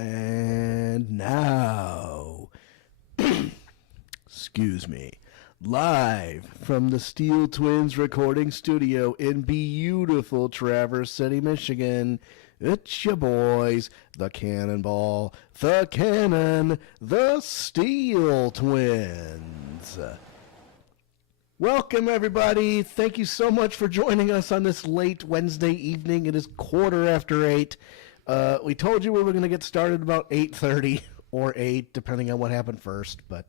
And now, excuse me, live from the Steel Twins recording studio in beautiful Traverse City, Michigan, it's your boys, the Cannonball, the Cannon, the Steel Twins. Welcome, everybody. Thank you so much for joining us on this late Wednesday evening. It is 8:15. We told you we were going to get started about 8:30 or 8, depending on what happened first. But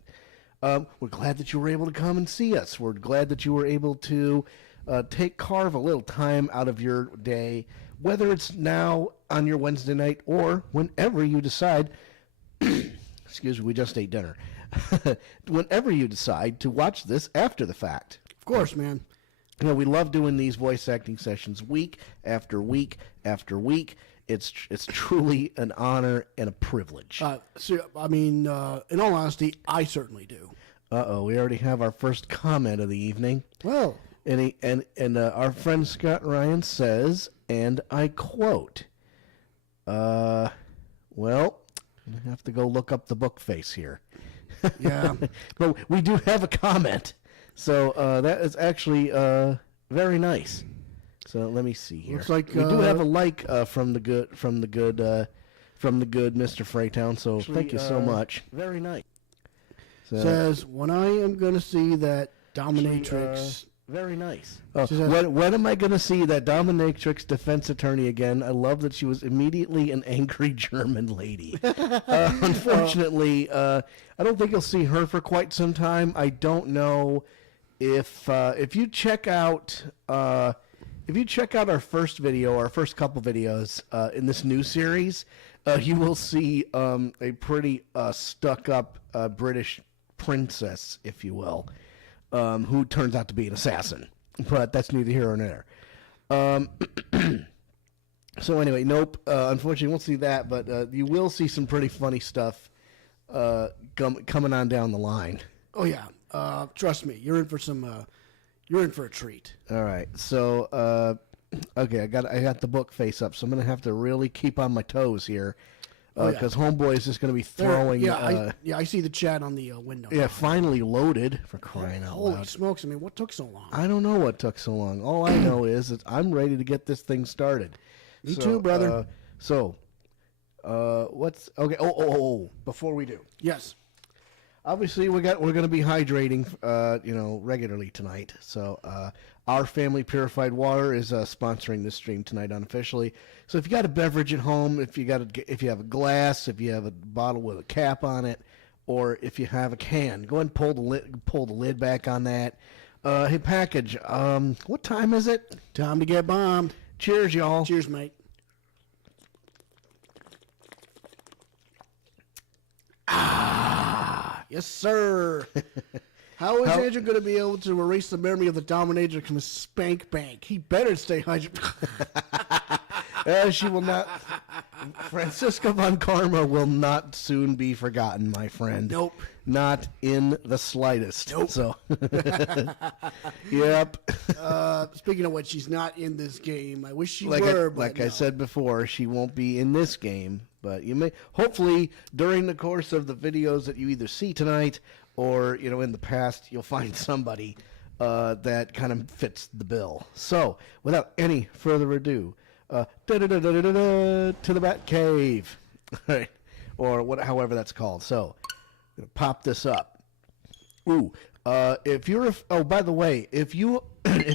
we're glad that you were able to come and see us. We're glad that you were able to carve a little time out of your day, whether it's now on your Wednesday night or whenever you decide, excuse me, we just ate dinner, whenever you decide to watch this after the fact. Of course, man. You know, we love doing these voice acting sessions week after week after week. It's truly an honor and a privilege. In all honesty, I certainly do. Uh-oh, we already have our first comment of the evening. Well, and our friend Scott Ryan says, and I quote, well, I have to go look up the book face here. Yeah. But we do have a comment. So that is actually very nice. So let me see here. Looks like we do have a like from the good Mr. Freytown. So actually, thank you so much. Very nice. So, says, when I am going to see that dominatrix. Very nice. When am I going to see that dominatrix defense attorney again? I love that she was immediately an angry German lady. Unfortunately, I don't think you'll see her for quite some time. I don't know if you check out our first video, our first couple videos in this new series, you will see a pretty stuck-up British princess, if you will, who turns out to be an assassin. But that's neither here nor there. So anyway, nope. Unfortunately, you won't see that, but you will see some pretty funny stuff coming on down the line. Oh yeah, trust me, you're in for a treat. All right, so okay, I got the book face up, so I'm gonna have to really keep on my toes here, because Homeboy is just gonna be throwing. I see the chat on the window. Yeah, finally loaded, for crying out loud. Holy smokes! I mean, what took so long? I don't know what took so long. All I know is that I'm ready to get this thing started. Me too, brother. What's okay? Oh! Before we do, yes. Obviously, we're going to be hydrating, regularly tonight. So, Our Family Purified Water is sponsoring this stream tonight unofficially. So, if you got a beverage at home, if you have a glass, if you have a bottle with a cap on it, or if you have a can, go ahead and pull the lid back on that. Hey, package. What time is it? Time to get bombed. Cheers, y'all. Cheers, mate. Yes, sir. How is Andrew going to be able to erase the memory of the dominatrix from his spank bank? He better stay hydrated. She will not. Francisca von Karma will not soon be forgotten, my friend. Nope. Not in the slightest. Nope. So, yep. Speaking of which, she's not in this game. I wish she were. But I said before, she won't be in this game. But you may, hopefully, during the course of the videos that you either see tonight or, in the past, you'll find somebody that kind of fits the bill. So, without any further ado, to the Bat Cave, or however that's called. So, I'm gonna pop this up. Ooh, if you're, by the way, if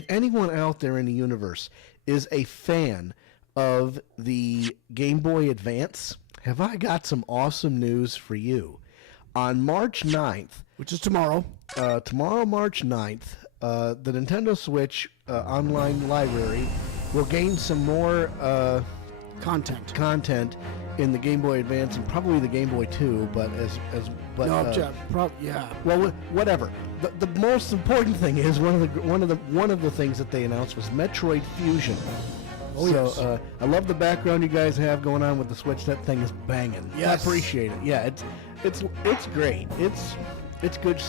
anyone out there in the universe is a fan of the Game Boy Advance, have I got some awesome news for you. On March 9th, which is tomorrow, March 9th, the Nintendo Switch online library will gain some more content in the Game Boy Advance and probably the Game Boy 2, but well, whatever. The most important thing is one of the things that they announced was Metroid Fusion. Oh, so yes. I love the background you guys have going on with the Switch. That thing is banging. Yes. I appreciate it. Yeah, it's great. It's good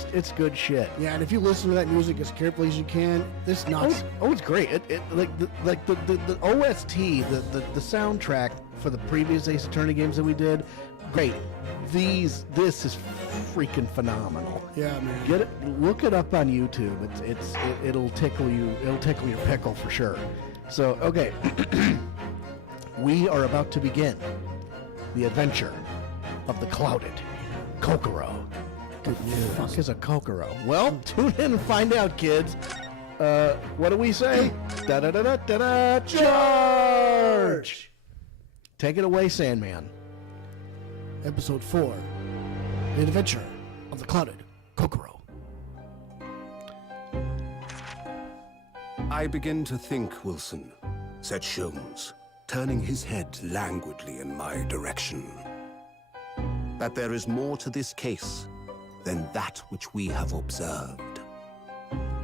shit. Yeah, and if you listen to that music as carefully as you can, this nuts. Oh, it's great. The OST, the soundtrack for the previous Ace Attorney games that we did, Brady, this is freaking phenomenal. Yeah, man. Get it, look it up on YouTube. It'll tickle you. It'll tickle your pickle for sure. So, okay, we are about to begin the adventure of the clouded Kokoro. What the fuck is a Kokoro? Well, tune in and find out, kids. What do we say? Da da da da da da! Charge! Take it away, Sandman. Episode 4: The Adventure of the Clouded Kokoro. I begin to think, Wilson, said Sholmes, turning his head languidly in my direction, that there is more to this case than that which we have observed.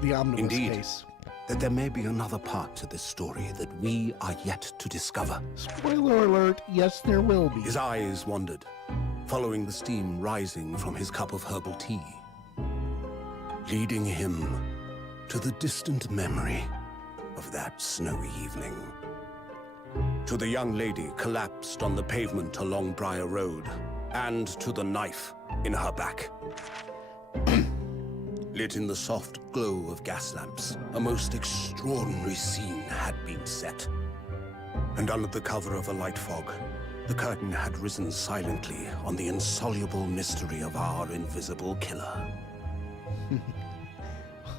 The Omnibus Indeed, case. that there may be another part to this story that we are yet to discover. Spoiler alert, yes there will be. His eyes wandered, following the steam rising from his cup of herbal tea, leading him to the distant memory of that snowy evening. To the young lady collapsed on the pavement along Briar Road, and to the knife in her back. Lit in the soft glow of gas lamps, a most extraordinary scene had been set. And under the cover of a light fog, the curtain had risen silently on the insoluble mystery of our invisible killer.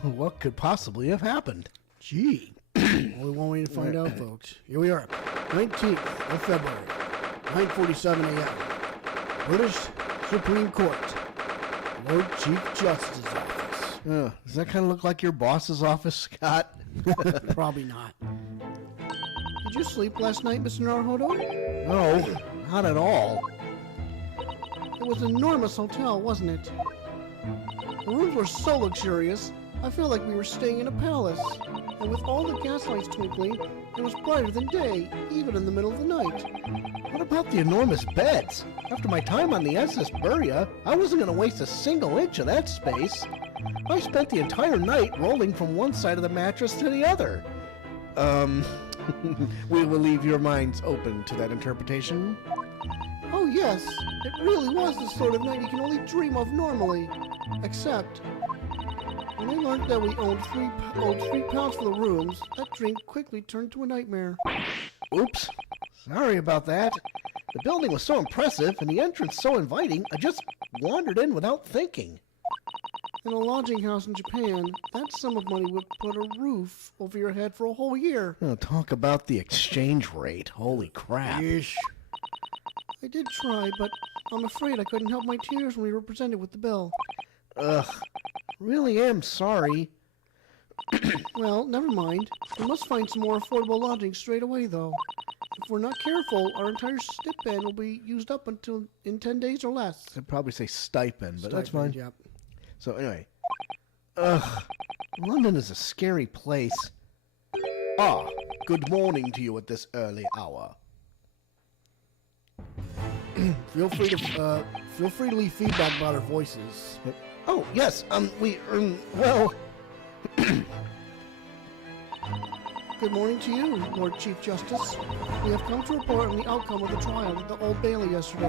What could possibly have happened? Gee. Only one way to find out, folks. Here we are, 19th of February, 9:47 a.m. British Supreme Court, Lord Chief Justice's office. Does that kind of look like your boss's office, Scott? Probably not. Did you sleep last night, Mr. Naruhodo? No, not at all. It was an enormous hotel, wasn't it? The rooms were so luxurious, I felt like we were staying in a palace. And with all the gas lights twinkling, it was brighter than day, even in the middle of the night. What about the enormous beds? After my time on the SS Buria, I wasn't going to waste a single inch of that space. I spent the entire night rolling from one side of the mattress to the other. We will leave your minds open to that interpretation. Oh yes, it really was the sort of night you can only dream of normally. Except, when I learned that we owed £3 for the rooms, that dream quickly turned to a nightmare. Oops. Sorry about that. The building was so impressive and the entrance so inviting, I just wandered in without thinking. In a lodging house in Japan, that sum of money would put a roof over your head for a whole year. Oh, talk about the exchange rate. Holy crap. Yeesh. I did try, but I'm afraid I couldn't help my tears when we were presented with the bill. Ugh. Really am sorry. Well, never mind. We must find some more affordable lodging straight away, though. If we're not careful, our entire stipend will be used up until in 10 days or less. I'd probably say stipend, but that's fine. Yep. So anyway. Ugh. London is a scary place. Ah, good morning to you at this early hour. Feel free to leave feedback about our voices. Oh, yes, well... Good morning to you, Lord Chief Justice. We have come to report on the outcome of the trial at the Old Bailey yesterday.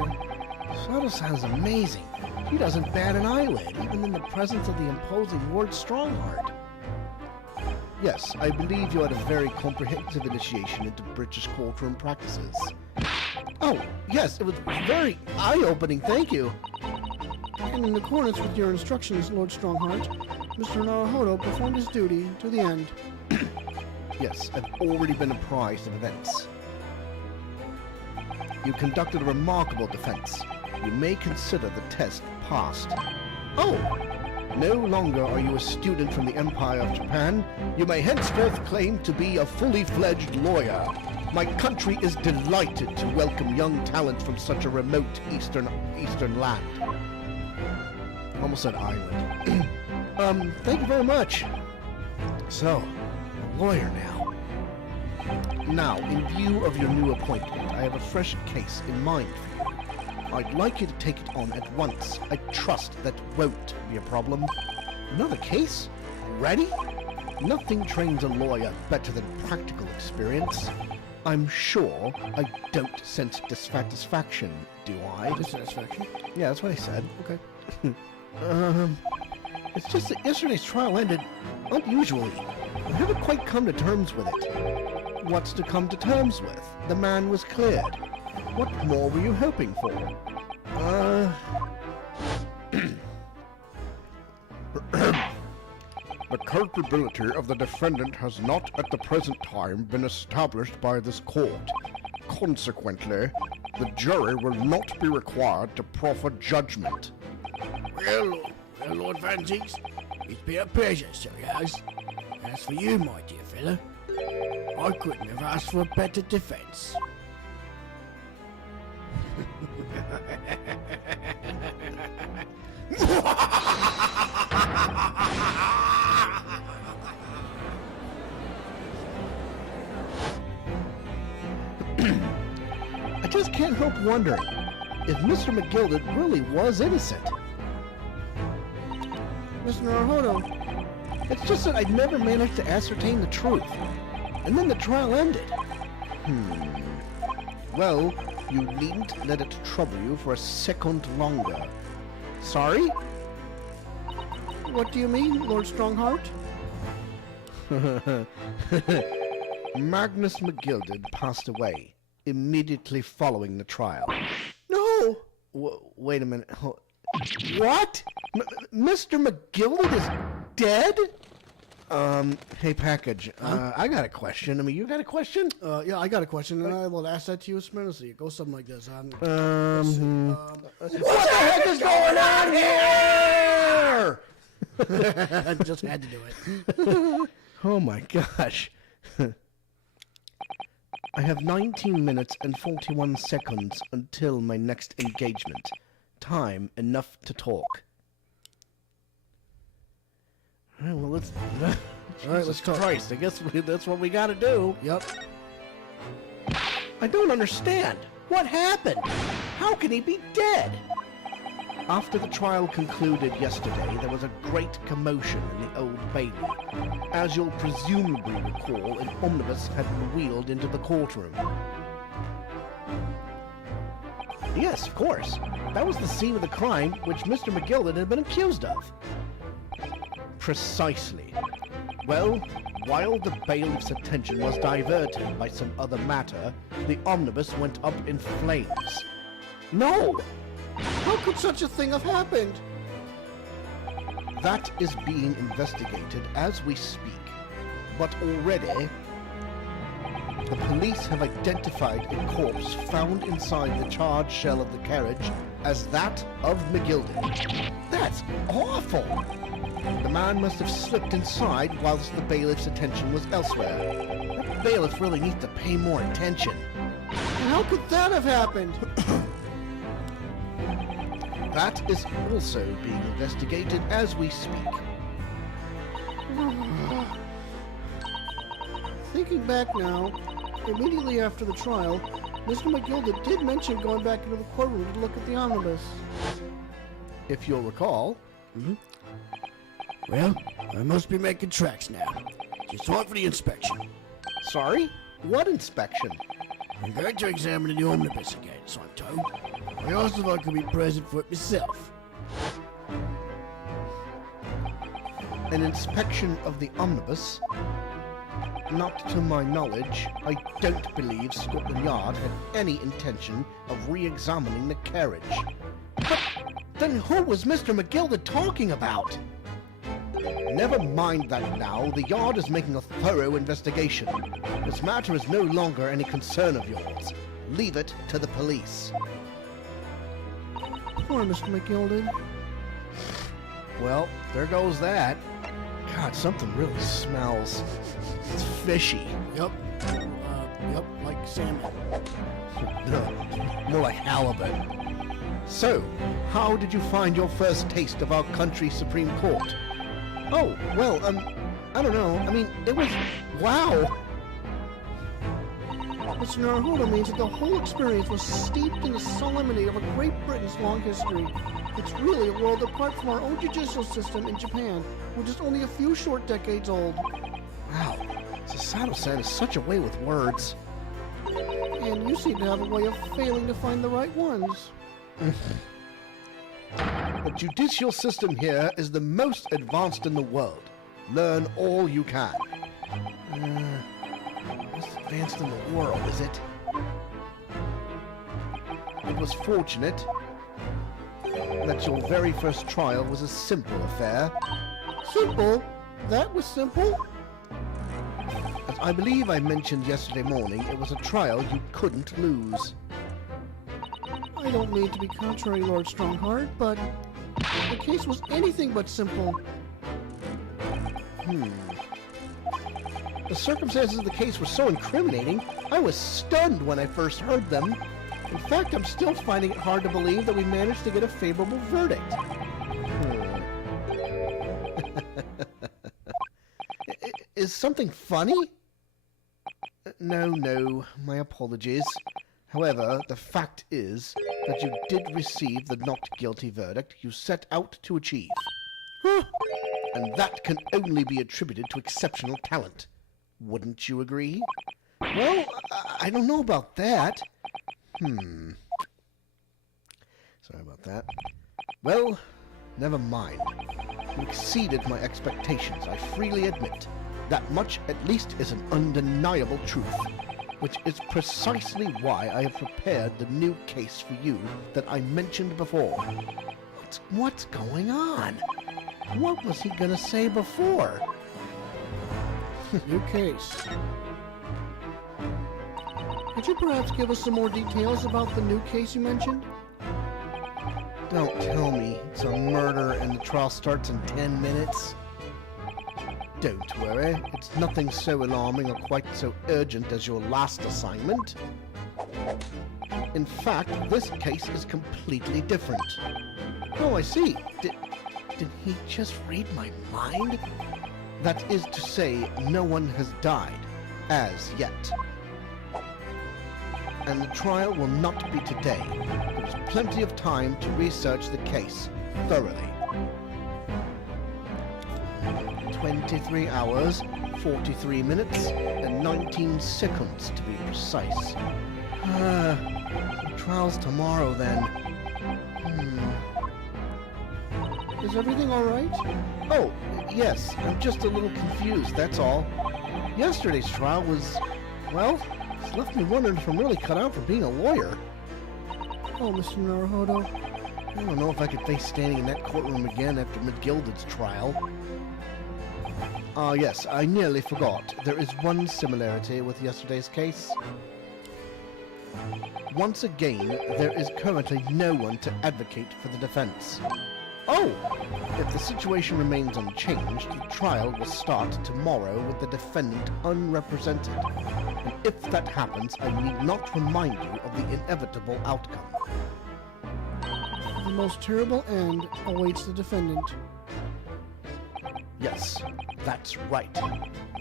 Susato sounds amazing. She doesn't bat an eyelid, even in the presence of the imposing Lord Strongheart. Yes, I believe you had a very comprehensive initiation into British courtroom practices. Oh, yes, it was very eye-opening, thank you. And in accordance with your instructions, Lord Strongheart, Mr. Naruhodo performed his duty to the end. Yes, I've already been apprised of events. You conducted a remarkable defense. You may consider the test passed. Oh! No longer are you a student from the Empire of Japan. You may henceforth claim to be a fully fledged lawyer. My country is delighted to welcome young talent from such a remote eastern land. Almost said island. Thank you very much. So, a lawyer now. Now, in view of your new appointment, I have a fresh case in mind for you. I'd like you to take it on at once. I trust that won't be a problem. Another case? Already? Nothing trains a lawyer better than practical experience. I'm sure I don't sense dissatisfaction, do I? Dissatisfaction? Yeah, that's what I said. Okay. It's just that yesterday's trial ended unusually. I haven't quite come to terms with it. What's to come to terms with? The man was cleared. What more were you hoping for? The culpability of the defendant has not at the present time been established by this court. Consequently, the jury will not be required to proffer judgment. Well, Lord Van Zeeks, it's been a pleasure, Sir Yaz. As for you, my dear fellow, I couldn't have asked for a better defense. I just can't help wondering if Mr. McGilded really was innocent. Mr. Naruhodo, It's just that I'd never managed to ascertain the truth. And then the trial ended. Well, you needn't let it trouble you for a second longer. Sorry? what do you mean, Lord Strongheart? Magnus McGilded passed away immediately following the trial. No! Wait a minute. What? Mr. McGilded is dead? Hey, Package, I got a question. I mean, you got a question? Yeah, I got a question, and I will ask that to you tremendously. It goes something like this. What the heck is going on here? Just had to do it. Oh my gosh. I have 19 minutes and 41 seconds until my next engagement. Time enough to talk. All right, well, let's... All right, let's talk. Christ, I guess that's what we gotta do. Yep. I don't understand. What happened? How can he be dead? After the trial concluded yesterday, there was a great commotion in the Old Bailey. As you'll presumably recall, an omnibus had been wheeled into the courtroom. Yes, of course. That was the scene of the crime which Mr. McGilded had been accused of. Precisely. Well, while the bailiff's attention was diverted by some other matter, the omnibus went up in flames. No! How could such a thing have happened? That is being investigated as we speak. But already, the police have identified a corpse found inside the charred shell of the carriage as that of McGilded. That's awful! The man must have slipped inside whilst the bailiff's attention was elsewhere. That bailiff really needs to pay more attention. And how could that have happened? That is also being investigated as we speak. Thinking back now, immediately after the trial, Mr. McGilded did mention going back into the courtroom to look at the omnibus. If you'll recall. Well, I must be making tracks now. Just wait for the inspection. Sorry? What inspection? I'm going to examine the omnibus again, so I'm told. I also want to be present for it myself. An inspection of the omnibus? Not to my knowledge. I don't believe Scotland Yard had any intention of re-examining the carriage. But then who was Mr. McGilded talking about? Never mind that now. The Yard is making a thorough investigation. This matter is no longer any concern of yours. Leave it to the police. Poor Mr. McGilded. Well, there goes that. God, something really smells. It's fishy. Yep. Yep, like salmon. No, more like halibut. So, how did you find your first taste of our country's Supreme Court? Oh, well, I don't know. I mean, it was... Wow! Mr. Naruhodo means that the whole experience was steeped in the solemnity of a Great Britain's long history. It's really a world apart from our own judicial system in Japan, which is only a few short decades old. Wow, Susato-san is such a way with words. And you seem to have a way of failing to find the right ones. The judicial system here is the most advanced in the world. Learn all you can. Most advanced in the world, is it? It was fortunate that your very first trial was a simple affair. Simple? That was simple? As I believe I mentioned yesterday morning, it was a trial you couldn't lose. I don't mean to be contrary, Lord Strongheart, but the case was anything but simple. The circumstances of the case were so incriminating, I was stunned when I first heard them. In fact, I'm still finding it hard to believe that we managed to get a favorable verdict. Is something funny? No, my apologies. However, the fact is that you did receive the not guilty verdict you set out to achieve. And that can only be attributed to exceptional talent. Wouldn't you agree? Well, I don't know about that. Sorry about that. Well, never mind. You exceeded my expectations, I freely admit. That much, at least, is an undeniable truth, which is precisely why I have prepared the new case for you that I mentioned before. What's going on? What was he gonna say before? New case. Could you perhaps give us some more details about the new case you mentioned? Don't tell me it's a murder and the trial starts in 10 minutes. Don't worry, it's nothing so alarming or quite so urgent as your last assignment. In fact, this case is completely different. Oh, I see. Did he just read my mind? That is to say, no one has died, as yet. And the trial will not be today. There's plenty of time to research the case thoroughly. 23 hours, 43 minutes, and 19 seconds to be precise. The trial's tomorrow then. Is everything all right? Oh, yes, I'm just a little confused, that's all. Yesterday's trial was, well, it's left me wondering if I'm really cut out for being a lawyer. Oh, Mr. Naruhodo. I don't know if I could face standing in that courtroom again after McGilded's trial. Ah, yes, I nearly forgot. There is one similarity with yesterday's case. Once again, there is currently no one to advocate for the defense. Oh! If the situation remains unchanged, the trial will start tomorrow with the defendant unrepresented. And if that happens, I need not remind you of the inevitable outcome. The most terrible end awaits the defendant. Yes, that's right.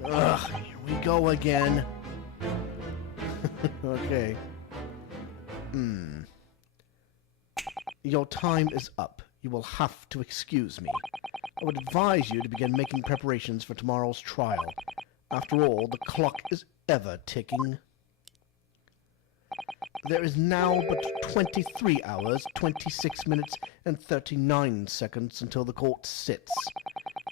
Ugh, here we go again. Okay. Your time is up. You will have to excuse me. I would advise you to begin making preparations for tomorrow's trial. After all, the clock is ever ticking. There is now but 23 hours, 26 minutes, and 39 seconds until the court sits.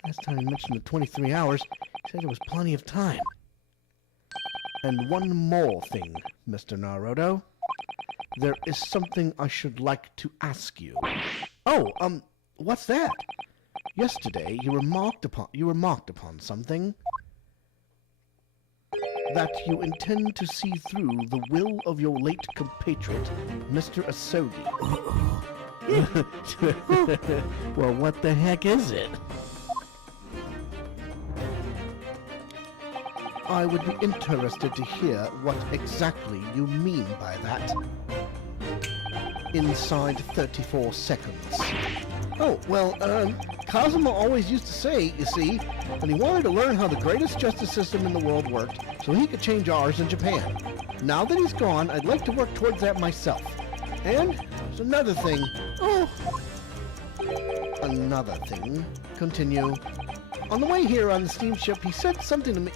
Last time he mentioned the 23 hours, he said there was plenty of time. And one more thing, Mr. Naruto. There is something I should like to ask you. Oh, what's that? Yesterday you remarked upon something. That you intend to see through the will of your late compatriot, Mr. Asogi. Well, what the heck is it? I would be interested to hear what exactly you mean by that. Inside 34 seconds. Oh, well, Kazuma always used to say, you see, that he wanted to learn how the greatest justice system in the world worked so he could change ours in Japan. Now that he's gone, I'd like to work towards that myself. And there's another thing. Oh, Another thing. Continue. On the way here on the steamship, he said something to me.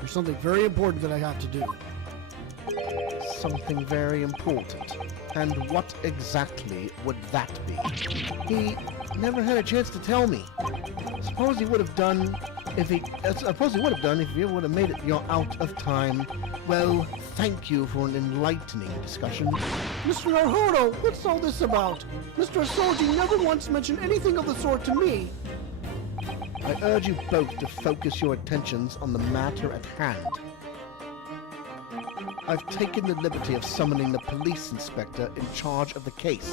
there's something very important that I have to do. something very important. And what exactly would that be? He never had a chance to tell me. Suppose he would have done if he would have made it, out of time. Well, thank you for an enlightening discussion. Mr. Naruhodo, what's all this about? Mr. Asoji never once mentioned anything of the sort to me. I urge you both to focus your attentions on the matter at hand. I've taken the liberty of summoning the police inspector in charge of the case.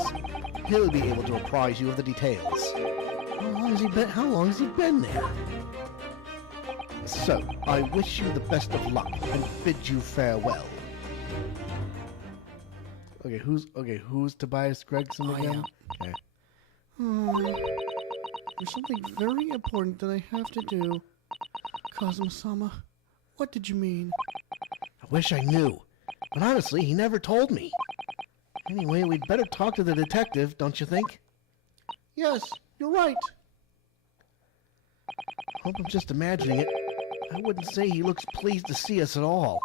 He'll be able to apprise you of the details. How long has he been there? So, I wish you the best of luck and bid you farewell. Okay, who's Tobias Gregson again? Okay. There's something very important that I have to do. Kazuma-sama, what did you mean? I wish I knew. But honestly, he never told me. Anyway, we'd better talk to the detective, don't you think? Yes, you're right. Hope I'm just imagining it. I wouldn't say he looks pleased to see us at all.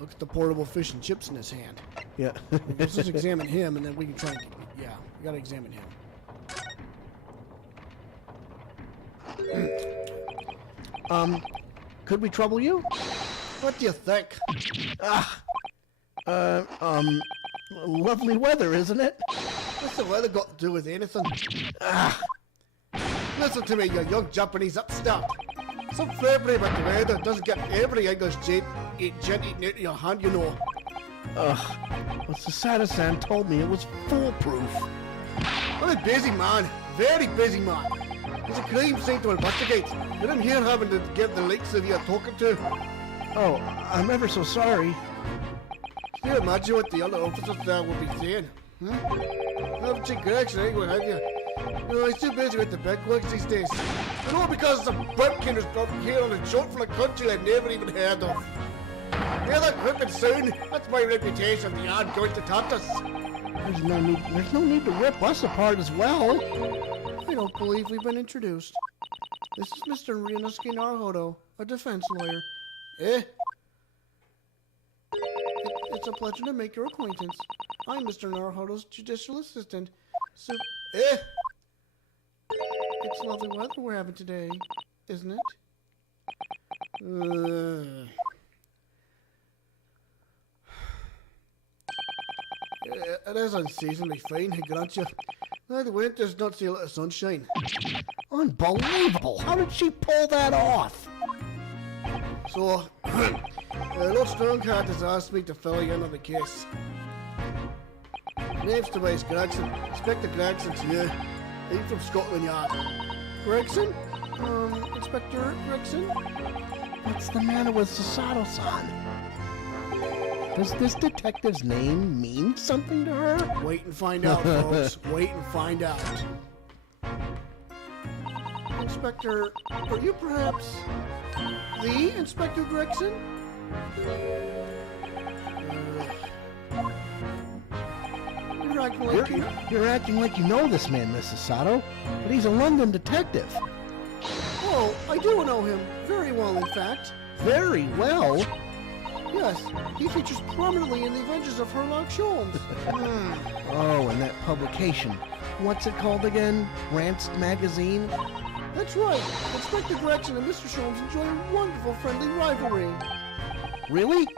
Look at the portable fish and chips in his hand. Yeah. Let's just examine him, and then we can try and... Yeah, we gotta examine him. Could we trouble you? What do you think? Lovely weather, isn't it? What's the weather got to do with anything? Listen to me, you young Japanese upstart. Some February about the weather doesn't get every English gent eating out of your hand, you know. But Susato-san told me it was foolproof. I'm a busy man, very busy man. There's a crime scene to investigate. And I'm here having to get the likes of you talking to. Oh, I'm ever so sorry. Can you imagine what the other officers there will be saying? Haven't you correction anyway, have you? You know, he's too busy with the big wigs these days. I know because some bumpkin is dropping here on a joke from a country I've never even heard of. Hear that gripping soon? That's my reputation. The ad going to taunt us. There's no need to rip us apart as well. I don't believe we've been introduced. This is Mr. Ryunoske and Susato, a defense lawyer. It's a pleasure to make your acquaintance. I'm Mr. Naruhodo's judicial assistant. It's lovely weather we're having today, isn't it? It is unseasonably fine, I grant you. Now the winter's not see a lot of sunshine. Unbelievable! How did she pull that off? So, Lord Strongheart has asked me to fill you in on the case. Name's Tobias Gregson. Inspector Gregson to you. I'm from Scotland Yard. Gregson? Inspector Gregson? What's the matter with Susato-san? Does this detective's name mean something to her? Wait and find out, folks. Wait and find out. Inspector, are you perhaps the Inspector Gregson? You're acting like you know this man, Miss Susato, but he's a London detective. Oh, I do know him. Very well, in fact. Very well? Yes, he features prominently in the Adventures of Sherlock Holmes. Oh, and that publication. What's it called again? Rants Magazine? That's right. Inspector Gregson and Mr. Holmes enjoy a wonderful friendly rivalry. Really?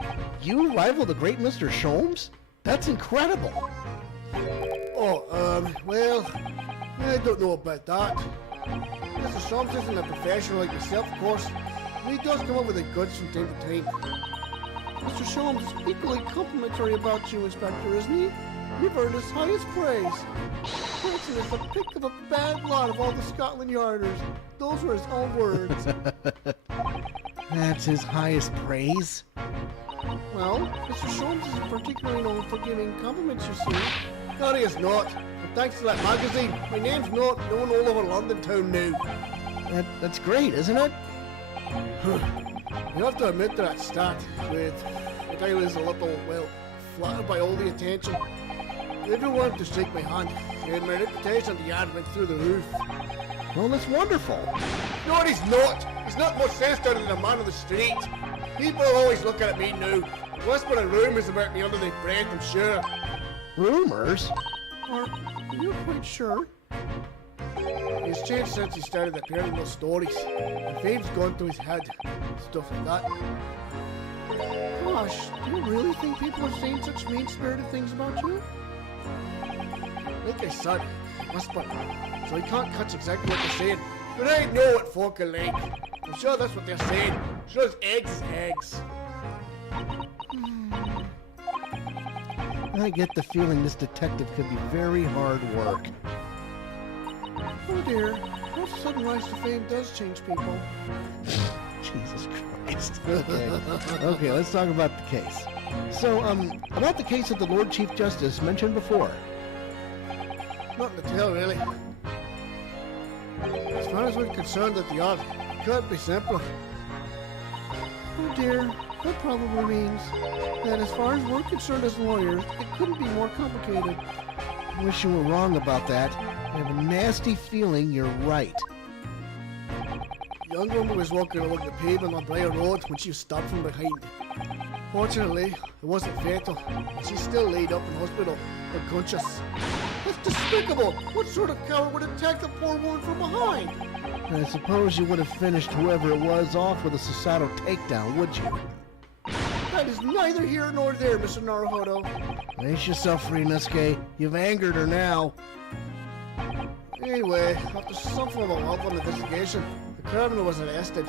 You rival the great Mr. Holmes? That's incredible. Oh, well, I don't know about that. Mr. Holmes isn't a professional like myself, of course. He does come up with the goods from time to time. Mr. Holmes is equally complimentary about you, Inspector, isn't he? You've earned his highest praise. Gregson is the pick of a bad lot of all the Scotland Yarders. Those were his own words. That's his highest praise? Well, Mr. Holmes isn't particularly known for giving compliments, you see. No, he is not. But thanks to that magazine, my name's not known all over London town now. That's great, isn't it? You have to admit to that stat with that I was a little, well, flattered by all the attention. Everyone wanted to shake my hand, and my reputation at the yard went through the roof. Well, that's wonderful. No, he's not. He's not more sense out than a man on the street. People are always looking at me now. Whispering rumours about me under their breath, I'm sure. Rumors? Are you quite sure? He's changed since he started appearing in those stories. And fame's gone to his head. Stuff like that. Gosh, do you really think people are saying such mean-spirited things about you? Like I said, whisper. So he can't catch exactly what they're saying. But I know what folk are like. I'm sure that's what they're saying. Sure as eggs is eggs. I get the feeling this detective could be very hard work. Oh dear, what sudden rise to fame does change people. Jesus Christ. Okay, let's talk about the case. So, about the case of the Lord Chief Justice mentioned before. Nothing to tell, really. As far as we're concerned at the odd, it can't be simpler. Oh dear, that probably means that as far as we're concerned as lawyers, it couldn't be more complicated. I wish you were wrong about that. I have a nasty feeling you're right. The young woman was walking along the pavement on Briar Road when she was stabbed from behind. Fortunately, it wasn't fatal, and she's still laid up in hospital, unconscious. That's despicable! What sort of coward would attack the poor woman from behind? And I suppose you would have finished whoever it was off with a Susato takedown, would you? That is neither here nor there, Mr. Naruhodo. Brace yourself, Ryunoske. You've angered her now. Anyway, after some form of love investigation, the criminal was arrested.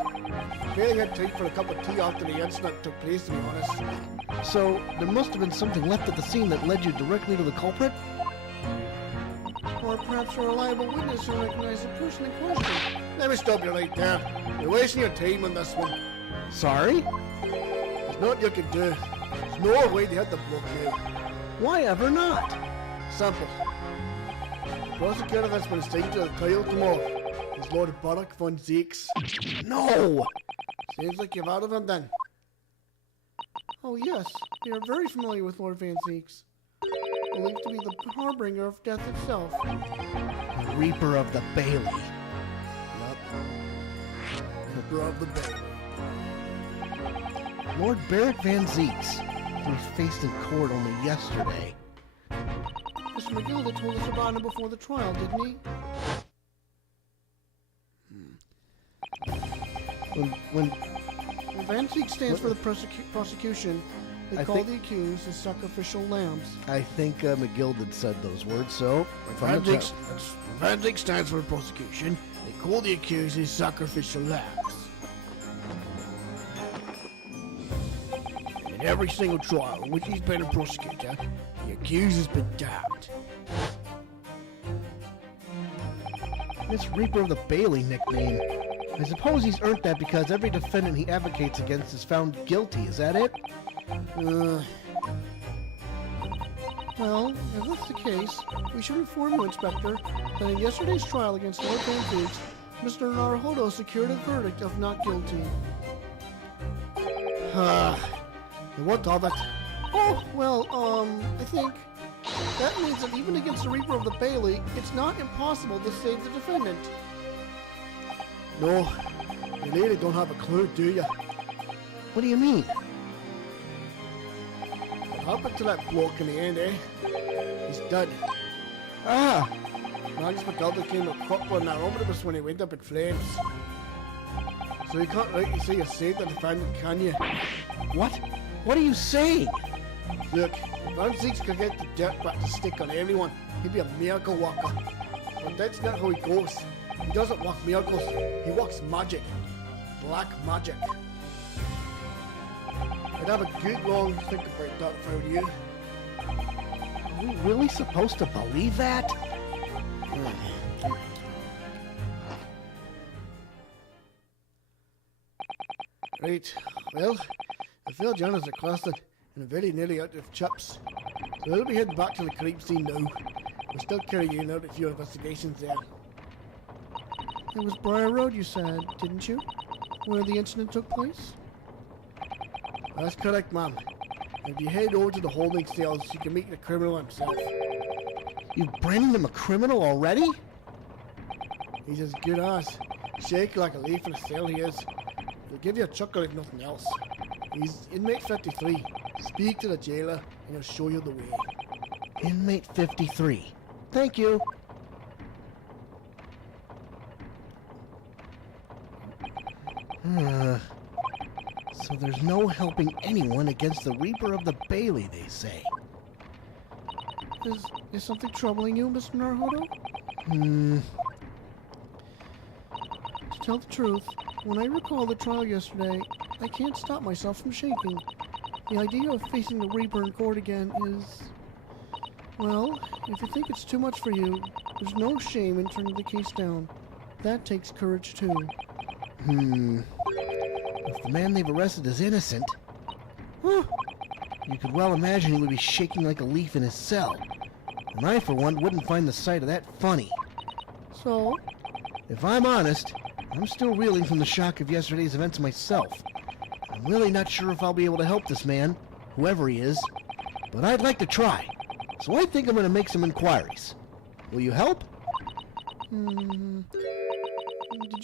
Bailey had time for a cup of tea after the incident took place, to be honest. So, there must have been something left at the scene that led you directly to the culprit? Or perhaps a reliable witness who recognized the person in question. Let me stop you right there. You're wasting your time on this one. Sorry? There's nothing you can do. There's no way to hit the block now. Why ever not? Simple. The prosecutor that's been assigned to the trial tomorrow is Lord Barak von Zeeks. No! Seems like you've heard of him then. Oh yes, we are very familiar with Lord Van Zeeks. Believed to be the harbinger of death itself. The Reaper of the Bailey. Yep. Reaper of the Bailey. Lord Barrett Van Zeeks, who we faced in court only yesterday. Mr. McGilda told us about him before the trial, didn't he? When Well, Van Zeeks stands for the prosecution. They I call think- the accused as sacrificial lambs. I think McGill said those words, so... Van Zeeks stands for the prosecution. They call the accused as sacrificial lambs. In every single trial in which he's been a prosecutor, the accused has been damned. This Reaper of the Bailey nickname, I suppose he's earned that because every defendant he advocates against is found guilty, is that it? Well, if that's the case, we should inform you, Inspector, that in yesterday's trial against Lord Van Zeeks, Mr. Naruhodo secured a verdict of not guilty. And what of it? Oh, well, I think that means that even against the Reaper of the Bailey, it's not impossible to save the defendant. No, you really don't have a clue, do you? What do you mean? What happened to that bloke in the end, eh? He's dead. Ah! Magnus McGilda came up copper in that omnibus when he went up in flames. So you can't rightly say you saved the defendant, can you? What? What are you saying? Look, if Van Zeeks could get the dirt back to stick on everyone, he'd be a miracle worker. But that's not how he goes. He doesn't work miracles, he works magic. Black magic. I'd have a good long think about that if I were you. Are we really supposed to believe that? Right, well, the fair journals are clustered and are very nearly out of chips. So we'll be heading back to the crime scene now. We're still carrying out a few investigations there. It was Briar Road, you said, didn't you? Where the incident took place? That's correct, ma'am. If you head over to the holding cells, you can meet the criminal himself. You've branded him a criminal already? He's as good as. Shaky like a leaf in a cell he is. He'll give you a chuckle if nothing else. He's inmate 53. Speak to the jailer, and he'll show you the way. Inmate 53. Thank you. So there's no helping anyone against the Reaper of the Bailey, they say. Is something troubling you, Mr. Naruhodo? To tell the truth, when I recall the trial yesterday, I can't stop myself from shaking. The idea of facing the Reaper in court again is... Well, if you think it's too much for you, there's no shame in turning the case down. That takes courage, too. If the man they've arrested is innocent, you could well imagine he would be shaking like a leaf in his cell. And I, for one, wouldn't find the sight of that funny. So? If I'm honest, I'm still reeling from the shock of yesterday's events myself. I'm really not sure if I'll be able to help this man, whoever he is, but I'd like to try. So I think I'm going to make some inquiries. Will you help? Did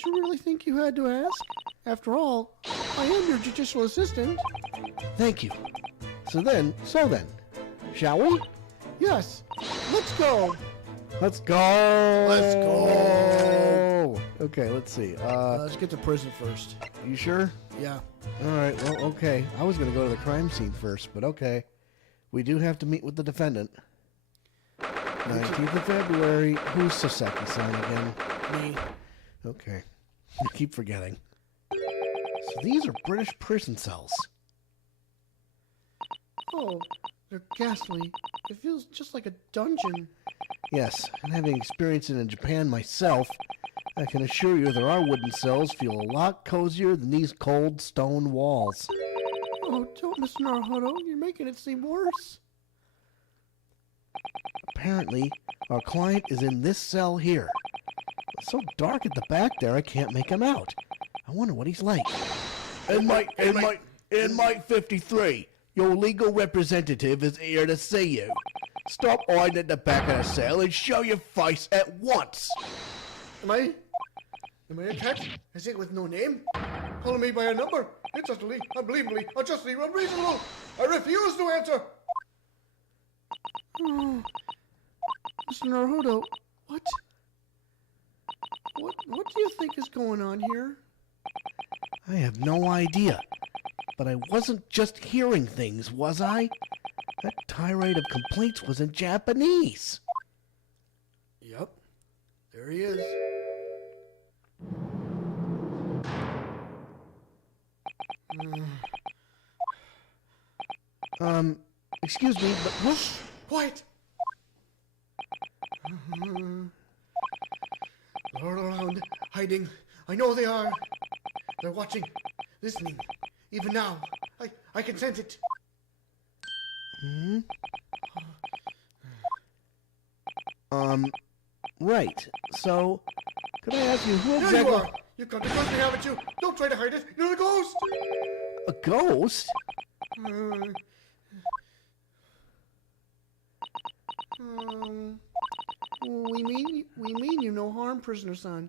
you really think you had to ask? After all, I am your judicial assistant. Thank you. So then, shall we? Yes, let's go. Let's go! Let's go! Okay, let's see. Let's get to prison first. You sure? Yeah. Alright, well, okay. I was going to go to the crime scene first, but okay. We do have to meet with the defendant. 19th of February. Who's Sasaki-san again? Me. Okay. I keep forgetting. So these are British prison cells. Oh, they're ghastly. It feels just like a dungeon. Yes, and having experienced it in Japan myself, I can assure you that our wooden cells feel a lot cozier than these cold stone walls. Oh, don't, Mr. Naruhodo. You're making it seem worse. Apparently, our client is in this cell here. It's so dark at the back there, I can't make him out. I wonder what he's like. Inmate 53, your legal representative is here to see you. Stop hiding at the back of the cell and show your face at once. Am I attacked? Is it with no name? Calling me by a number? It's utterly, unbelievably, unjustly unreasonable. I refuse to answer. Oh, Mr. Naruhodo, what do you think is going on here? I have no idea. But I wasn't just hearing things, was I? That tirade of complaints was in Japanese. Yep. There he is. Excuse me, but whoosh! Quiet! They're all around, hiding. I know they are. They're watching, listening. Even now, I can sense it. Right. So, could I ask you who There exactly... you are! You've come to trust me, haven't you? Don't try to hide it. You're a ghost! A ghost? We mean you no harm, prisoner-son.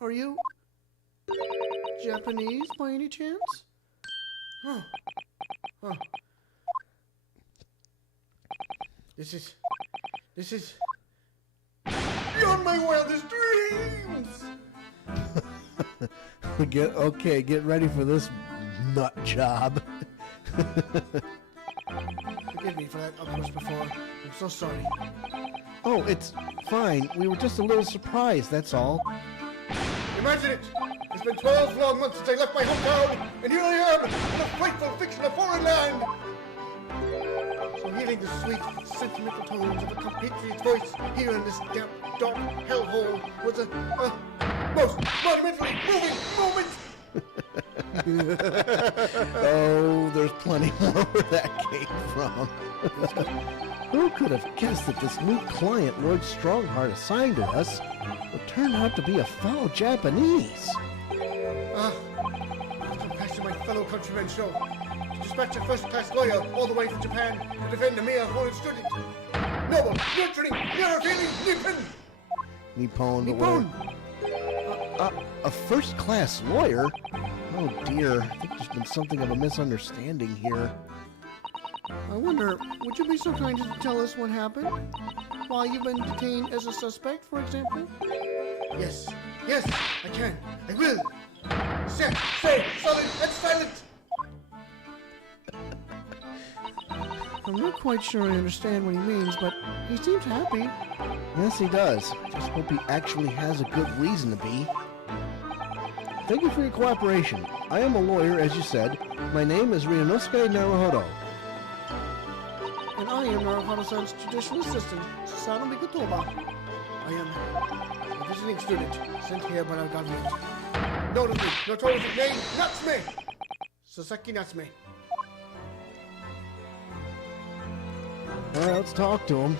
Are you Japanese by any chance? Huh. This is beyond my wildest dreams! Get ready for this nut job. Forgive me for that outburst before. I'm so sorry. Oh, it's fine. We were just a little surprised, that's all. Imagine it! It's been 12 long months since I left my hometown, and here I am, in a frightful fiction of foreign land! So hearing the sweet, sentimental tones of a compatriot's voice here in this damp, dark hellhole was a most monumentally moving moment! Oh, there's plenty more where that came from. Who could have guessed that this new client Lord Strongheart assigned to us would turn out to be a fellow Japanese? What compassion my fellow countrymen show. To dispatch a first-class lawyer all the way from Japan to defend a mere foreign student. Noble, nurturing, never-feeling Nippon! Nippon. Nippon! A first-class lawyer? Oh dear, I think there's been something of a misunderstanding here. I wonder, would you be so kind as to tell us what happened? Why you've been detained as a suspect, for example? Yes, I can. I will. Set, say, solid, and silent. I'm not quite sure I understand what he means, but he seems happy. Yes, he does. Just hope he actually has a good reason to be. Thank you for your cooperation. I am a lawyer, as you said. My name is Ryunoske and And I am Naruhodo-san's judicial assistant, Susato Mikotoba. I am a visiting student sent here by our government. Notably, notoriously named Natsume! Sasaki Natsume. All right, let's talk to him.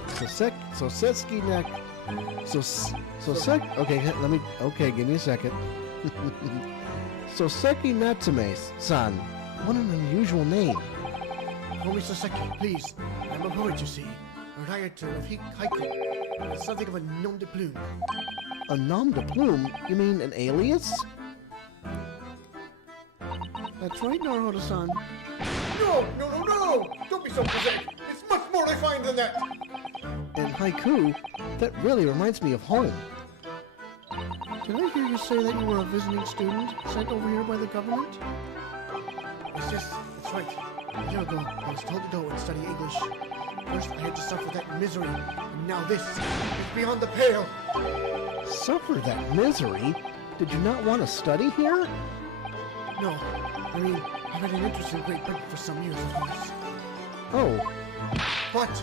Okay, give me a second. Soseki Natsume-san. What an unusual name. Call me Sasaki, please. I'm a poet, you see. A writer of haiku. Something of a nom de plume. A nom de plume? You mean an alias? That's right, Naruhodo-san. No! Don't be so prosaic. It's much more refined than that. And haiku? That really reminds me of home. Did I hear you say that you were a visiting student sent over here by the government? Yes, that's right. A year ago, I was told to go and study English. First, I had to suffer that misery, and now this is beyond the pale. Suffer that misery? Did you not want to study here? No, I mean, I've had an interest in Great Britain for some years, of course. Oh, But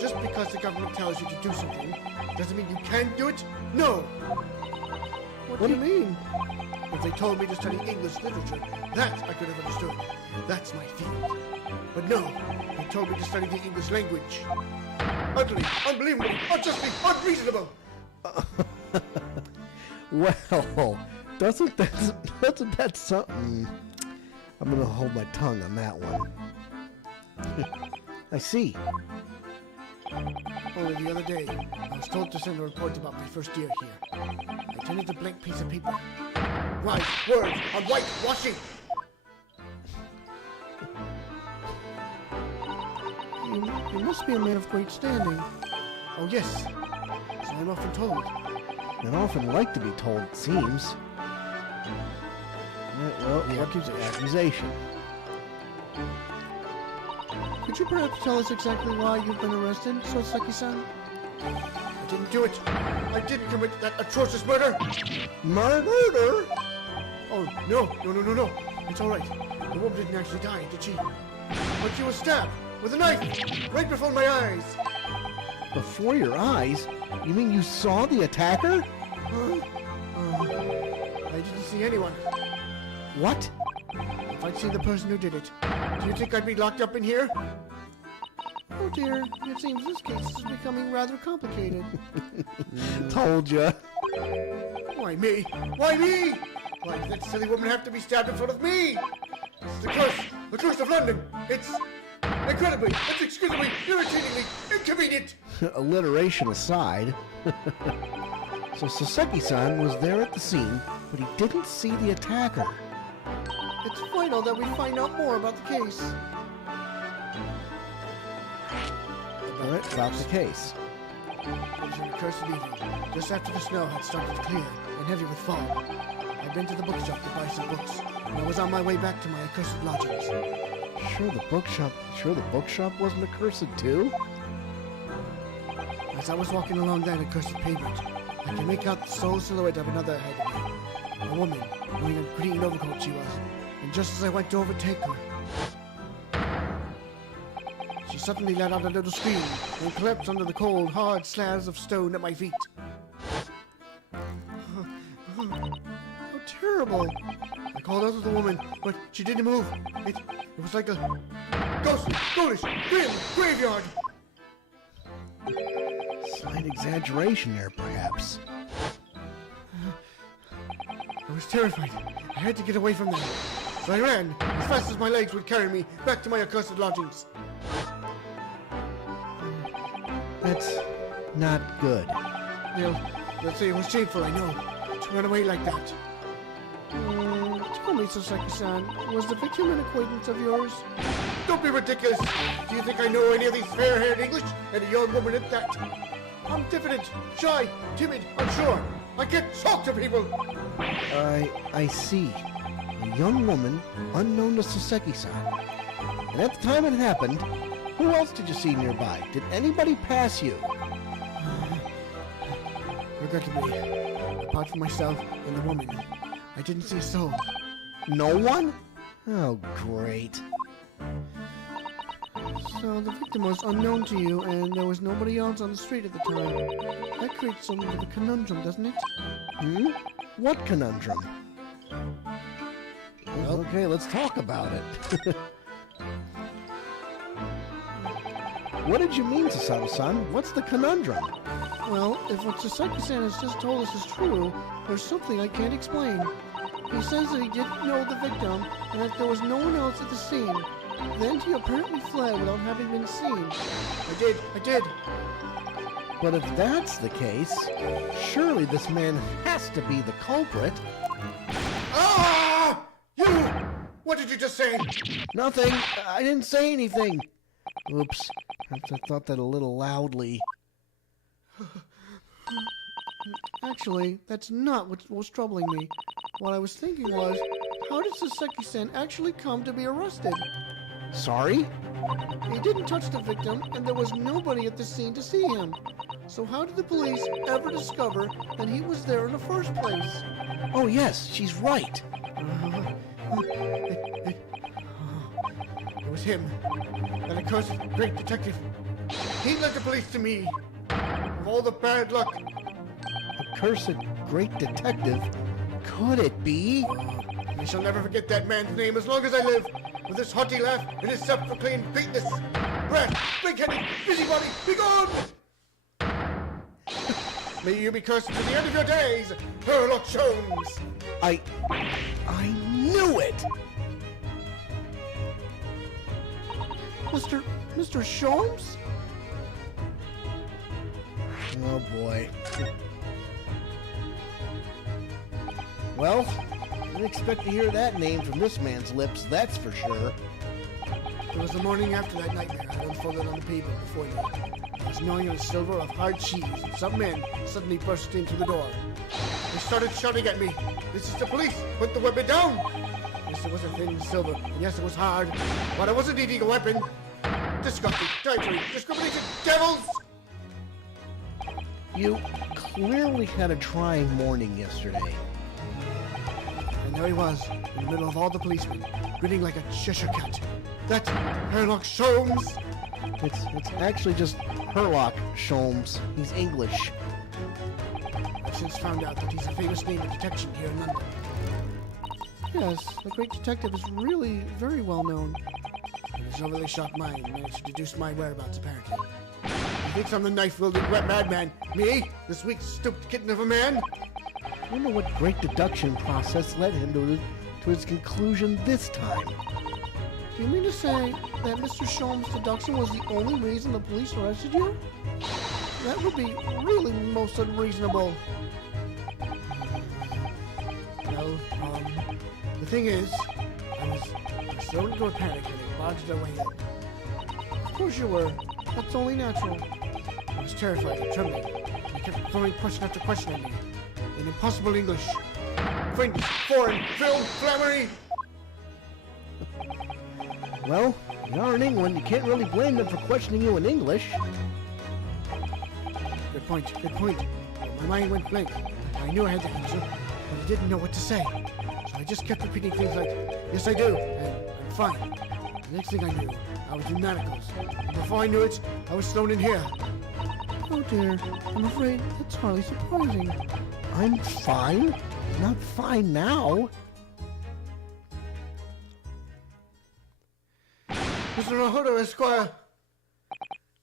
just because the government tells you to do something, doesn't mean you can do it? No! What do you mean? If they told me to study English literature, that I could have understood. That's my field. But no, they told me to study the English language. Utterly, unbelievable, unjustly, unreasonable! well, doesn't that something? I'm gonna hold my tongue on that one. I see. Only the other day, I was told to send a report about my first year here. I attended a blank piece of paper. Write words on white washing! You must be a man of great standing. Oh yes, so I'm often told. And often like to be told, it seems. Right, well, the accusation. Could you perhaps tell us exactly why you've been arrested, Soseki-san? I didn't do it. I didn't commit that atrocious murder. Murder? Oh, no. It's all right. The woman didn't actually die, did she? But she was stabbed with a knife right before my eyes. Before your eyes? You mean you saw the attacker? Huh? I didn't see anyone. What? If I'd seen the person who did it, do you think I'd be locked up in here? Oh dear, it seems this case is becoming rather complicated. Told ya. Why me? Why me? Why did that silly woman have to be stabbed in front of me? It's the curse of London. It's incredibly, it's excusably, irritatingly inconvenient. Alliteration aside. So Soseki-san was there at the scene, but he didn't see the attacker. It's vital that we find out more about the case. Alright, about the case. It was an accursed evening, just after the snow had started to clear and heavy with fog. I'd been to the bookshop to buy some books, and I was on my way back to my accursed lodgings. Sure the bookshop wasn't accursed too? As I was walking along that accursed pavement, I could make out the sole silhouette of another ahead of me. A woman, wearing a green overcoat she was, and just as I went to overtake her, she suddenly let out a little scream and collapsed under the cold, hard slabs of stone at my feet. How terrible! I called out to the woman, but she didn't move. It was like a ghostly, ghoulish, grim graveyard. Slight exaggeration there, perhaps. I was terrified. I had to get away from them. So I ran as fast as my legs would carry me back to my accursed lodgings. That's not good. They'll say it was shameful, I know, to run away like that. To call me Sasaki-san. Was the victim an acquaintance of yours? Don't be ridiculous. Do you think I know any of these fair-haired English? And a young woman at that? I'm diffident, shy, timid, unsure. I can't talk to people. I see. A young woman, unknown to Saseki-san. And at the time it happened, who else did you see nearby? Did anybody pass you? Regrettably, apart from myself and the woman, I didn't see a soul. No one? Oh, great. So the victim was unknown to you, and there was nobody else on the street at the time. That creates something of a conundrum, doesn't it? Hmm? What conundrum? Okay, let's talk about it. What did you mean, Susato-san? What's the conundrum? Well, if what Sasaki-san has just told us is true, there's something I can't explain. He says that he didn't know the victim, and that there was no one else at the scene. Then he apparently fled without having been seen. I did. But if that's the case, surely this man has to be the culprit. Ah! You! What did you just say? Nothing. I didn't say anything. Oops. Perhaps I thought that a little loudly. Actually, that's not what was troubling me. What I was thinking was, how did Sasaki-san actually come to be arrested? Sorry? He didn't touch the victim, and there was nobody at the scene to see him. So how did the police ever discover that he was there in the first place? Oh yes, she's right. It was him. That accursed great detective. He led the police to me. Of all the bad luck. Accursed great detective. Could it be? I shall never forget that man's name as long as I live. With his haughty laugh and his self-proclaimed greatness. Brass, big-headed, busybody, be gone! May you be cursed to the end of your days, Sherlock Holmes! I knew it! Mr. Sholmes? Oh boy. Well, I didn't expect to hear that name from this man's lips, that's for sure. It was the morning after that nightmare I unfolded on the pavement before me. I was gnawing on a silver of hard cheese, and some men suddenly burst in through the door. They started shouting at me. This is the police! Put the weapon down! Yes, it was a thin silver, and yes, it was hard. But I wasn't eating a weapon. Disgusting, dietary, discriminating devils! You clearly had a trying morning yesterday. And there he was, in the middle of all the policemen, grinning like a Cheshire cat. That's Sherlock Holmes! It's actually just Sherlock Holmes. He's English. I've since found out that he's a famous name in detection here in London. Yes, the great detective is really very well known. And his overly sharp mind managed to deduce my whereabouts, apparently. He thinks I'm the knife-wielding madman. Me? This weak, stupid kitten of a man? I wonder what great deduction process led him to his conclusion this time. Do you mean to say that Mr. Sholmes' deduction was the only reason the police arrested you? That would be really most unreasonable. Well, the thing is, I was thrown into a panic and they barged their way in. Of course you were. That's only natural. I was terrified and trembling. They kept throwing question after question at me. In impossible English. French, foreign, film, flammery. Well, you are in England. You can't really blame them for questioning you in English. Good point, good point. My mind went blank. I knew I had to answer, but I didn't know what to say. So I just kept repeating things like, yes I do, and I'm fine. The next thing I knew, I was in Manacles. And before I knew it, I was thrown in here. Oh dear, I'm afraid that's hardly surprising. I'm fine. Not fine now. Mr. Naruhodo, Esquire.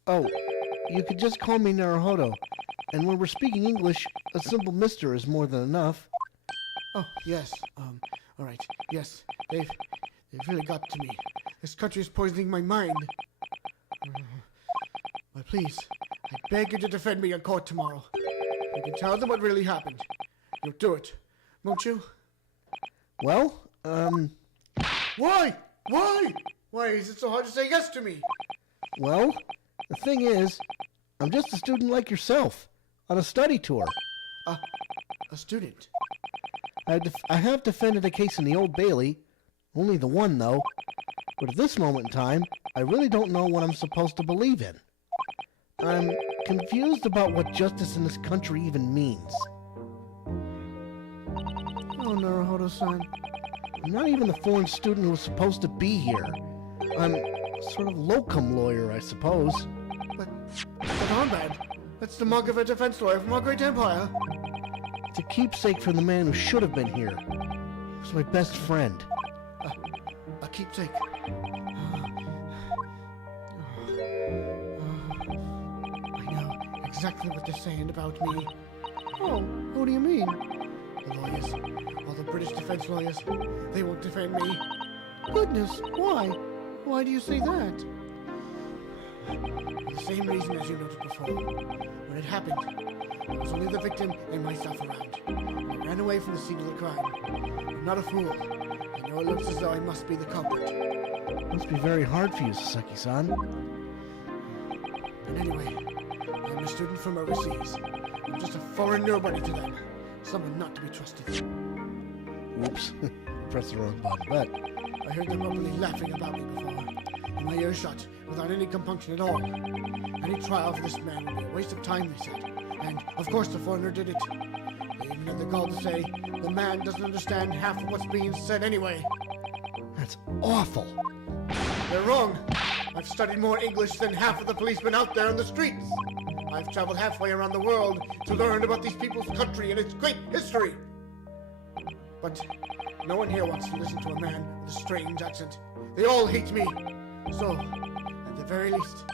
Oh, you could just call me Naruhodo. And when we're speaking English, a simple Mr. is more than enough. Oh, yes. All right. Yes, they've really got to me. This country is poisoning my mind. But please, I beg you to defend me in court tomorrow. You can tell them what really happened. You'll do it, won't you? Well, Why? Why? Why is it so hard to say yes to me? Well, the thing is, I'm just a student like yourself, on a study tour. A student. I have defended a case in the Old Bailey, only the one though. But at this moment in time, I really don't know what I'm supposed to believe in. I'm confused about what justice in this country even means. Oh, Naruhodo-san. I'm not even the foreign student who was supposed to be here. I'm sort of locum lawyer, I suppose. But Armband, that's the mark of a defense lawyer from our great empire. It's a keepsake from the man who should have been here. He was my best friend. A keepsake. I know exactly what they're saying about me. Oh, what do you mean? The lawyers, all the British defense lawyers, they won't defend me. Goodness, why? Why do you say that? For the same reason as you noted before. When it happened, there was only the victim and myself around. I ran away from the scene of the crime. I'm not a fool. I know it looks as though I must be the culprit. Must be very hard for you, Sasaki-san. But anyway, I'm a student from overseas. I'm just a foreign nobody to them. Someone not to be trusted. Whoops. Press the wrong button, but... I heard them openly laughing about me before. In my earshot, without any compunction at all. Any trial for this man would be a waste of time, they said. And, of course, the foreigner did it. They even had the gall to say, the man doesn't understand half of what's being said anyway. That's awful. They're wrong. I've studied more English than half of the policemen out there on the streets. I've traveled halfway around the world to learn about these people's country and its great history. But no one here wants to listen to a man with a strange accent. They all hate me. So, at the very least,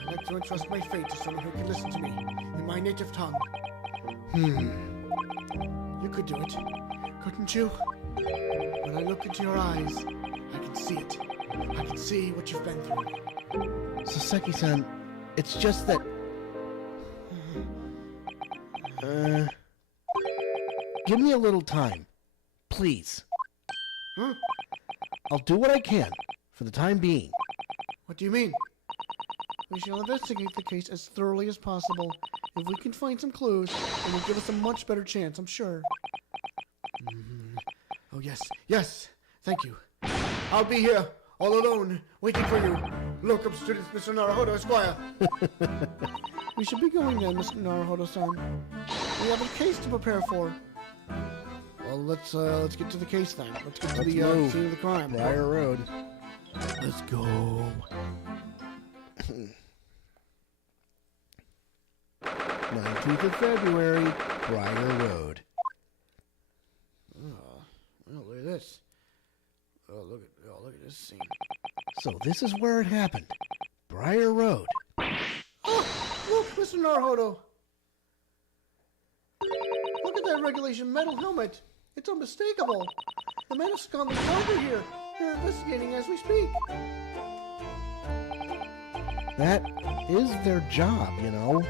I'd like to entrust my fate to someone who can listen to me in my native tongue. You could do it, couldn't you? When I look into your eyes, I can see it. I can see what you've been through. Sasaki-san, it's just that... give me a little time. Please. Huh? I'll do what I can, for the time being. What do you mean? We shall investigate the case as thoroughly as possible. If we can find some clues, it will give us a much better chance, I'm sure. Oh, yes, thank you. I'll be here, all alone, waiting for you. Locum student, Mr. Naruhodo, Esquire. We should be going then, Mr. Naruhodo-san. We have a case to prepare for. Well, let's get to the case then. Let's get to the scene of the crime. Briar Road. Let's go. 19th of February, Briar Road. Oh, well, look at this. Oh, look at this scene. So this is where it happened. Briar Road. Oh, look, Mr. Naruhodo. Look at that regulation metal helmet. It's unmistakable. The men of Scotland Yard are here. They're investigating as we speak. That is their job, you know.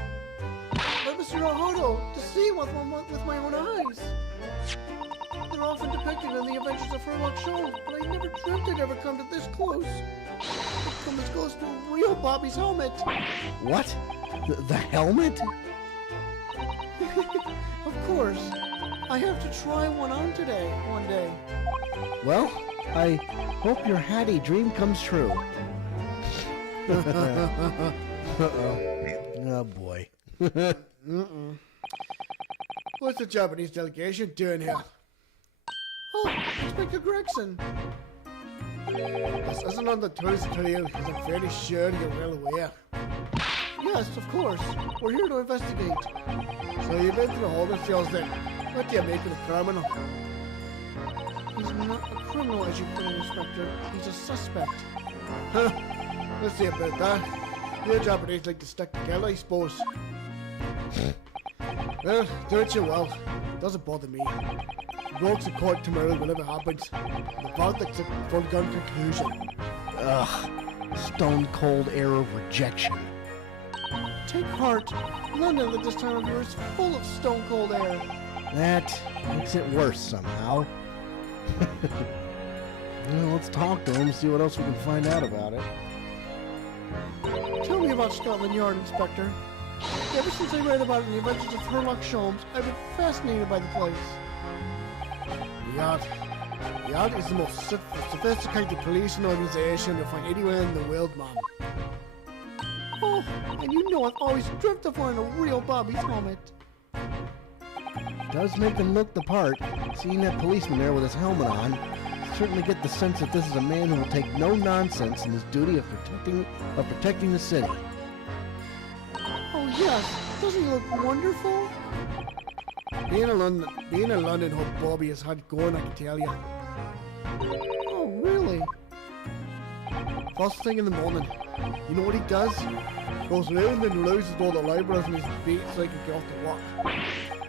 But Mr. Naruhodo, to see with my own eyes. They're often depicted in the Adventures of Sherlock shows, but I never dreamt they'd ever come to this close. They'd come as close to a real Bobby's helmet. What? The helmet? Of course. I have to try one on one day. Well, I hope your Hattie dream comes true. Oh boy. What's the Japanese delegation doing here? Oh, Inspector Gregson. This isn't on the tourist trail, because I'm fairly sure you're well aware. Yes, of course. We're here to investigate. So you've been through all the fields then. What do you make of the criminal? He's not a criminal, as you put it, Inspector. He's a suspect. Huh? Let's see about that. You Japanese like to stick together, I suppose. Well, do what you will. Doesn't bother me. Rogues in court tomorrow, whatever happens. The verdict's a foregone conclusion. Ugh. Stone cold air of rejection. Take heart. London at this time of year is full of stone cold air. That makes it worse somehow. Well, let's talk to him, see what else we can find out about it. Tell me about Scotland Yard, Inspector. Ever since I read about it in the Adventures of Sherlock Holmes, I've been fascinated by the place. The Yard is the most sophisticated policing organization you'll find anywhere in the world, man. Oh, and you know I've always dreamt of wearing a real Bobby's helmet. Does make him look the part. Seeing that policeman there with his helmet on, certainly get the sense that this is a man who will take no nonsense in his duty of protecting the city. Oh yes, doesn't he look wonderful? Being a London hub Bobby is hard going, I can tell you. Oh really? First thing in the morning, you know what he does? Goes round and rouses all the labourers in his beat so he can get off to work.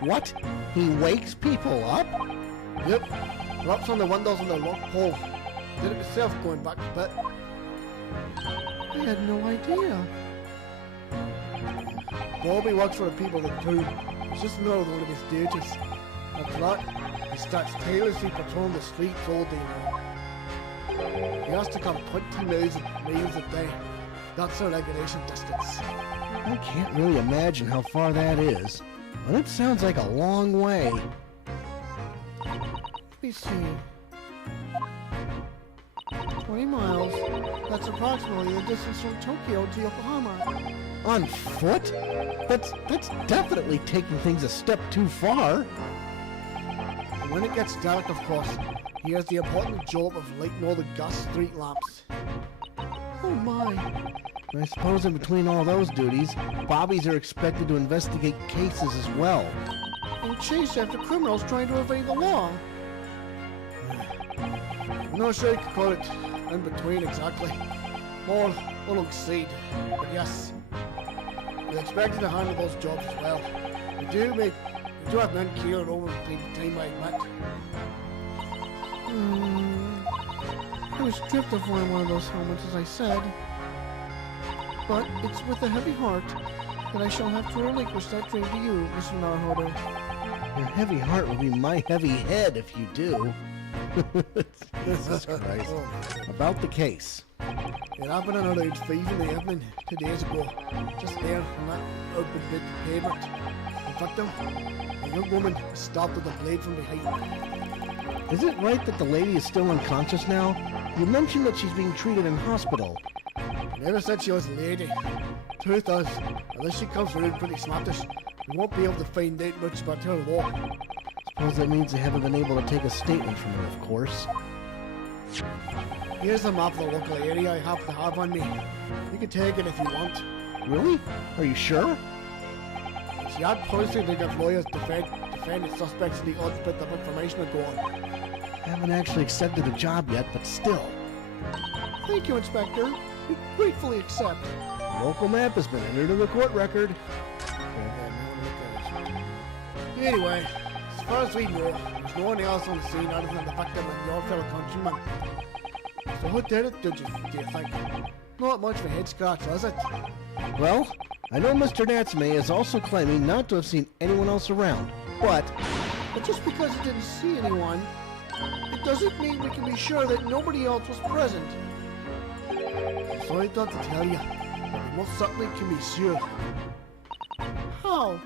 What? He wakes people up? Yep, raps on the windows in the lock hole. Did it myself going back a bit. I had no idea. Bobby works for the people of the town. It's just another one of his duties. After that, he starts tirelessly patrolling the streets all day long. He has to come 20 miles a day. That's our regulation distance. I can't really imagine how far that is, but it sounds like a long way. Let me see. 20 miles. That's approximately the distance from Tokyo to Yokohama. On foot? That's definitely taking things a step too far. And when it gets dark, of course, he has the important job of lighting all the gas street lamps. Oh my. I suppose in between all those duties, Bobbies are expected to investigate cases as well. And chase after criminals trying to evade the law. I'm not sure you could call it in between exactly. More alongside. But yes, we're expected to handle those jobs as well. We do have men killed over the time, I admit. I was stripped of wearing one of those helmets, as I said. But it's with a heavy heart that I shall have to relinquish that dream to you, Mr. Narhoder. Your heavy heart will be my heavy head if you do. Jesus Christ. About the case. It happened at around 5 in the evening 2 days ago. Just there on that open bit of pavement. The victim, a young woman, was stabbed with a blade from behind. Is it right that the lady is still unconscious now? You mentioned that she's being treated in hospital. I never said she was a lady. Truth is, unless she comes around pretty smartish, we won't be able to find out much about her law. Suppose that means they haven't been able to take a statement from her, of course. Here's a map of the local area I happen to have on me. You can take it if you want. Really? Are you sure? It's yard policy to give lawyers defend its suspects in the odd bit of information and go on. I haven't actually accepted the job yet, but still. Thank you, Inspector. We gratefully accept. The local map has been entered in the court record. Anyway, as far as we know, there's no one else on the scene other than the victim and your fellow countryman. So who did it, do you think? Not much of a head scratch, is it? Well, I know Mr. Natsume is also claiming not to have seen anyone else around, but just because he didn't see anyone, it doesn't mean we can be sure that nobody else was present. Sorry to tell you, but we most certainly can be sure. How?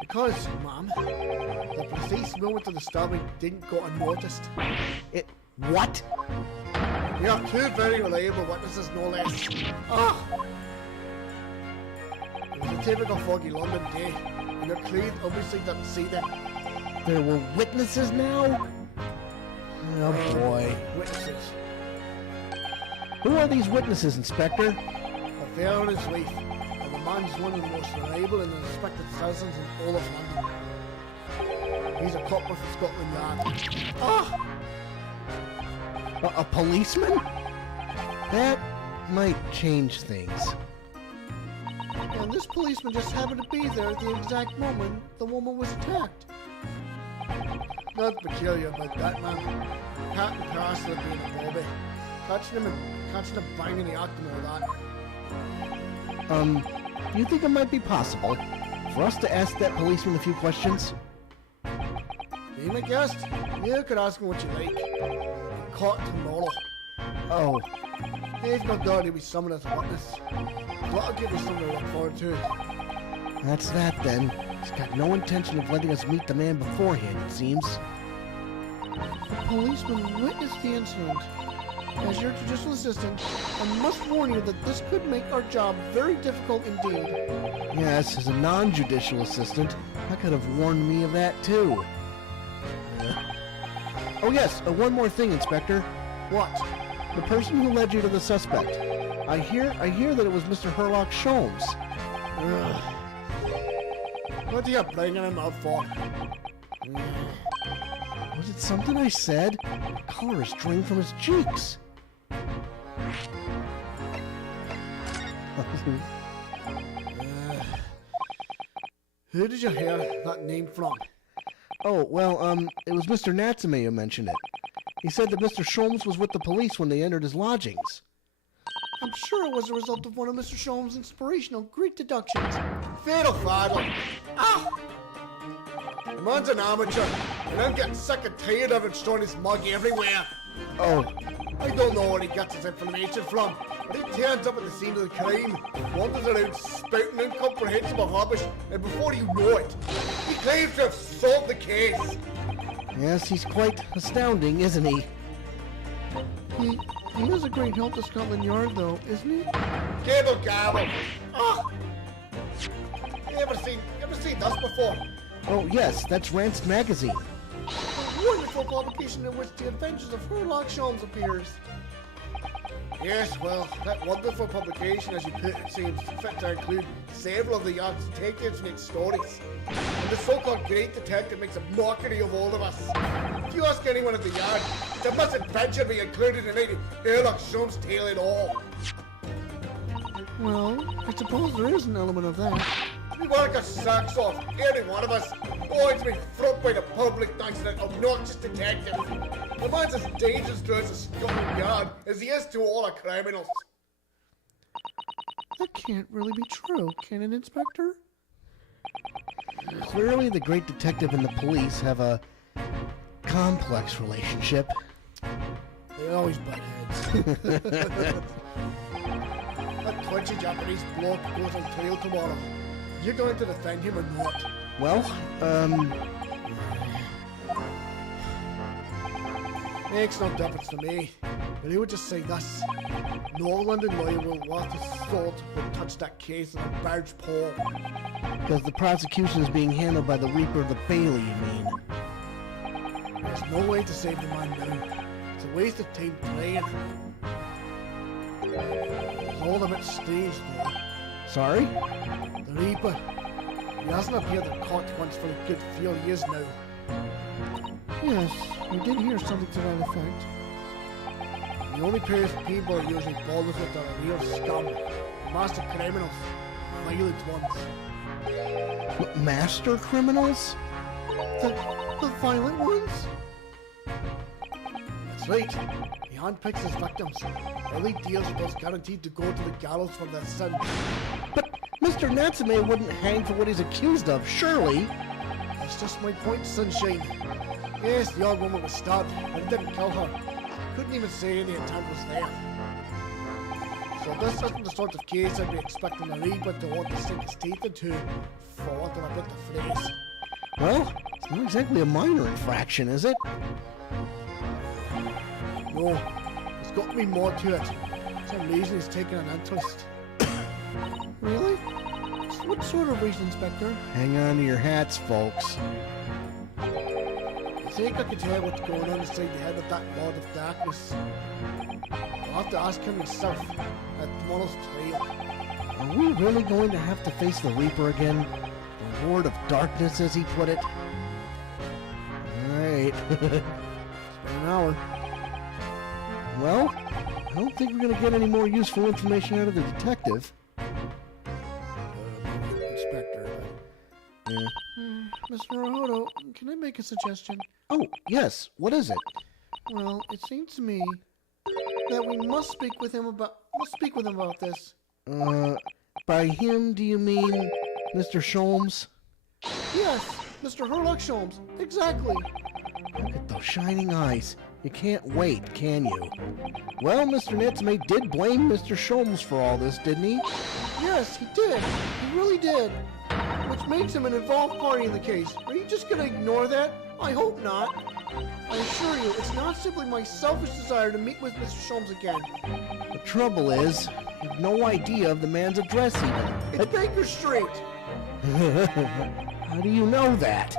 Because, ma'am, the precise moment of the stabbing didn't go unnoticed. What? We have 2 very reliable witnesses, no less. Ah! It was a typical foggy London day, and your client obviously didn't see them. There were witnesses now? Oh boy. Witnesses. Who are these witnesses, Inspector? A fella and his wife, and the man's one of the most reliable and respected citizens in all of London. He's a cop with the Scotland Yard. Ah! A policeman? That might change things. And this policeman just happened to be there at the exact moment the woman was attacked. Nothing peculiar about that, man. Part and parcel of being a bobby. Catching him banging the act and all that. Do you think it might be possible for us to ask that policeman a few questions? Be my guest. You could ask him what you like. Of court tomorrow. Oh, If not done, he'll be summoned as a witness. But I'll give you something to look forward to. that's that then. He's got no intention of letting us meet the man beforehand, it seems. The policeman witnessed the incident. As your judicial assistant, I must warn you that this could make our job very difficult indeed. Yes, as a non-judicial assistant, that could have warned me of that too. Oh yes, one more thing, Inspector. What? The person who led you to the suspect. I hear that it was Mr. Herlock Sholmes. Ugh. What are you bringing him up for? Was it something I said? Color is drained from his cheeks. Who did you hear that name from? Oh, well, it was Mr. Natsume who mentioned it. He said that Mr. Sholmes was with the police when they entered his lodgings. I'm sure it was a result of one of Mr. Sholmes' inspirational Greek deductions. Fatal Fadl! Ah! The man's an amateur, and I'm getting sick and tired of him throwing his mug everywhere. Oh, I don't know where he gets his information from, but he turns up at the scene of the crime, wanders around spouting incomprehensible rubbish, and before you know it, he claims to have solved the case. yes, he's quite astounding, isn't he? He is a great help to Scotland Yard, though, isn't he? Gabble, gabble. Ah! You ever seen this before? Oh, yes, that's Ranced Magazine. A wonderful publication in which the adventures of Herlock Sholmes appears. Yes, well, that wonderful publication, as you put it, seems fit to include several of the yard's detectives' make stories. And the so-called great detective makes a mockery of all of us. If you ask anyone at the yard, it's a misadventure to be included in any Herlock Sholmes tale at all. Well, I suppose there is an element of that. We want to get sacks off, any one of us, always be thrown by the public thanks to that obnoxious detective. The man's as dangerous to us as Scotland Yard as he is to all our criminals. That can't really be true, can it, Inspector? Clearly, the great detective and the police have a complex relationship. They always butt heads. That twitchy Japanese bloke goes on trail tomorrow. You going to defend him or not? Well, Makes no difference to me. But he would just say this. No London lawyer will worth his salt would touch that case in a barge pole. because the prosecution is being handled by the Reaper of the Bailey, you mean? There's no way to save the man now. It's a waste of time playing. It's all a bit staged though. Sorry? The Reaper. He hasn't appeared in court once for a good few years now. Yes, I did hear something to that effect. The only people he usually bothers with are real scum, master criminals, violent ones. Master criminals? The violent ones? That's right. He handpicks his victims. Only deals with those guaranteed to go to the gallows for their sin. But Mr. Natsume wouldn't hang for what he's accused of, surely. That's just my point, Sunshine. Yes, the old woman was stabbed, but it didn't kill her. Couldn't even say the intent was there. So this isn't the sort of case I'd be expecting a Reaper to want to sink his teeth into, for want of a better phrase. Well, it's not exactly a minor infraction, is it? No, there's got to be more to it. For some reason he's taken an interest. Really? What sort of reason, Inspector? Hang on to your hats, folks. I think I can tell what's going on inside the head of that Lord of Darkness. I'll have to ask him myself at tomorrow's trial. Are we really going to have to face the Reaper again? The Lord of Darkness, as he put it? Alright. It's been an hour. Well, I don't think we're going to get any more useful information out of the detective. Inspector. Yeah. Mr. Rohoto, can I make a suggestion? Oh, yes. What is it? Well, it seems to me that we must speak with him about this. By him, do you mean Mr. Sholmes? Yes, Mr. Herlock Sholmes. Exactly. Look at those shining eyes. You can't wait, can you? Well, Mr. Natsume did blame Mr. Sholmes for all this, didn't he? Yes, he did. He really did. Which makes him an involved party in the case. Are you just going to ignore that? I hope not. I assure you, it's not simply my selfish desire to meet with Mr. Sholmes again. The trouble is, you have no idea of the man's address even. It's Baker Street. How do you know that?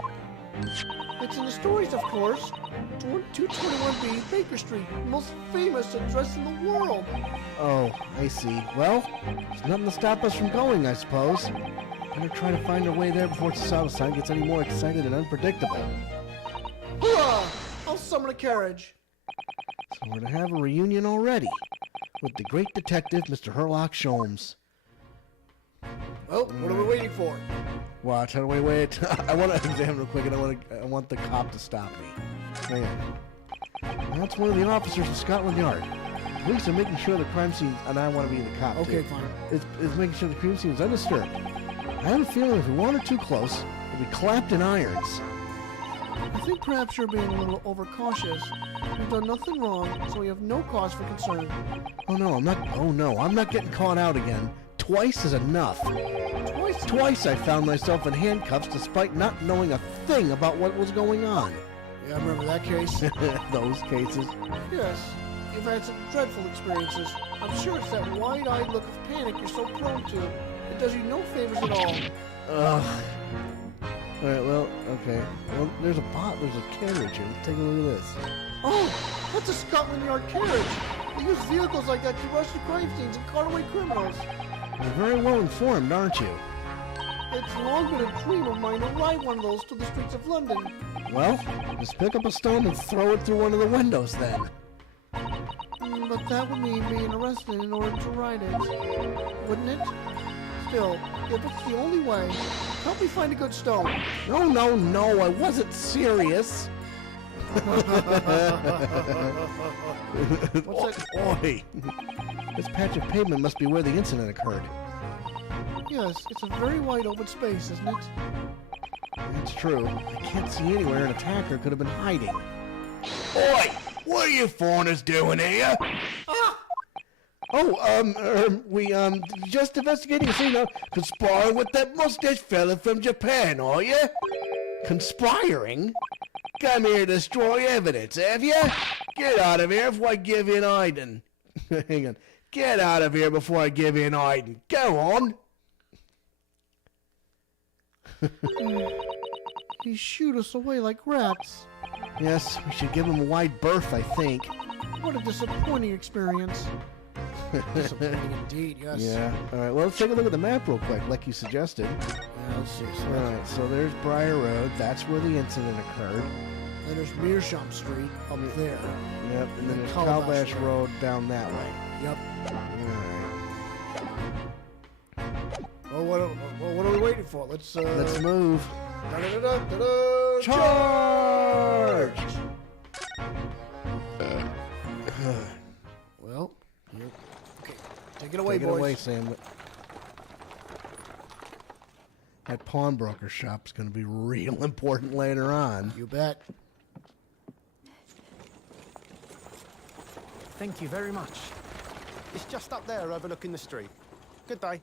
It's in the stories, of course. 221B Baker Street, the most famous address in the world. Oh, I see. Well, there's nothing to stop us from going, I suppose. Better try to find our way there before Susato-san gets any more excited and unpredictable. Hurrah! I'll summon a carriage. So we're to have a reunion already with the great detective, Mr. Herlock Sholmes. Well, what are we waiting for? Watch, how do I wait? I want to examine real quick, and I want the cop to stop me. Hang on. That's one of the officers in Scotland Yard. Police are making sure the crime scene, and I want to be the cop. Okay, too. fine. It's making sure the crime scene is undisturbed. I have a feeling if we wander too close, we'll be clapped in irons. I think perhaps you're being a little overcautious. We've done nothing wrong, so we have no cause for concern. Oh no, I'm not getting caught out again. Twice is enough. Twice I found myself in handcuffs despite not knowing a thing about what was going on. Yeah, I remember that case. Those cases. Yes, you've had some dreadful experiences. I'm sure it's that wide-eyed look of panic you're so prone to. It does you no favors at all. Ugh. Alright, well, okay. Well, there's a carriage here. Let's take a look at this. Oh, that's a Scotland Yard carriage. They use vehicles like that to rush to crime scenes and cart away criminals. You're very well informed, aren't you? It's long been a dream of mine to ride one of those to the streets of London. Well, just pick up a stone and throw it through one of the windows then. But that would mean being arrested in order to ride it, wouldn't it? Still, if it's the only way, help me find a good stone. No, I wasn't serious. What's that? Oi! This patch of pavement must be where the incident occurred. Yes, it's a very wide open space, isn't it? That's true. I can't see anywhere an attacker could have been hiding. Oi! What are you foreigners doing here? Ah! Oh, we, just investigating, so you know, conspiring with that mustache fella from Japan, are you? Conspiring? Come here to destroy evidence, have you? Get out of here before I give you an hiding. Hang on. Get out of here before I give you an hiding. Go on. He shoot us away like rats. Yes, we should give him a wide berth, I think. What a disappointing experience. Disappointing indeed, yes. Yeah. All right, well, let's take a look at the map real quick, like you suggested. Yeah, let's see. All right, so there's Briar Road. That's where the incident occurred. Then there's Meerschaum Street up there. Yep, and then there's Calabash Calabash Road. Road down that way. Yep. All Well, what are we waiting for? Let's move. Da-da-da-da-da-da, Charge! Well, here. Okay, take it away, Take it boys. away, Sam. That pawnbroker shop's going to be real important later on. You bet. Thank you very much. It's just up there overlooking the street. Good day.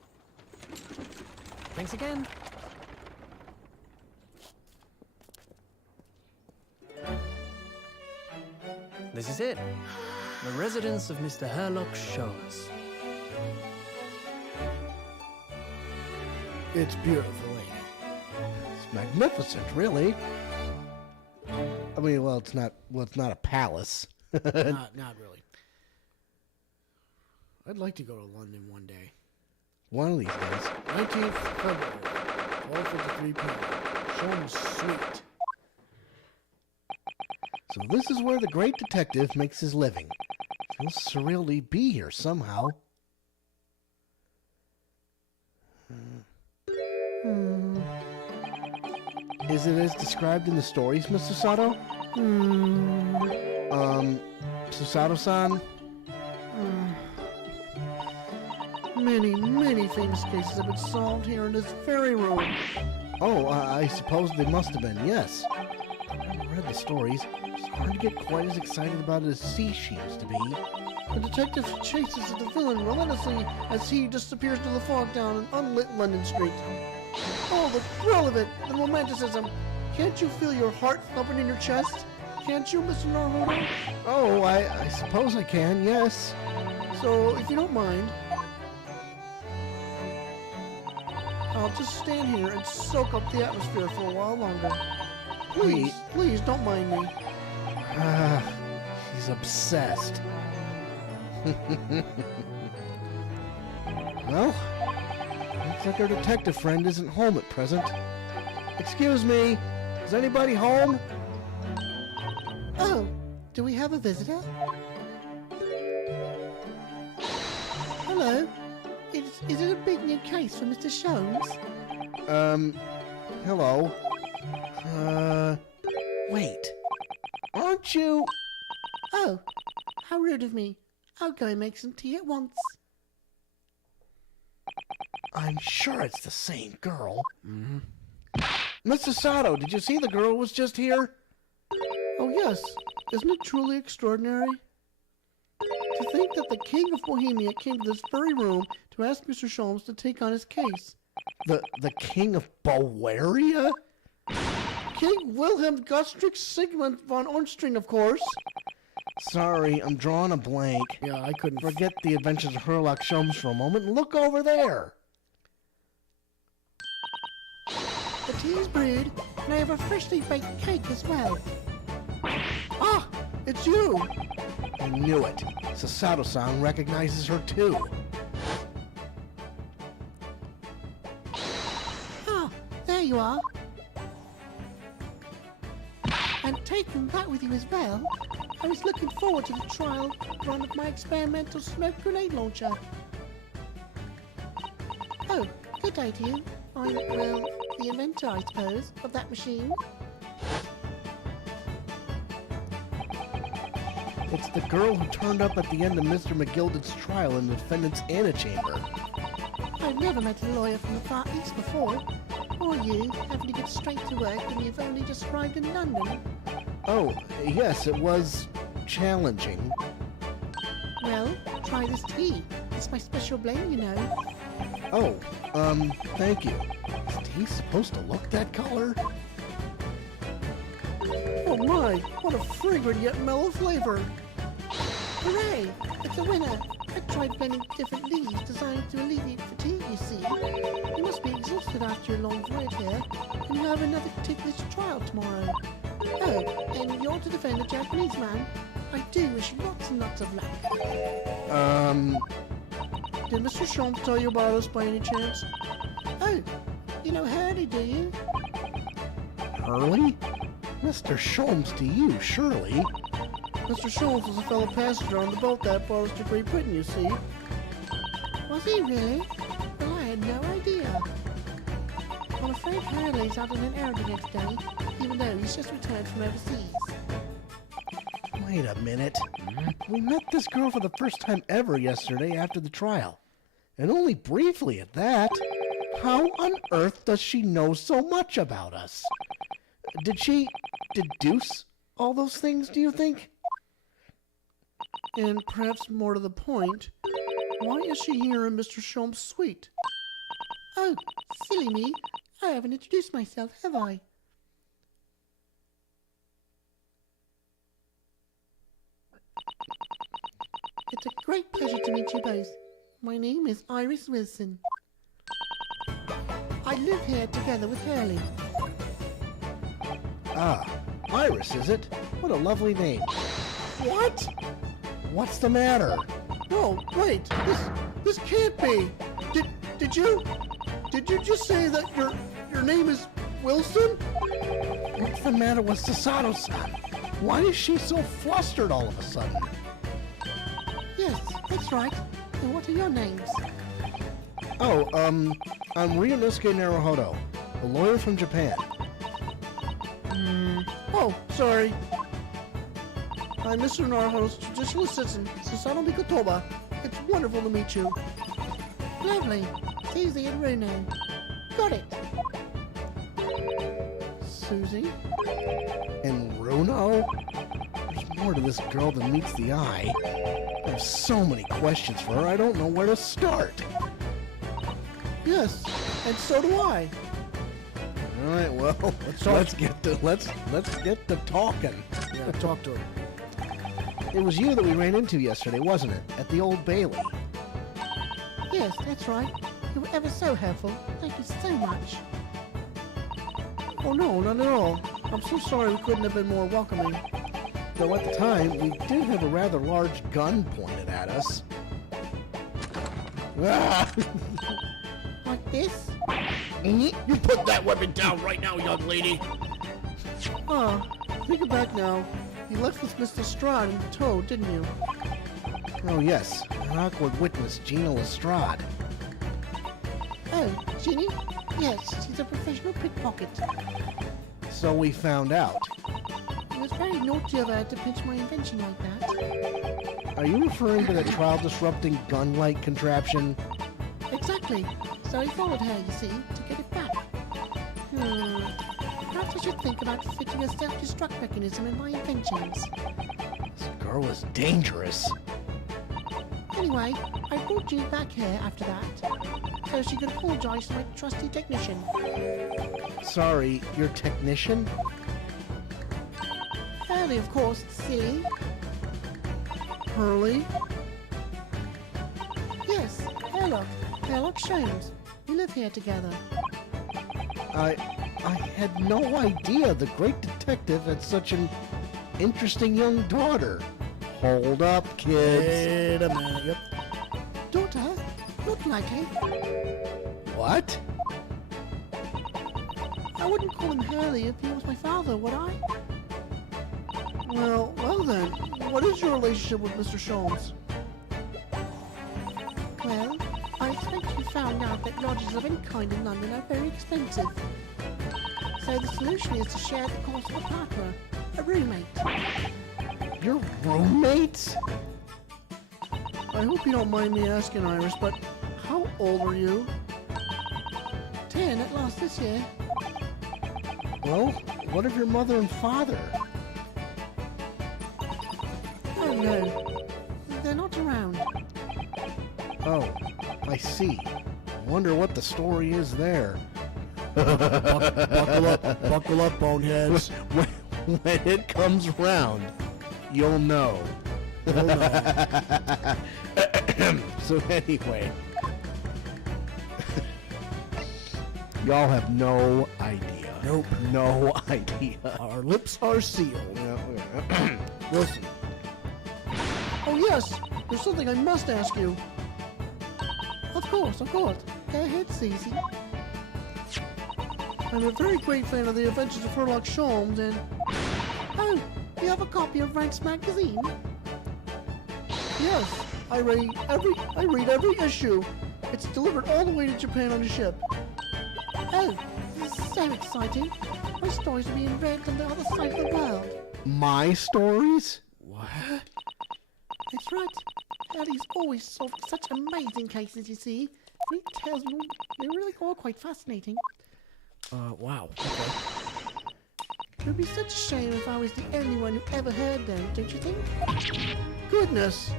Thanks again. This is it. The residence of Mr. Herlock Sholmes. It's beautiful, ain't It's magnificent, really. I mean, well, it's not a palace. it? Not really. I'd like to go to London one day. One of these days. 19th February, 12:53 p.m. Sholmes Suite. So this is where the great detective makes his living. Feels surreal to be here somehow. Is it as described in the stories, Mr. Sato? Susato-san? Many famous cases have been solved here in this very room. Oh, I suppose they must have been, yes. I never read the stories. Just hard to get quite as excited about it as she used to be. The detective chases the villain relentlessly as he disappears to the fog down an unlit London street. Oh, the thrill of it, the romanticism. Can't you feel your heart thumping in your chest? Can't you, Mr. Naruto? Oh, I suppose I can, yes. So, if you don't mind, I'll just stand here and soak up the atmosphere for a while longer. Please, don't mind me. He's obsessed. Well, looks like our detective friend isn't home at present. Excuse me, is anybody home? Oh, do we have a visitor? Hello. Is it a big new case for Mr. Sholmes? Hello. Wait. Aren't you... Oh, how rude of me. I'll go and make some tea at once. I'm sure it's the same girl. Mm-hmm. Miss Susato, did you see the girl was just here? Oh yes, isn't it truly extraordinary? To think that the King of Bohemia came to this very room to ask Mr. Sholmes to take on his case. The King of Bavaria? King Wilhelm Gottrich Sigmund von Ornstein, of course. Sorry, I'm drawing a blank. Yeah, I couldn't Forget the adventures of Sherlock Sholmes for a moment and look over there. The tea's brewed, and I have a freshly baked cake as well. Ah, it's you! I knew it. Susato-san recognizes her too. Ah, there you are. And taking that with you as well, I was looking forward to the trial run of my experimental smoke grenade launcher. Oh, good day to you. I'm, well, the inventor, I suppose, of that machine. It's the girl who turned up at the end of Mr. McGilden's trial in the defendant's antechamber. I've never met a lawyer from the Far East before. Or you, having to get straight to work when you've only just arrived in London. Oh, yes, it was challenging. Well, try this tea. It's my special blend, you know. Oh, thank you. Is tea supposed to look that color? Oh my, what a fragrant yet mellow flavor. Hooray, it's a winner. I tried blending different leaves designed to alleviate fatigue, you see. You must be exhausted after your long voyage here, and you have another ticklish trial tomorrow. Oh, and you're to defend a Japanese man? I do wish you lots and lots of luck. Did Mr. Sholmes tell you about us by any chance? Oh, you know Hurley, do you? Hurley? Mr. Sholmes to you, surely. Mr. Sholmes was a fellow passenger on the boat that brought us to Great Britain, you see. Was he really? Well, I had no idea. I'm afraid Hurley's out on an errand the next day, even though he's just returned from overseas. Wait a minute. We met this girl for the first time ever yesterday after the trial. And only briefly at that. How on earth does she know so much about us? Did she deduce all those things, do you think? And perhaps more to the point, why is she here in Mr. Sholmes' suite? Oh, silly me. I haven't introduced myself, have I? It's a great pleasure to meet you both. My name is Iris Wilson. I live here together with Hurley. Ah, Iris, is it? What a lovely name. What? What's the matter? No, wait. This can't be. Did you just say that your name is Wilson? What's the matter with Susato-san? Why is she so flustered all of a sudden? Yes, that's right. And what are your names? Oh, I'm Ryunoske and Susato, a lawyer from Japan. Oh, sorry. I'm Mr. Naruto's judicial assistant, Susato Mikotoba. It's wonderful to meet you. Lovely. Susie and Runo. Got it. Susie? And Runo? more to this girl than meets the eye. I have so many questions for her, I don't know where to start. Yes, and so do I. All right, well, let's get to talking. Yeah, talk to her. It was you that we ran into yesterday, wasn't it? At the Old Bailey. Yes, that's right. You were ever so helpful. Thank you so much. Oh no, not at all. I'm so sorry we couldn't have been more welcoming. Though at the time, we did have a rather large gun pointed at us. Ah! Like this? You put that weapon down right now, young lady. Think back now. You left with Mr. Strahd in tow, didn't you? Oh yes, an awkward witness, Gina Lestrade. Oh, Ginny? Yes, she's a professional pickpocket. So we found out. It was very naughty of her to pinch my invention like that. Are you referring to the trial-disrupting gun-like contraption? Exactly. So I followed her, you see, to get it back. Perhaps I should think about fitting a self-destruct mechanism in my inventions. This girl is dangerous. Anyway, I brought Jean back here after that, so she could apologize to my trusty technician. Sorry, your technician? Hurley, of course, silly. Hurley? Yes, Herlock Sholmes. We live here together. I had no idea the great detective had such an interesting young daughter. Hold up, kids. Wait a minute. Yep. Daughter? Not likely. What? I wouldn't call him Hurley if he was my father, would I? Well then, what is your relationship with Mr. Sholmes? Well, I expect you found out that lodges of any kind in London are very expensive. So the solution is to share the cost of a partner, a roommate. Your roommates? I hope you don't mind me asking, Iris, but how old are you? 10 at last this year. Well, what of your mother and father? Oh no, they're not around. Oh, I see. Wonder what the story is there. Buckle up, boneheads. When it comes round, you'll know. So anyway, y'all have no idea. Nope. No idea. Our lips are sealed. Listen, Oh yes, there's something I must ask you. Of course. Go ahead, Cece. I'm a very great fan of the Adventures of Sherlock Sholmes and... Oh, you have a copy of Rank's magazine? Yes, I read every issue. It's delivered all the way to Japan on a ship. Oh, this is so exciting. My stories are being read on the other side of the world. my stories? What? That's right. Hurley's always solved such amazing cases, you see. And he tells me they really are quite fascinating. Wow. It would be such a shame if I was the only one who ever heard them, don't you think? Goodness!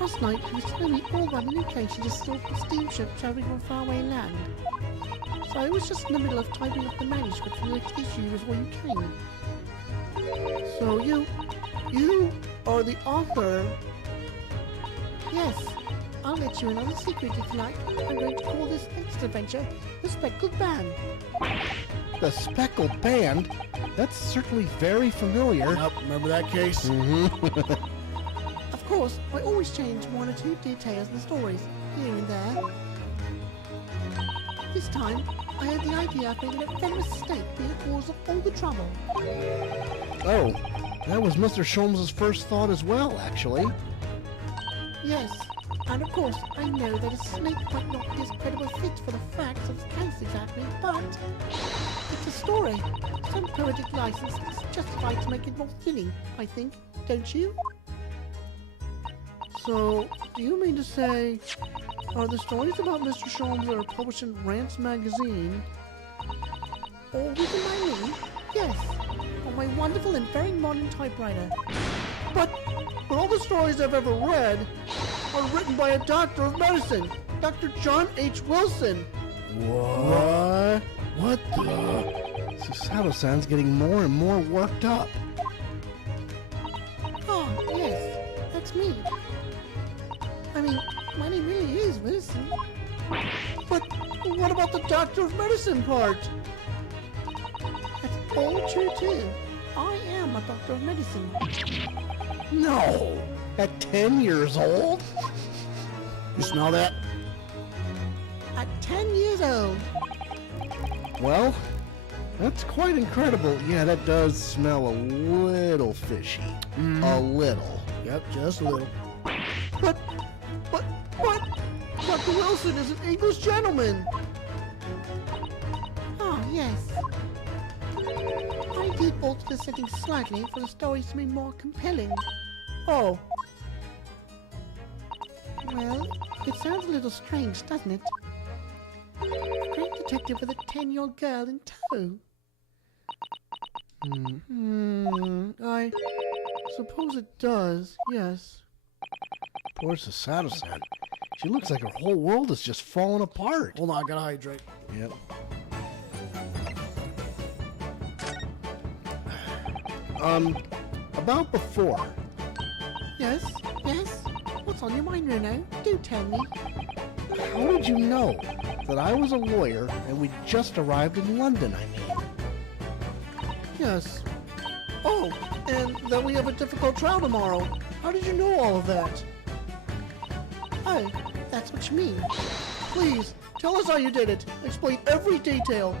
Last night, he was telling me all about a new case he just saw from a steamship travelling from faraway land. So I was just in the middle of typing up the manuscript for the next issue before you came. So you are the author? Yes. I'll let you in on a secret if you like. I'm going to call this next adventure The Speckled Band. The Speckled Band? That's certainly very familiar. Yep, remember that case? Mm-hmm. Of course, I always change one or two details in the stories, here and there. This time, I had the idea of making a venomous snake be the cause of all the trouble. Oh, that was Mr. Sholmes' first thought as well, actually. Yes, and of course, I know that a snake might not be a credible fit for the facts of the case exactly, but it's a story. Some poetic license is justified to make it more thrilling, I think, don't you? So, do you mean to say, are the stories about Mr. Sholmes that are published in Rance magazine all written by me? Yes. my wonderful and very modern typewriter. But all the stories I've ever read are written by a doctor of medicine, Dr. John H. Wilson. What? What the? Susato-san's getting more and more worked up. Oh, yes, that's me. I mean, my name really is Wilson. But what about the doctor of medicine part? That's all true too. I am a doctor of medicine. No! At 10 years old? You smell that? At 10 years old. Well, that's quite incredible. Yeah, that does smell a little fishy. A little. Yep, just a little. But, Dr. Wilson is an English gentleman. Oh, yes. I did alter the setting slightly for the stories to be more compelling. Oh, Well, it sounds a little strange, doesn't it? A great detective with a 10-year-old girl in tow. I suppose it does, yes. poor Susato-san. She looks like her whole world is just falling apart. Hold on, I gotta hydrate. Yep. About before. Yes? What's on your mind, Reno? Do tell me. How did you know that I was a lawyer and we just arrived in London, I mean? Yes. Oh, and that we have a difficult trial tomorrow. How did you know all of that? Oh, that's what you mean. Please, tell us how you did it. Explain every detail.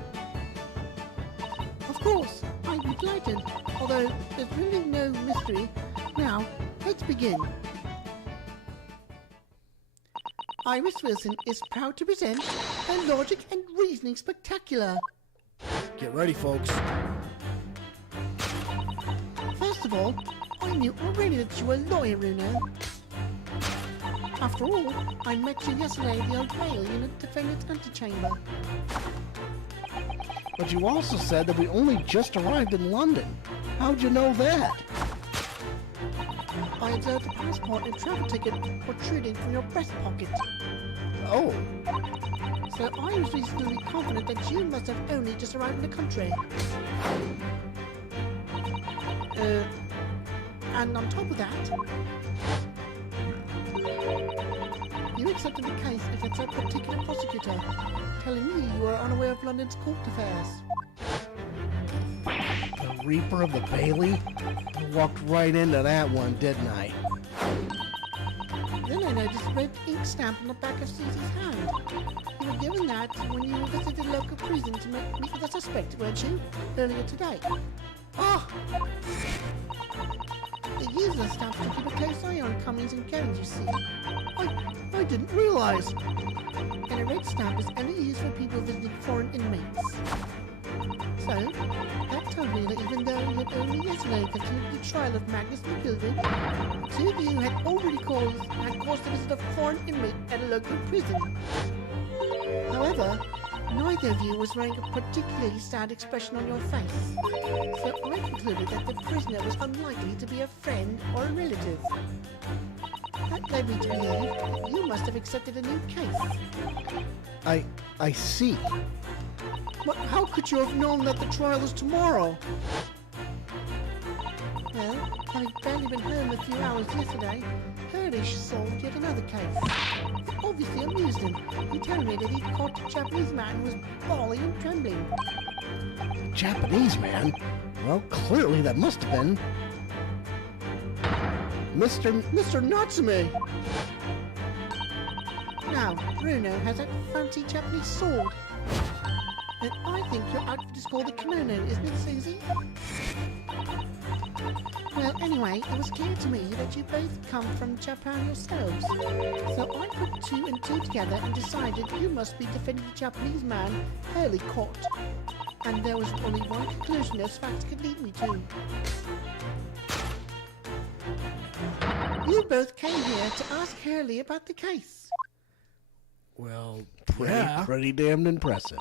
Of course, I'd be delighted. Although, there's really no mystery. Now, let's begin. Iris Wilson is proud to present a logic and reasoning spectacular. Get ready, folks. First of all, I knew already that you were a lawyer, Bruno. After all, I met you yesterday at the Old Bailey in the defendant's antechamber. But you also said that we only just arrived in London. How'd you know that? I observed a passport and travel ticket protruding from your breast pocket. Oh, So I was reasonably confident that you must have only just arrived in the country. And on top of that, you accepted the case against a particular prosecutor, telling me you were unaware of London's court affairs. the Reaper of the Bailey? I walked right into that one, didn't I? Then I noticed a red ink stamp on the back of Susie's hand. You were given that when you visited the local prison to meet with the suspect, weren't you? Earlier today. Ah! The user stamps to keep a close eye on comings and goings, you see. I didn't realize. And a red stamp is only used for people visiting foreign inmates. So, that told me that even though you had only yesterday concluded the trial of Magnus McGilvin, the two of you had already caused the visit of a foreign inmate at a local prison. However, neither of you was wearing a particularly sad expression on your face, so I concluded that the prisoner was unlikely to be a friend or a relative. That led me to believe that you must have accepted a new case. I see. But how could you have known that the trial is tomorrow? Well, having barely been home a few hours yesterday, Hurdish solved yet another case. It obviously amused him. He told me that he'd caught a Japanese man who was bawling and trembling. Japanese man? Well, clearly that must have been Mr. Natsume! Now, Bruno has that fancy Japanese sword. And I think your outfit is called a kimono, isn't it, Susie? Well, anyway, it was clear to me that you both come from Japan yourselves. So I put two and two together and decided you must be defending the Japanese man Hurley caught. And there was only one conclusion those facts could lead me to. You both came here to ask Hurley about the case. Well, pretty damned impressive.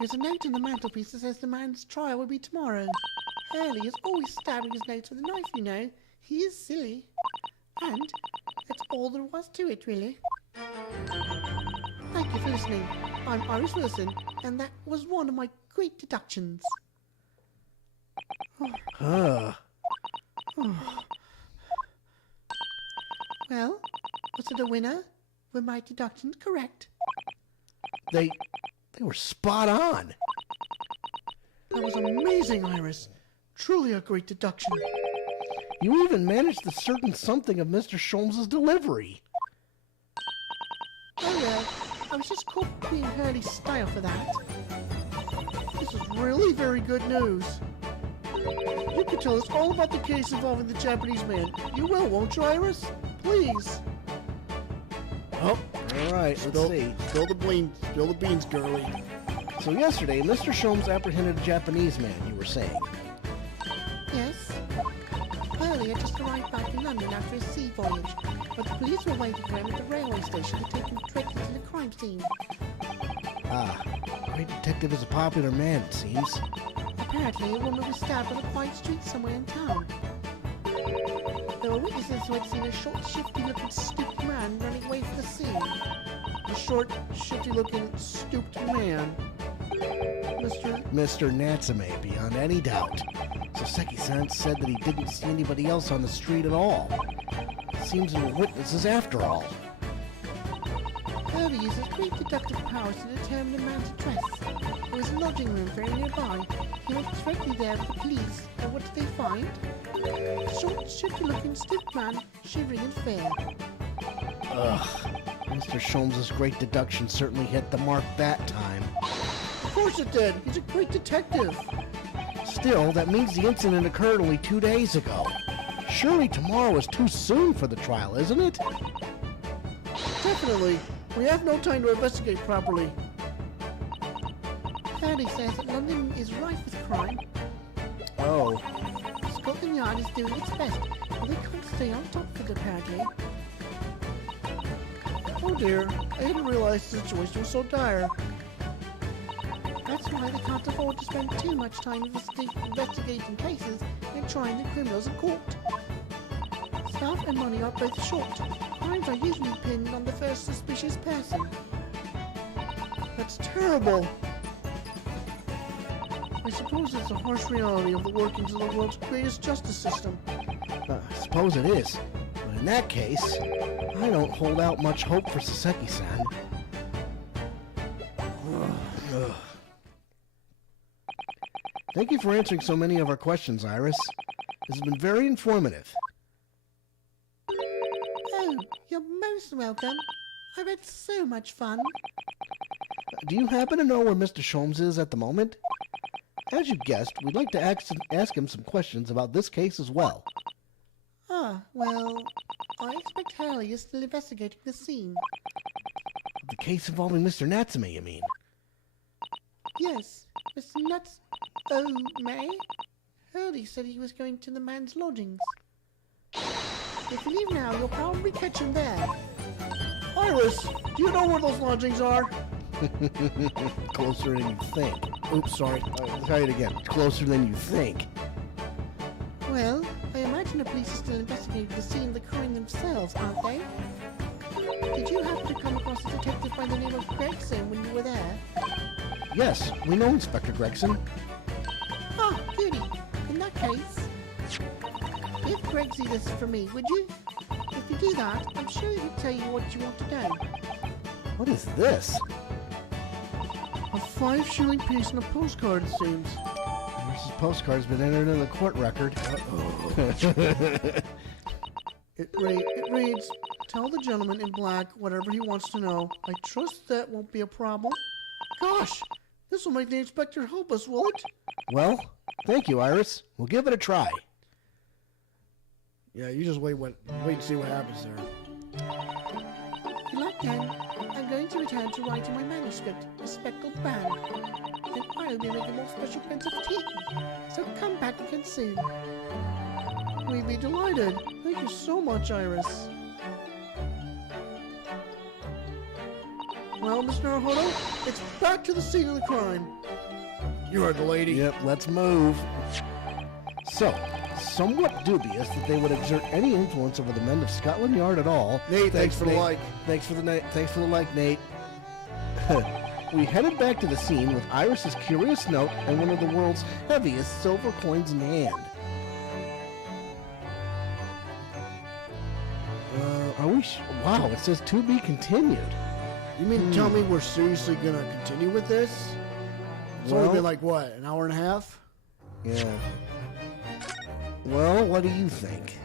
There's a note on the mantelpiece that says the man's trial will be tomorrow. Hurley is always stabbing his nose with a knife, you know. He is silly. And that's all there was to it, really. Thank you for listening. I'm Iris Wilson, and that was one of my great deductions. Well, was it a winner? Were my deductions correct? They were spot on. That was amazing, Iris. Truly a great deduction. You even managed to certain something of Mr. Sholmes' delivery. Oh well, I was just copying Hurley's style for that. This is really very good news. You can tell us all about the case involving the Japanese man. You will, won't you, Iris? Please. Oh, all right, let's see. Spill the beans, girlie. So yesterday, Mr. Sholmes apprehended a Japanese man, you were saying. Yes. Hurley had just arrived back in London after his sea voyage, but the police were waiting for him at the railway station to take him directly to the crime scene. Ah, great detective is a popular man, it seems. Apparently, a woman was stabbed on a quiet street somewhere in town. There were witnesses who had seen a short, shifty-looking, stooped man running away from the scene. A short, shifty-looking, stooped man. Mr. Natsume, beyond any doubt. Soseki-san said that he didn't see anybody else on the street at all. Seems there were witnesses after all. Hurley uses great deductive powers to determine a man's address. There was a lodging room very nearby. He went directly there with the police, and what did they find? A short, shifty-looking, stooped man, shivering in fear. Ugh. Mr. Sholmes' great deduction certainly hit the mark that time. Of course it did. He's a great detective. Still, that means the incident occurred only 2 days ago. Surely tomorrow is too soon for the trial, isn't it? Definitely. We have no time to investigate properly. Hurley says that London is rife with crime. Oh. Scotland Yard is doing its best, but they can't stay on top of it, apparently. Oh dear, I didn't realize the situation was so dire. That's why they can't afford to spend too much time investigating cases and trying the criminals in court. Staff and money are both short. Crimes are usually pinned on the first suspicious person. That's terrible. I suppose it's a harsh reality of the workings of the world's greatest justice system. I suppose it is. But in that case, I don't hold out much hope for Soseki-san. Thank you for answering so many of our questions, Iris. This has been very informative. Oh, you're most welcome. I've had so much fun. Do you happen to know where Mr. Sholmes is at the moment? As you guessed, we'd like to ask him some questions about this case as well. Ah, well, I expect Hurley is still investigating the scene. The case involving Mr. Natsume, you mean? Yes, Mr. Nuts... Oh, May? Hurley said he was going to the man's lodgings. If you leave now, you'll probably catch him there. Iris, do you know where those lodgings are? Closer than you think. Oops, sorry. I'll try it again. Closer than you think. Well, I imagine the police are still investigating the scene of the crime themselves, aren't they? Did you happen to come across a detective by the name of Gregson when you were there? Yes, we know Inspector Gregson. Ah, goody. In that case, give Gregsy this for me, would you? If you do that, I'm sure he'll tell you what you want to know. What is this? A 5-shilling piece and a postcard, it seems. This postcard's been entered in the court record. It reads, "Tell the gentleman in black whatever he wants to know. I trust that won't be a problem." Gosh, this will make the inspector help us, will it? Well, thank you, Iris. We'll give it a try. Yeah, you just wait and see what happens there. Good luck then. I'm going to return to writing my manuscript, A Speckled Band. And I'll be making more special prints of tea. So come back again soon. We'd be delighted. Thank you so much, Iris. Well, Mr. Naruhodo, it's back to the scene of the crime. You heard the lady. Yep, let's move. So, somewhat dubious that they would exert any influence over the men of Scotland Yard at all. Nate, thanks for the like. Thanks for the like, Nate. We headed back to the scene with Iris's curious note and one of the world's heaviest silver coins in hand. Wow, it says to be continued. You mean tell me we're seriously gonna continue with this? It's only been like, what, an hour and a half? Yeah. Well, what do you think?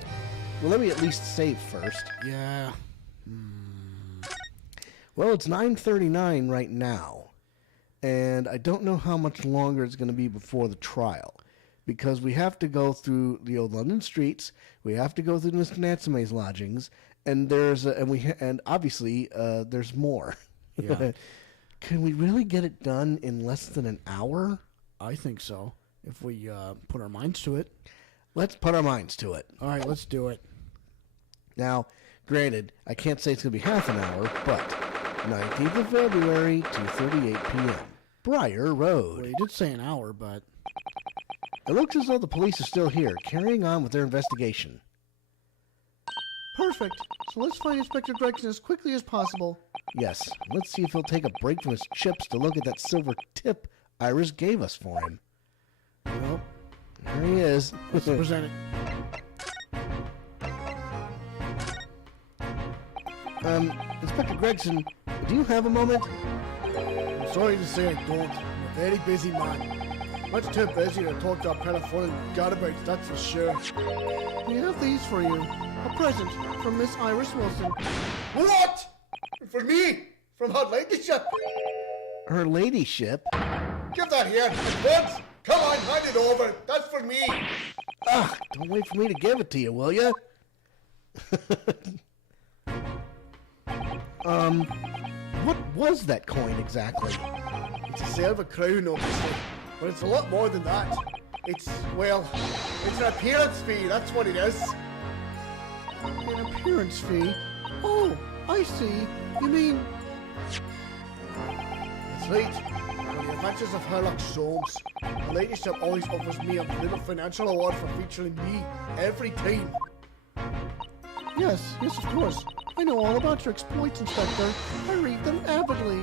Well, let me at least save first. Yeah. Well, it's 9:39 right now, and I don't know how much longer it's going to be before the trial, because we have to go through the old London streets, we have to go through Mr. Natsume's lodgings, and obviously there's more. Yeah. Can we really get it done in less than an hour? I think so, if we put our minds to it. Let's put our minds to it. All right, let's do it. Now, granted, I can't say it's going to be half an hour, but 19th of February, 2:38 p.m. Briar Road. Well, you did say an hour, but... It looks as though the police are still here, carrying on with their investigation. Perfect. So let's find Inspector Gregson as quickly as possible. Yes, let's see if he'll take a break from his chips to look at that silver tip Iris gave us for him. Well, There he is. let's present it. Inspector Gregson, do you have a moment? I'm sorry to say I don't. I'm a very busy man. Much too busy to talk to a pedophile garbage, that's for sure. We have these for you. A present from Miss Iris Wilson. What? For me? From her ladyship? Her ladyship? Give that here at once. Come on, hand it over. That's for me. Don't wait for me to give it to you, will you? What was that coin exactly? It's a silver crown, obviously, but it's a lot more than that. It's an appearance fee, that's what it is. An appearance fee? Oh, I see. You mean... That's right. For the adventures of Sherlock Holmes, the ladyship always offers me a little financial award for featuring me every time. Yes, of course. I know all about your exploits, Inspector. I read them avidly.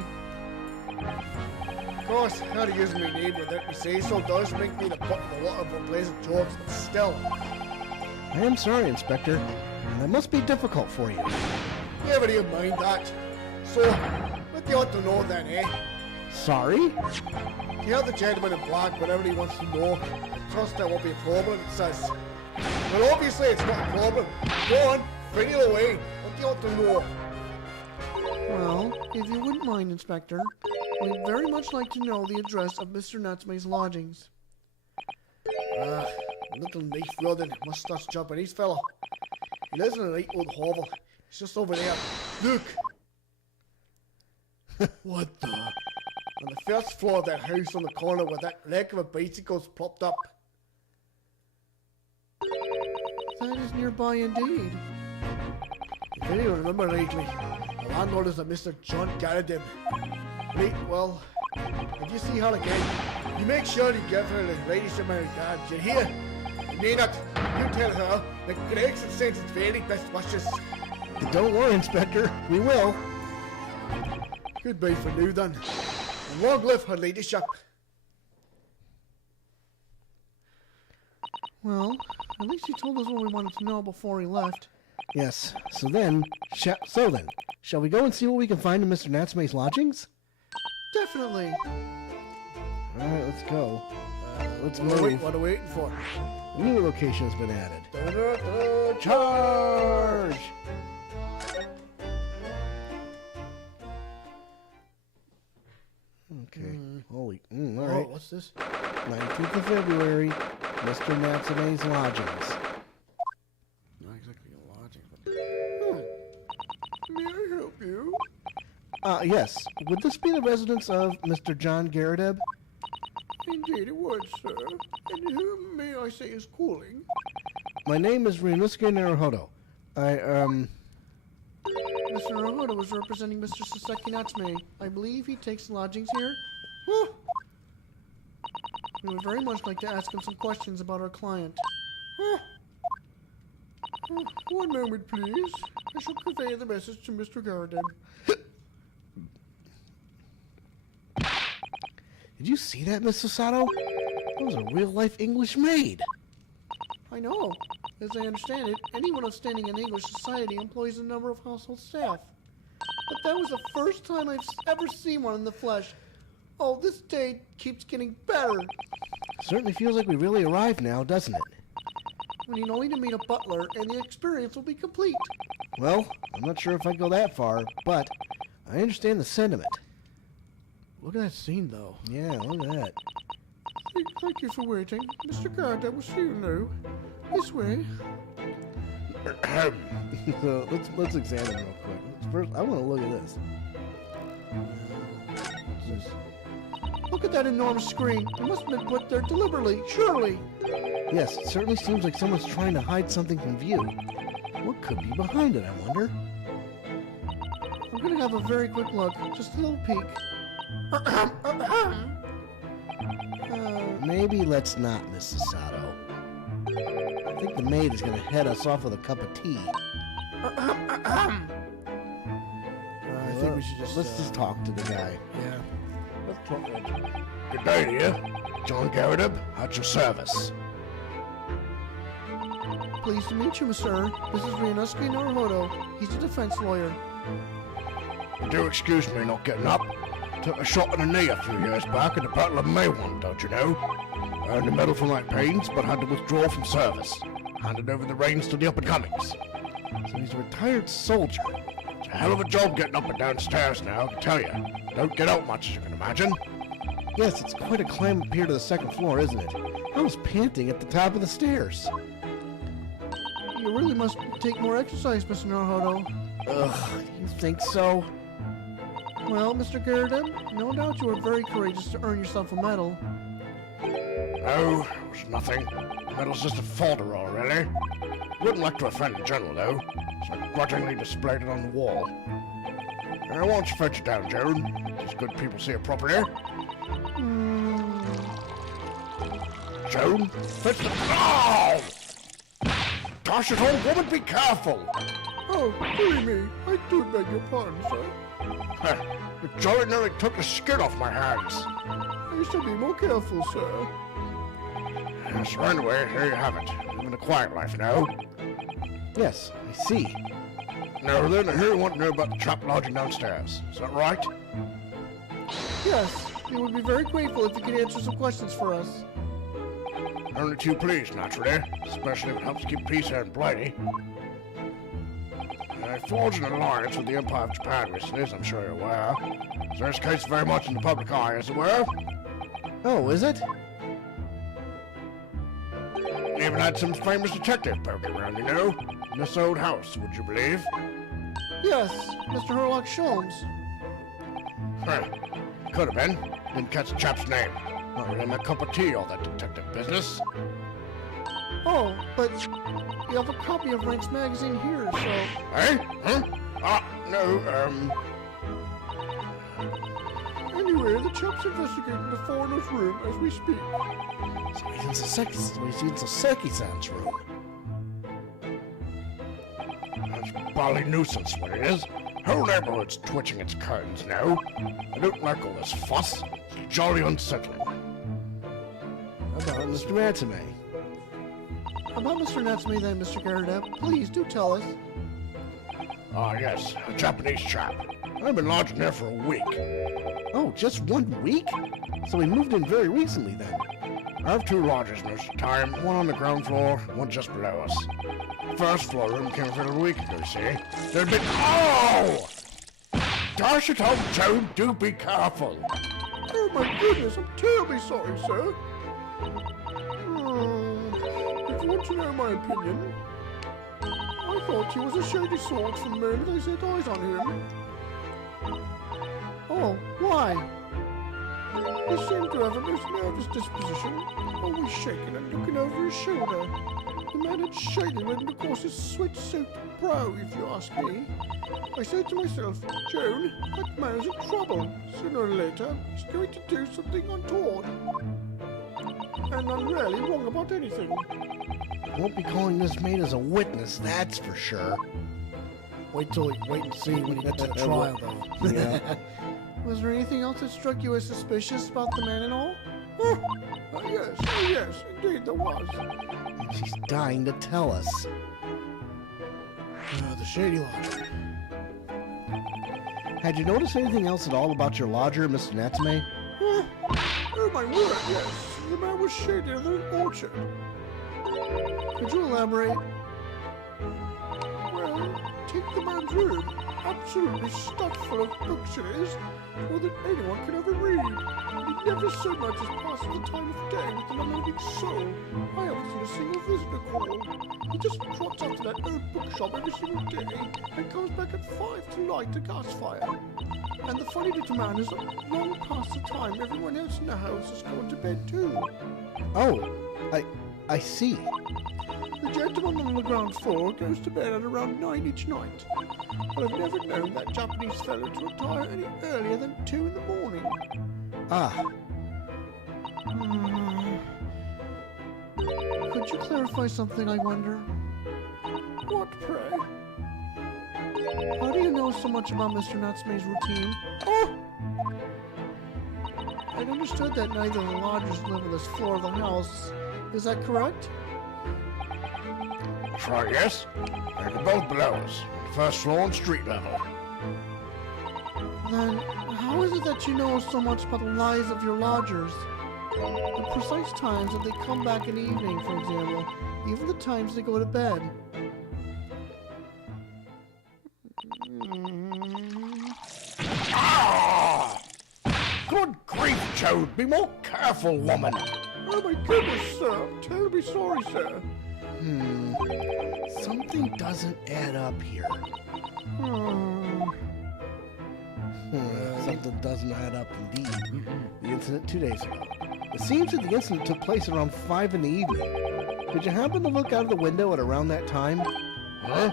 Of course, not using my name without me say so does make me the butt of a lot of unpleasant jokes, but still. I am sorry, Inspector. That must be difficult for you. Never even mind that. So, what do you want to know then, eh? Sorry? Tell the gentleman in black whatever he wants to know. Trust that won't be a problem, it says. Well, obviously it's not a problem. Go on, bring it away. What do you want to know? Well, if you wouldn't mind, Inspector, we'd very much like to know the address of Mr. Natsume's lodgings. A little knife-wielding, mustache Japanese fella. He lives in a right old hovel. It's just over there. Look! What the? On the first floor of that house on the corner where that wreck of a bicycle's propped up. That is nearby indeed. If I remember rightly, the landlord is a Mr. John Garrideb. Right, well, if you see her again, you make sure you give her the greatest amount of regards. You hear? You mean it? You tell her that Gregson sends his very best wishes. Don't worry, Inspector. We will. Goodbye for now then. And long live her ladyship. Well, at least he told us what we wanted to know before he left. Yes. So then, shall we go and see what we can find in Mr. Natsume's lodgings? Definitely. All right, let's go. Let's What move. are we waiting for? A new location has been added. Da-da-da, Charge! Okay. Holy. All Oh, right. what's this? 19th of February, Mr. Natsume's lodgings. Not exactly a lodging, but... May I help you? Yes. Would this be the residence of Mr. John Garrideb? Indeed it would, sir. And whom may I say is calling? My name is Ryunoske and Susato. Mr. Naruhodo was representing Mr. Saseki Natsume. I believe he takes lodgings here. We would very much like to ask him some questions about our client. One moment, please. I shall convey the message to Mr. Garden. Did you see that, Miss Susato? That was a real-life English maid. I know. As I understand it, anyone outstanding in English society employs a number of household staff. But that was the first time I've ever seen one in the flesh. Oh, this day keeps getting better. Certainly feels like we really arrived now, doesn't it? We need only to meet a butler, and the experience will be complete. Well, I'm not sure if I'd go that far, but I understand the sentiment. Look at that scene, though. Yeah, look at that. Thank you for waiting. Mr. Garden will see you now. This way. So let's examine real quick. First, I want to look at this. Look at that enormous screen. It must have been put there deliberately, surely. Yes, it certainly seems like someone's trying to hide something from view. What could be behind it, I wonder? I'm gonna have a very quick look. Just a little peek. Maybe let's not, Miss Susato. I think the maid is going to head us off with a cup of tea. I think we should just... Let's just talk to the guy. Yeah. Let's talk to him. Good day to you. John Garrett, at your service. Pleased to meet you, sir. This is Ryunoske and Susato. He's a defense lawyer. You do excuse me not getting up. Took a shot in the knee a few years back at the Battle of May one, don't you know? Earned a medal for my pains, but had to withdraw from service. Handed over the reins to the up-and-comings. So he's a retired soldier. It's a hell of a job getting up and downstairs now, I can tell you. Don't get out much, as you can imagine. Yes, it's quite a climb up here to the second floor, isn't it? I was panting at the top of the stairs. You really must take more exercise, Mr. Naruto. Ugh, you think so? Well, Mr. Garrett, no doubt you were very courageous to earn yourself a medal. No, it was nothing. The medal's just a folderol, really. Wouldn't like to offend the general, though, so I grudgingly displayed it on the wall. Why don't you fetch it down, Joan? These good people see it properly. Joan, fetch the... Oh! Gosh, it old woman, be careful! Oh, dear me. I do beg your pardon, sir. You jolly nearly took the skin off my hands. I shall be more careful, sir. So anyway, here you have it. Living a quiet life now. Yes, I see. Now then, I hear you want to know about the chap lodging downstairs. Is that right? Yes, we would be very grateful if you could answer some questions for us. Only too pleased, naturally. Especially if it helps keep peace here in Blighty. I forged an alliance with the Empire of Japan recently, as I'm sure you're aware. So this case very much in the public eye, as it were. Oh, is it? Even had some famous detective poking around, you know. In this old house, would you believe? Yes, Mr. Sherlock Holmes. Could have been. Didn't catch the chap's name. Not really my cup of tea, all that detective business. Oh, but you have a copy of Rank's magazine here, so... Eh? Huh? No, Anyway, the chap's investigating the foreigner's room as we speak. So he's in Sasaki's room. That's bally nuisance what it is. Whole neighborhood's twitching its curtains now. I don't like all this fuss. It's jolly unsettling. About Mr. Natsume. About Mr. Natsume then, Mr. Garrett, please do tell us. Ah, yes, a Japanese chap. I've been lodging there for a week. Oh, just 1 week? So he moved in very recently then. I have 2 lodgers most of the time, one on the ground floor, one just below us. First floor room came for a week ago, see? There'd been... Oh! Dash it home, Joan, do be careful. Oh my goodness, I'm terribly sorry, sir. If you want to know my opinion, I thought he was a shady sort from the moment I set eyes on him. Oh, why? He seemed to have a most nervous disposition, always shaking and looking over his shoulder. The man had shady ridden across his sweat-soaked brow, if you ask me. I said to myself, Joan, that man is in trouble. Sooner or later, he's going to do something untoward. And I'm rarely wrong about anything. Won't be calling this maid as a witness, that's for sure. Wait and see when you get to the trial, though. Yeah. Was there anything else that struck you as suspicious about the man and all? Yes, indeed there was. She's dying to tell us. The Shady Lodger. Had you noticed anything else at all about your lodger, Mr. Natsume? Oh my word, yes. The man was shadier than an orchard. Could you elaborate? Well, take the man's room. Absolutely stuffed full of books it is, more than anyone can ever read. And he never so much as passes the time of day with an unmoving soul. I haven't seen a single visitor call. He just trots up to that old bookshop every single day and comes back at 5 to light a gas fire. And the funny little man is long past the time everyone else in the house is going to bed too. Oh, I see. The gentleman on the ground floor goes to bed at around 9 each night. But I've never known that Japanese fellow to retire any earlier than 2 in the morning. Ah, Could you clarify something, I wonder? What, pray? How do you know so much about Mr. Natsume's routine? Oh! I'd understood that neither of the lodgers live on this floor of the house. Is that correct? Try yes. They're both below us. First floor and street level. Then, how is it that you know so much about the lives of your lodgers? The precise times that they come back in the evening, for example. Even the times they go to bed. Ah! Good grief, Joe. Be more careful, woman. Oh my goodness, sir. I'm terribly sorry, sir. something doesn't add up here. Something doesn't add up indeed. The incident 2 days ago. It seems that the incident took place around 5 in the evening. Did you happen to look out of the window at around that time? Huh?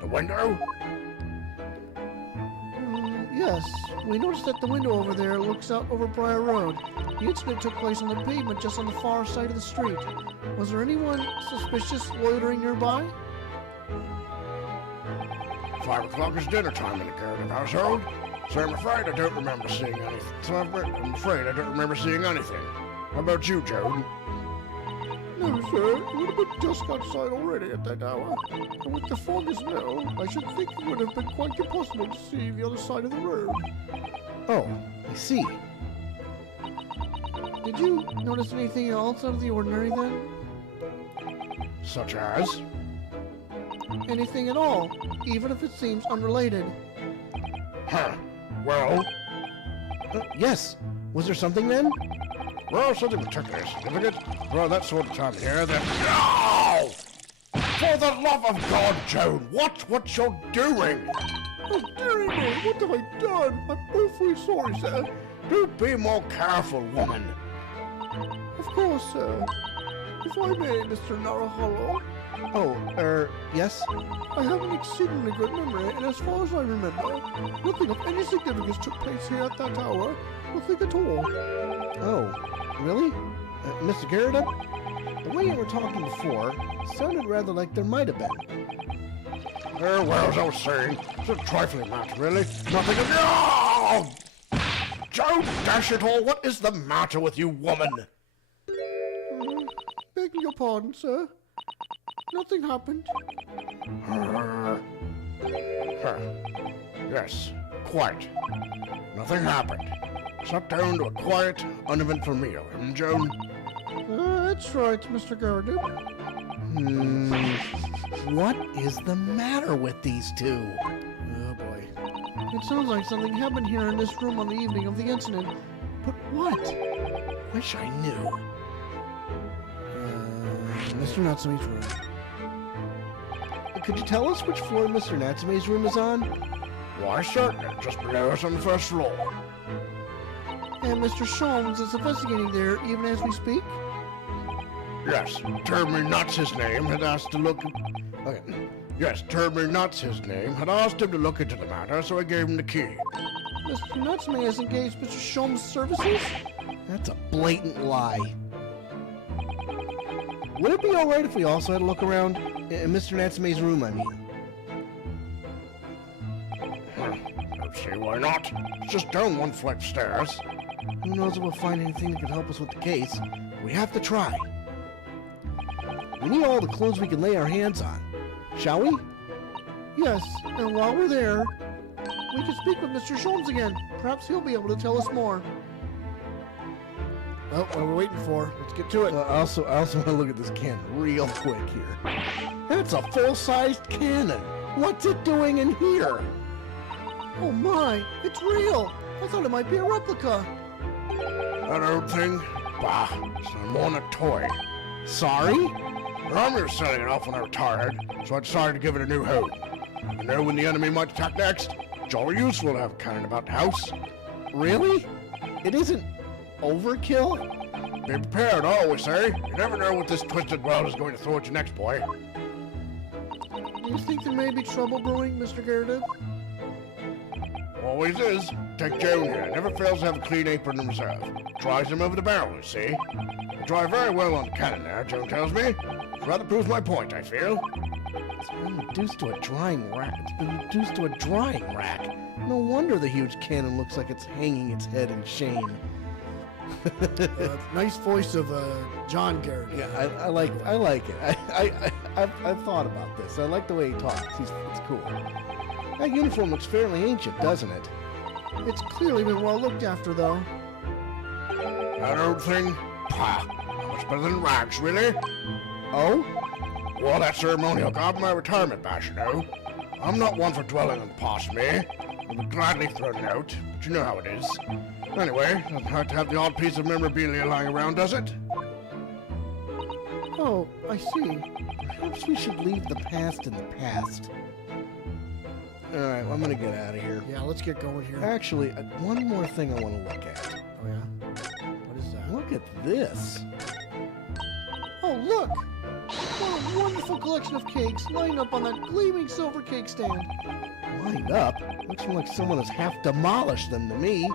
The window? Yes, we noticed that the window over there looks out over Briar Road. The incident took place on the pavement just on the far side of the street. Was there anyone suspicious loitering nearby? 5 o'clock is dinner time in the Carrigan household, so I'm afraid I don't remember seeing anything. How about you, Joe? No, sir. It would have been dusk outside already at that hour. And with the fog as well, I should think it would have been quite impossible to see the other side of the road. Oh, I see. Did you notice anything else out of the ordinary then? Such as? Anything at all, even if it seems unrelated. Huh. Well, Yes. Was there something then? well, something particularly significant. Well, that sort of time of year that... No! For the love of God, Joan, watch what you're doing! Oh, dearie me, what have I done? I'm awfully sorry, sir. Do be more careful, woman. Of course, sir. If I may, Mr. Naraholo, Oh, yes? I have an exceedingly good memory, and as far as I remember, nothing of any significance took place here at that hour. Nothing at all. Oh, really? Mr. Garrett, the way you were talking before sounded rather like there might have been. Well, as I was saying, it's a trifling matter, really. Nothing of... No! Joan, dash it all, what is the matter with you, woman? Begging your pardon, sir. Nothing happened. Yes, quite. Nothing happened. Sat down to a quiet, uneventful meal, Joan? That's right, Mr. Gardup. What is the matter with these two? Oh boy. It sounds like something happened here in this room on the evening of the incident. But what? Wish I knew. Mr. Natsume's room. Could you tell us which floor Mr. Natsume's room is on? Why, certainly, just below us on the first floor. And Mr. Sholmes is investigating there even as we speak? Yes, Termy Nuts, his name, had asked to look... Okay. Yes, Termy Nuts, his name, had asked him to look into the matter, so I gave him the key. Mr. Natsume has engaged Mr. Sholmes' services? That's a blatant lie. Would it be all right if we also had a look around in Mr. Natsume's room? I mean, Don't see why not. It's just down one flight of stairs. who knows if we'll find anything that could help us with the case? We have to try. We need all the clues we can lay our hands on, shall we? Yes, and while we're there, we can speak with Mr. Sholmes again. Perhaps he'll be able to tell us more. Well, what are we waiting for? Let's get to it. Well, I also want to look at this cannon real quick here. It's a full-sized cannon. What's it doing in here? Oh my, it's real. I thought it might be a replica. That old thing? Bah, it's more than a toy. Sorry? The army was selling it off when I retired, so I decided to give it a new home. You know when the enemy might attack next? Jolly useful to have a cannon about the house. Really? It isn't overkill? Be prepared, I always say. You never know what this twisted world is going to throw at you next, boy. Do you think there may be trouble brewing, Mr. Garrett? Always is. Take Joan here. Never fails to have a clean apron in reserve. Dries them over the barrel, you see. They dry very well on the cannon there, Joan tells me. It rather proves my point, I feel. It's been reduced to a drying rack. No wonder the huge cannon looks like it's hanging its head in shame. Nice voice of John Garrett. Yeah, I like it. I've thought about this. I like the way he talks. It's cool. That uniform looks fairly ancient, doesn't it? It's clearly been well looked after, though. That old thing? Pah! Much better than rags, really? Oh? Well, that ceremonial got my retirement bash, you know. I'm not one for dwelling on the past, me. I would gladly throw it out, but you know how it is. Anyway, doesn't hurt to have the odd piece of memorabilia lying around, does it? Oh, I see. Perhaps we should leave the past in the past. Alright, well, I'm gonna get out of here. Yeah, let's get going here. Actually, one more thing I want to look at. Oh, yeah? What is that? Look at this. Oh, look! What a wonderful collection of cakes lined up on that gleaming silver cake stand. Lined up? Looks like someone has half demolished them to me.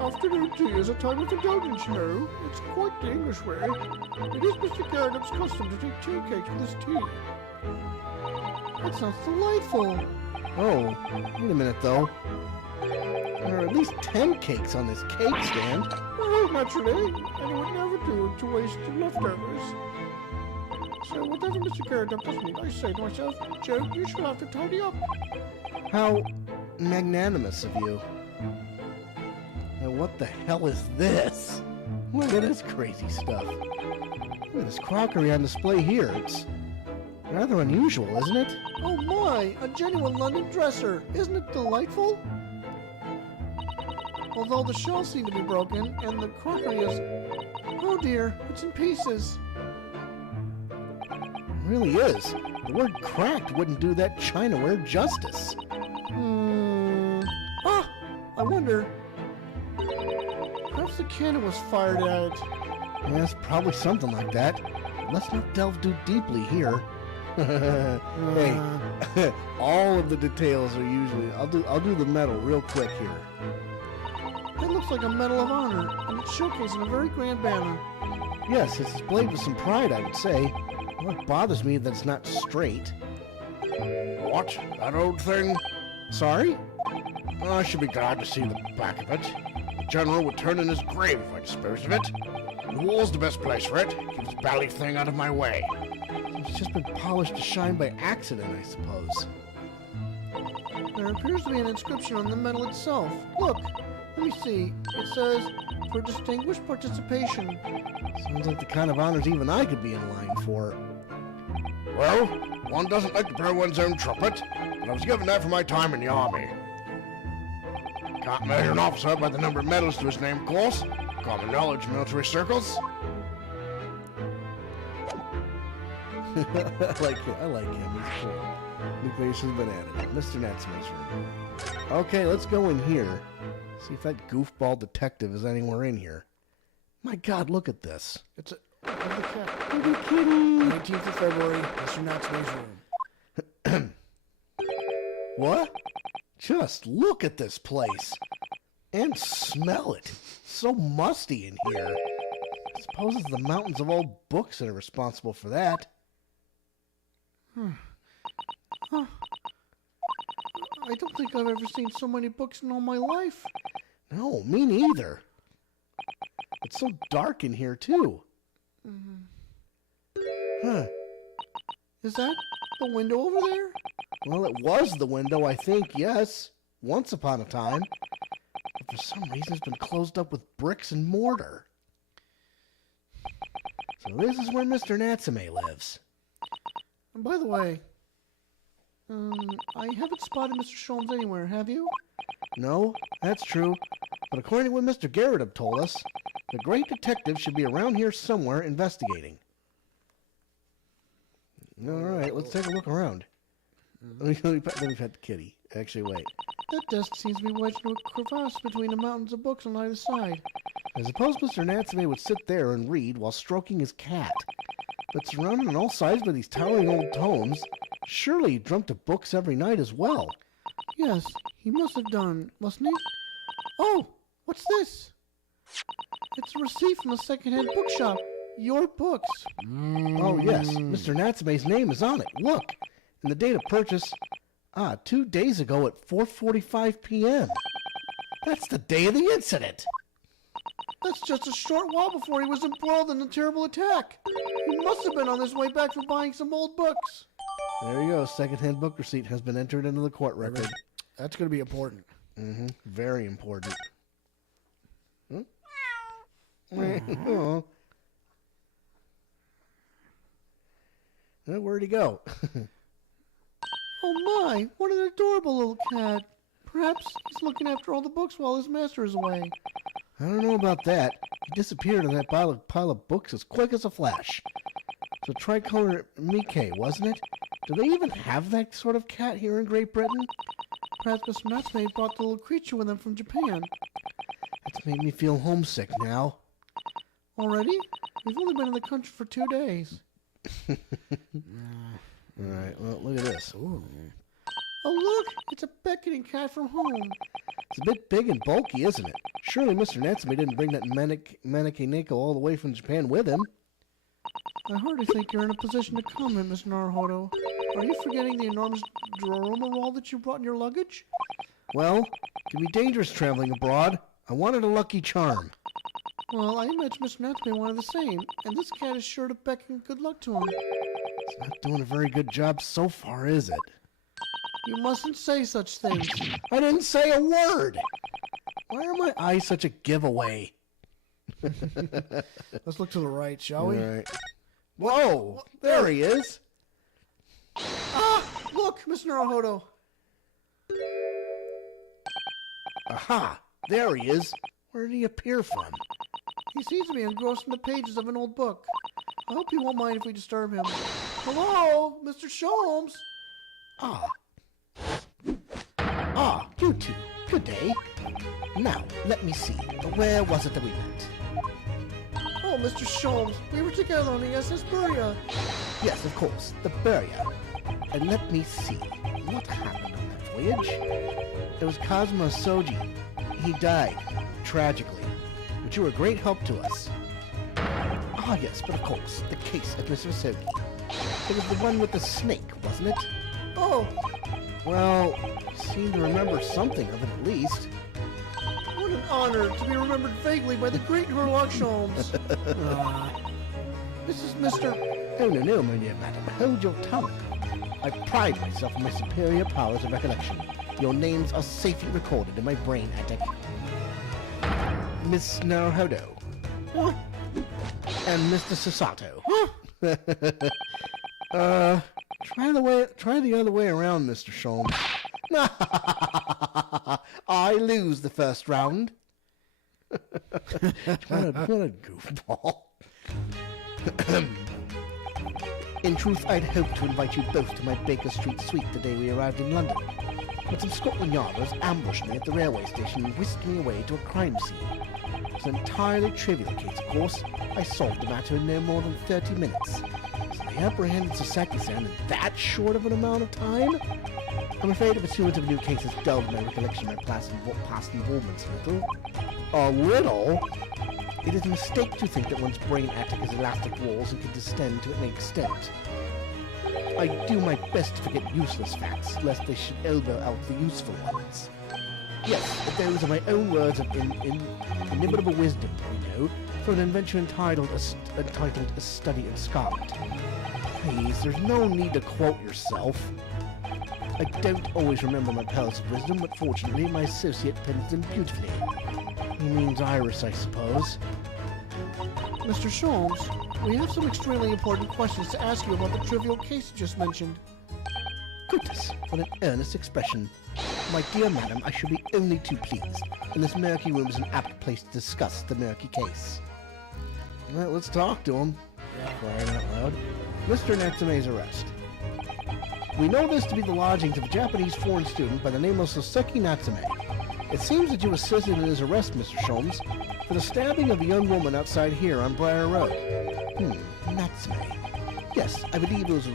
Afternoon tea is a time of indulgence, you know. It's quite the English way. It is Mr. Garrett's custom to take tea cakes with his tea. That sounds delightful. Oh, wait a minute, though. There are at least 10 cakes on this cake stand. Well, naturally, and it would never do to waste leftovers. So whatever Mr. Garrett does me, I say to myself, Joe, you shall have to tidy up. How magnanimous of you. And what the hell is this? Look at this crazy stuff. Look at this crockery on display here. It's rather unusual, isn't it? Oh my, a genuine London dresser. Isn't it delightful? Although the shells seem to be broken, and the crockery is... Oh dear, it's in pieces. It really is. The word cracked wouldn't do that chinaware justice. Ah, I wonder... Perhaps the cannon was fired at it. Yeah, it's probably something like that. Let's not delve too deeply here. Hey, all of the details are usually... I'll do the metal real quick here. It looks like a Medal of Honor, and it's showcased in a very grand banner. Yes, it's displayed with some pride, I would say. Well, it bothers me that it's not straight. What? That old thing? Sorry? Oh, I should be glad to see the back of it. The general would turn in his grave if I disposed of it. The wall's the best place for it. Keep this bally thing out of my way. It's just been polished to shine by accident, I suppose. There appears to be an inscription on the medal itself. Look, let me see. It says, for distinguished participation. Sounds like the kind of honors even I could be in line for. Well, one doesn't like to blow one's own trumpet, but I was given that for my time in the army. Can't measure an officer by the number of medals to his name, of course. Common knowledge in military circles. I like him. He's cool. New face has been added. Mr. Natsume's room. Okay, let's go in here. See if that goofball detective is anywhere in here. My God, look at this. It's a... Look at Are you kidding? 19th of February, Mr. Natsume's room. What? Just look at this place. And smell it. So musty in here. It's suppose it's the mountains of old books that are responsible for that. I don't think I've ever seen so many books in all my life. No, me neither. It's so dark in here, too. Huh. Is that the window over there? Well, it was the window, I think, yes. Once upon a time. But for some reason, it's been closed up with bricks and mortar. So this is where Mr. Natsume lives. And by the way, I haven't spotted Mr. Sholmes anywhere, have you? No, that's true. But according to what Mr. Garrett told us, the great detective should be around here somewhere investigating. All right, let's take a look around. Let me pet the kitty. Actually, wait. That desk seems to be wedged into a crevasse between the mountains of books on either side. I suppose Mr. Natsume would sit there and read while stroking his cat. But surrounded on all sides by these towering old tomes, surely he dreamt of books every night as well. Yes, he must have done, mustn't he? Oh, what's this? It's a receipt from a second-hand bookshop. Your books. Oh, yes, Mr. Natsume's name is on it. Look, and the date of purchase, 2 days ago at 4:45 p.m. That's the day of the incident. That's just a short while before he was embroiled in the terrible attack. He must have been on his way back from buying some old books. There you go. Second-hand book receipt has been entered into the court record. That's going to be important. Very important. Oh. Where'd he go? Oh my, what an adorable little cat. Perhaps he's looking after all the books while his master is away. I don't know about that. He disappeared in that pile of books as quick as a flash. So tricolor Mike, wasn't it? Do they even have that sort of cat here in Great Britain? Perhaps Mr. Natsume brought the little creature with him from Japan. It's made me feel homesick now. Already? We've only been in the country for 2 days. All right, well, look at this. Ooh. Oh look, it's a beckoning cat from home. It's a bit big and bulky, isn't it? Surely Mr. Natsume didn't bring that Maneki Neko all the way from Japan with him. I hardly think you're in a position to comment, Miss Naruhodo. Are you forgetting the enormous Doroma roll that you brought in your luggage? Well, it can be dangerous traveling abroad. I wanted a lucky charm. Well, I imagine Mr. Natsume wanted the same, and this cat is sure to beckon good luck to him. It's not doing a very good job so far, is it? You mustn't say such things. I didn't say a word! Why are my eyes such a giveaway? Let's look to the right, shall we? All right. Whoa! There he is! Ah! Look, Miss Naruhodo. Aha! There he is! Where did he appear from? He seems to be engrossed in the pages of an old book. I hope he won't mind if we disturb him. Hello, Mr. Sholmes. You two. Good day. Now, let me see. Where was it that we met? Oh, Mr. Sholmes, we were together on the SS Buria. Yes, of course, the Buria. And let me see. What happened on that voyage? It was Cosmo Soji. He died, tragically. But you were a great help to us. Yes, but of course, the case of Mr. Soji. It was the one with the snake, wasn't it? Oh, Well, seem to remember something of it at least. what an honor to be remembered vaguely by the great Herlock Sholmes. This is Mr. Oh, no, my dear madam. Hold your tongue. I pride myself on my superior powers of recollection. Your names are safely recorded in my brain attic. Miss Naruhodo. And Mr. Susato. Try the other way around, Mr. Sholmes. I lose the first round. What a goofball. In truth, I'd hoped to invite you both to my Baker Street suite the day we arrived in London. But some Scotland Yarders ambushed me at the railway station and whisked me away to a crime scene. It's an entirely trivial case, of course. I solved the matter in no more than 30 minutes. So they apprehended Sasaki-san in that short of an amount of time? I'm afraid the pursuit of a new case has dulled my recollection of my past involvements a little. A little? It is a mistake to think that one's brain acts as elastic walls and can distend to an extent. I do my best to forget useless facts, lest they should elbow out the useful ones. Yes, but those are my own words of inimitable wisdom, you know, for an invention entitled A Study in Scotland. Please, there's no need to quote yourself. I don't always remember my pearls of wisdom, but fortunately my associate pens them beautifully. He means Iris, I suppose. Mr. Sholmes, we have some extremely important questions to ask you about the trivial case you just mentioned. Goodness, what an earnest expression. My dear madam, I should be only too pleased, and this murky room is an apt place to discuss the murky case. Well, let's talk to him. Crying out loud. Mr. Natsume's arrest. We know this to be the lodgings of a Japanese foreign student by the name of Soseki Natsume. It seems that you assisted in his arrest, Mr. Sholmes, for the stabbing of a young woman outside here on Briar Road. Natsume. Yes, I believe it was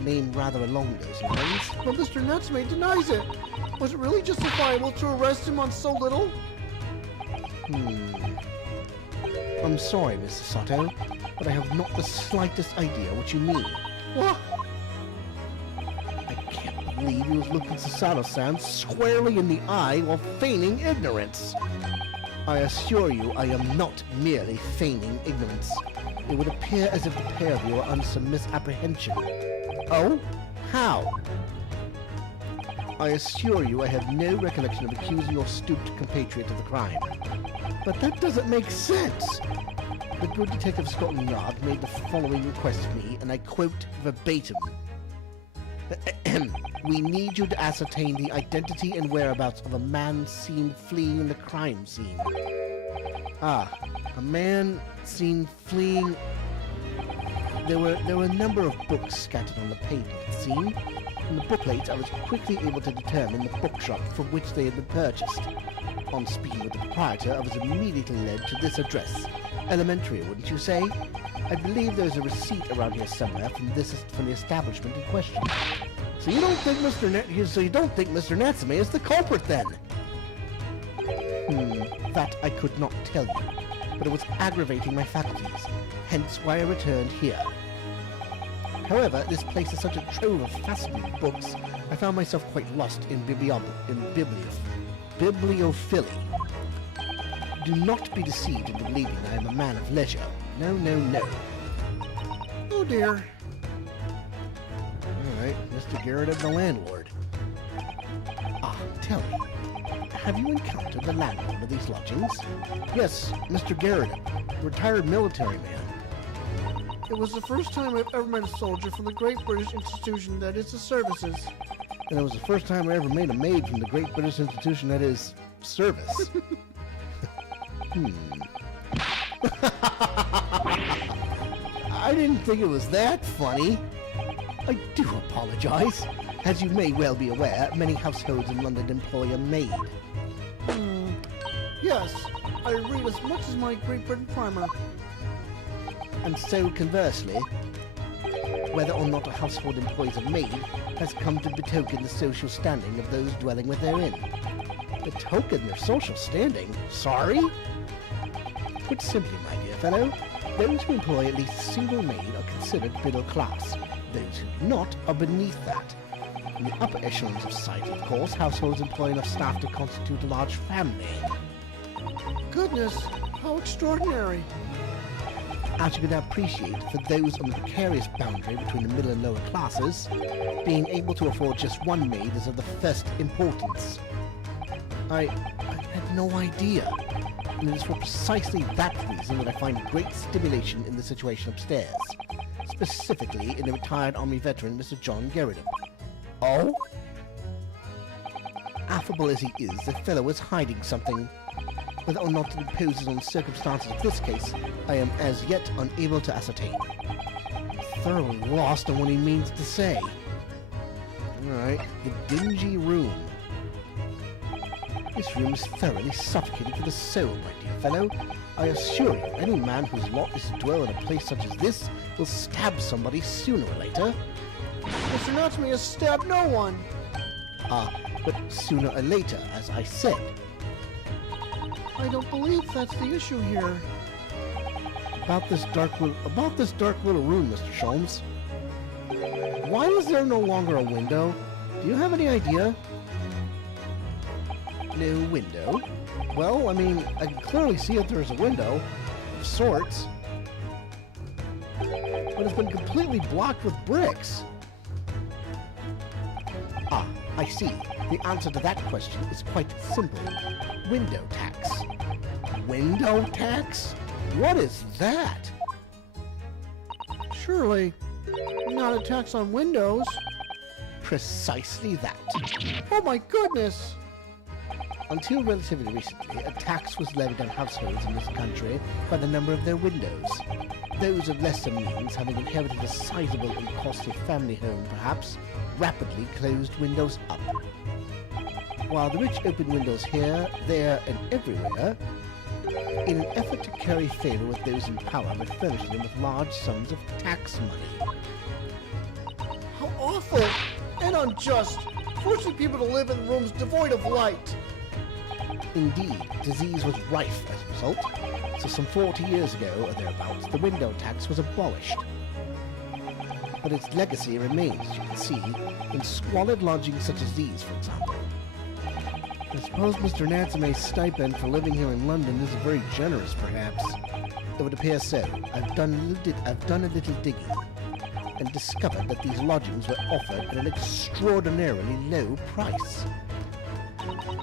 named rather along those lines. But Mr. Natsume denies it. Was it really justifiable to arrest him on so little? I'm sorry, Miss Susato, but I have not the slightest idea what you mean. What? I can't believe he was looking Susato-san squarely in the eye while feigning ignorance. I assure you I am not merely feigning ignorance. It would appear as if the pair of you are under some misapprehension. Oh? How? I assure you I have no recollection of accusing your stooped compatriot of the crime. But that doesn't make sense. The good detective of Scotland Yard made the following request of me, and I quote verbatim. We need you to ascertain the identity and whereabouts of a man seen fleeing the crime scene. Ah, a man seen fleeing... There were a number of books scattered on the pavement at the scene. From the booklet, I was quickly able to determine the bookshop from which they had been purchased. On speaking with the proprietor, I was immediately led to this address. Elementary, wouldn't you say? I believe there's a receipt around here somewhere from the establishment in question. So you don't think Mr. Natsume is the culprit then? That I could not tell you, but it was aggravating my faculties, hence why I returned here. However, this place is such a trove of fascinating books, I found myself quite lost in bibliophily. Do not be deceived into believing I am a man of leisure. No, no, no. Oh dear. Alright, Mr. Garrett, the landlord. Ah, tell me, have you encountered the landlord of these lodgings? Yes, Mr. Garrett, retired military man. It was the first time I've ever met a soldier from the Great British Institution that is the services. And it was the first time I ever made a maid from the Great British Institution that is service. I didn't think it was that funny. I do apologize. As you may well be aware, many households in London employ a maid. Yes, I read as much as my Great Britain primer. And so, conversely, whether or not a household employs a maid has come to betoken the social standing of those dwelling therein. Betoken their social standing? Sorry? Put simply, my dear fellow, those who employ at least a single maid are considered middle class. Those who do not are beneath that. In the upper echelons of society, of course, households employ enough staff to constitute a large family. Goodness, how extraordinary. As you can appreciate, for those on the precarious boundary between the middle and lower classes, being able to afford just one maid is of the first importance. I had no idea, and it is for precisely that reason that I find great stimulation in the situation upstairs, specifically in the retired Army veteran Mr. John Garrett. Oh? Affable as he is, the fellow is hiding something. Whether or not it imposes on the circumstances of this case, I am as yet unable to ascertain. I'm thoroughly lost on what he means to say. Alright, the dingy room. This room is thoroughly suffocating for the soul, my dear fellow. I assure you, any man whose lot is to dwell in a place such as this will stab somebody sooner or later. Mr. Natsume has stabbed no one. But sooner or later, as I said. I don't believe that's the issue here. about this dark little room, Mr. Sholmes. Why is there no longer a window? Do you have any idea? No window? Well, I mean, I can clearly see that there's a window of sorts, but it's been completely blocked with bricks. Ah, I see. The answer to that question is quite simple. Window tax. Window tax? What is that? Surely, not a tax on windows. Precisely that. Oh my goodness! Until relatively recently, a tax was levied on households in this country by the number of their windows. Those of lesser means, having inherited a sizable and costly family home perhaps, rapidly closed windows up. While the rich opened windows here, there, and everywhere, in an effort to curry favor with those in power by furnishing them with large sums of tax money. How awful and unjust! Forcing people to live in rooms devoid of light. Indeed, disease was rife as a result, so some 40 years ago or thereabouts, the window tax was abolished. But its legacy remains, as you can see, in squalid lodgings such as these, for example. I suppose Mr. Natsume's stipend for living here in London isn't very generous, perhaps. It would appear so. I've done a little digging, and discovered that these lodgings were offered at an extraordinarily low price.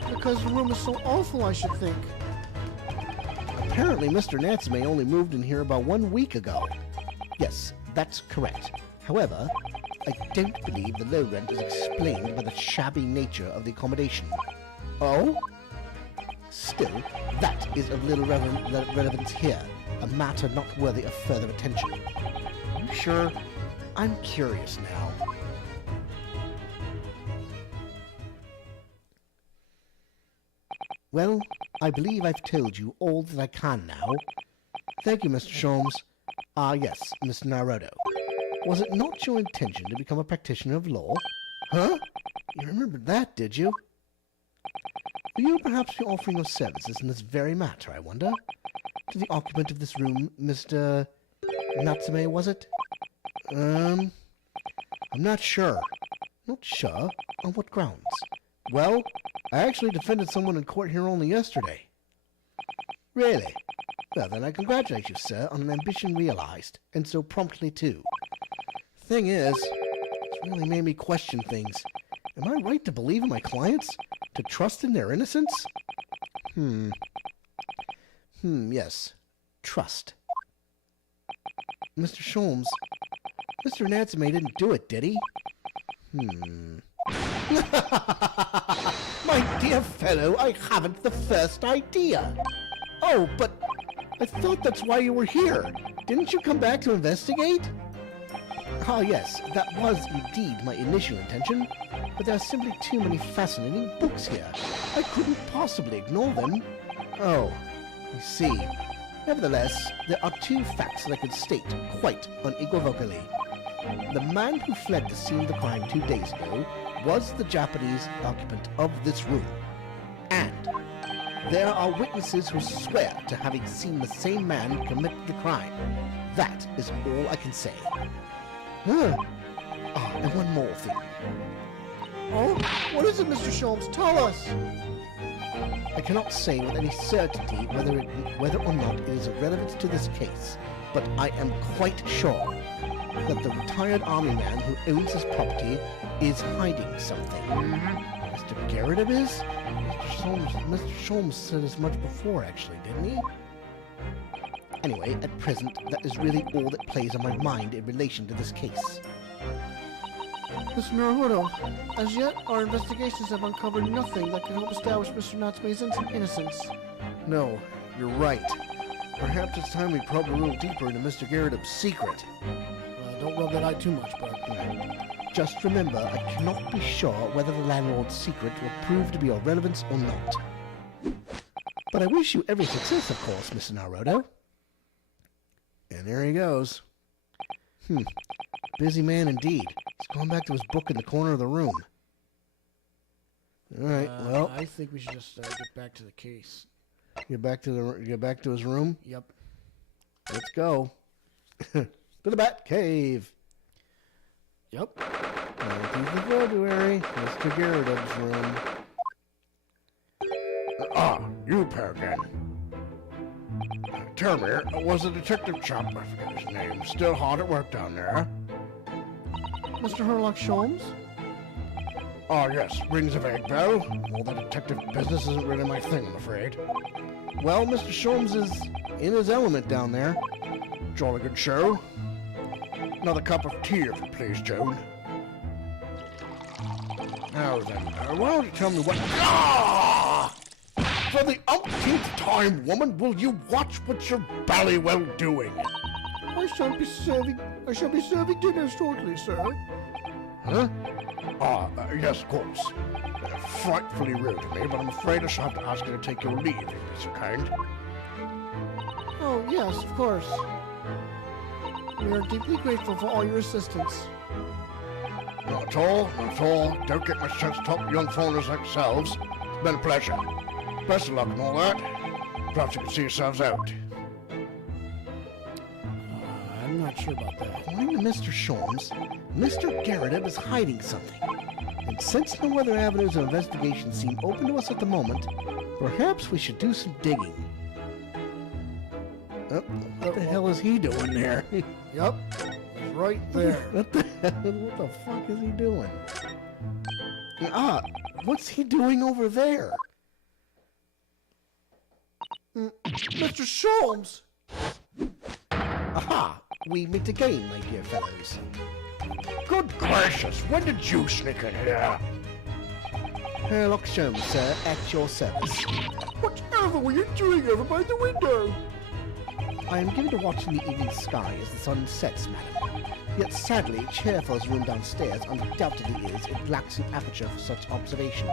Because the room is so awful, I should think. Apparently, Mr. Natsume only moved in here about 1 week ago. Yes, that's correct. However, I don't believe the low rent is explained by the shabby nature of the accommodation. Oh? Still, that is of little relevance here, a matter not worthy of further attention. Are you sure? I'm curious now. Well, I believe I've told you all that I can now. Thank you, Mr. Sholmes. Ah, yes, Mr. Naruto. Was it not your intention to become a practitioner of law? Huh? You remembered that, did you? Will you perhaps be offering your services in this very matter, I wonder? To the occupant of this room, Mr. Natsume, was it? I'm not sure. Not sure? On what grounds? Well, I actually defended someone in court here only yesterday. Really? Well, then I congratulate you, sir, on an ambition realized, and so promptly, too. Thing is, it's really made me question things. Am I right to believe in my clients? To trust in their innocence? Yes. Trust. Mr. Sholmes, Mr. Natsume didn't do it, did he? My dear fellow, I haven't the first idea. Oh, but I thought that's why you were here. Didn't you come back to investigate? Ah, yes, that was indeed my initial intention, but there are simply too many fascinating books here. I couldn't possibly ignore them. Oh, I see. Nevertheless, there are two facts that I could state quite unequivocally. The man who fled the scene of the crime 2 days ago was the Japanese occupant of this room. And there are witnesses who swear to having seen the same man commit the crime. That is all I can say. Ah, and one more thing. Oh? What is it, Mr. Sholmes? Tell us! I cannot say with any certainty whether or not it is of relevance to this case, but I am quite sure that the retired army man who owns this property is hiding something. Mr. Garrett is? Mr. Sholmes said as much before, actually, didn't he? Anyway, at present, that is really all that plays on my mind in relation to this case. Mr. Naruto, as yet, our investigations have uncovered nothing that can help establish Mr. Natsume's innocence. No, you're right. Perhaps it's time we probe a little deeper into Mr. Garrett's secret. Don't rub that eye too much, bud. Just remember, I cannot be sure whether the landlord's secret will prove to be of relevance or not. But I wish you every success, of course, Mr. Naruto. And there he goes. Busy man indeed. He's going back to his book in the corner of the room. All right, well, I think we should just get back to the case. get back to his room. Yep. Let's go. To the Bat Cave. Yep. 19th of February, Mr. Gyarados' room. Ah, you pair again. Tell me, was the detective chap, I forget his name, still hard at work down there? Mr. Herlock Sholmes? Ah, yes, rings a vague bell. All that detective business isn't really my thing, I'm afraid. Well, Mr. Sholmes is in his element down there. Jolly good show. Another cup of tea, if you please, Joan. Now then, why don't you tell me what... Ah! For the umpteenth time, woman, will you watch what you're bally well doing? I shall be serving dinner shortly, sir. Huh? Ah, yes, of course. Frightfully rude of me, but I'm afraid I shall have to ask you to take your leave, if you're so kind. Oh, yes, of course. We are deeply grateful for all your assistance. Not at all, not at all. Don't get much chance to talk to young foreigners like yourselves. It's been a pleasure. Best of luck and all that. Perhaps you can see yourselves out. I'm not sure about that. According to Mr. Sholmes, Mr. Gyarados is hiding something. And since no other avenues of investigation seem open to us at the moment, perhaps we should do some digging. Oh, what the hell is he doing there? Yep. It's right there. What the fuck is he doing? Ah, what's he doing over there? Mr. Sholmes! Aha! We meet again, my dear fellows. Good gracious, when did you sneak in here? Herlock Sholmes, sir, at your service. Whatever were you doing over by the window? I am given to watching the evening sky as the sun sets, madam. Yet sadly, cheerful as the room downstairs undoubtedly is, it lacks an aperture for such observation.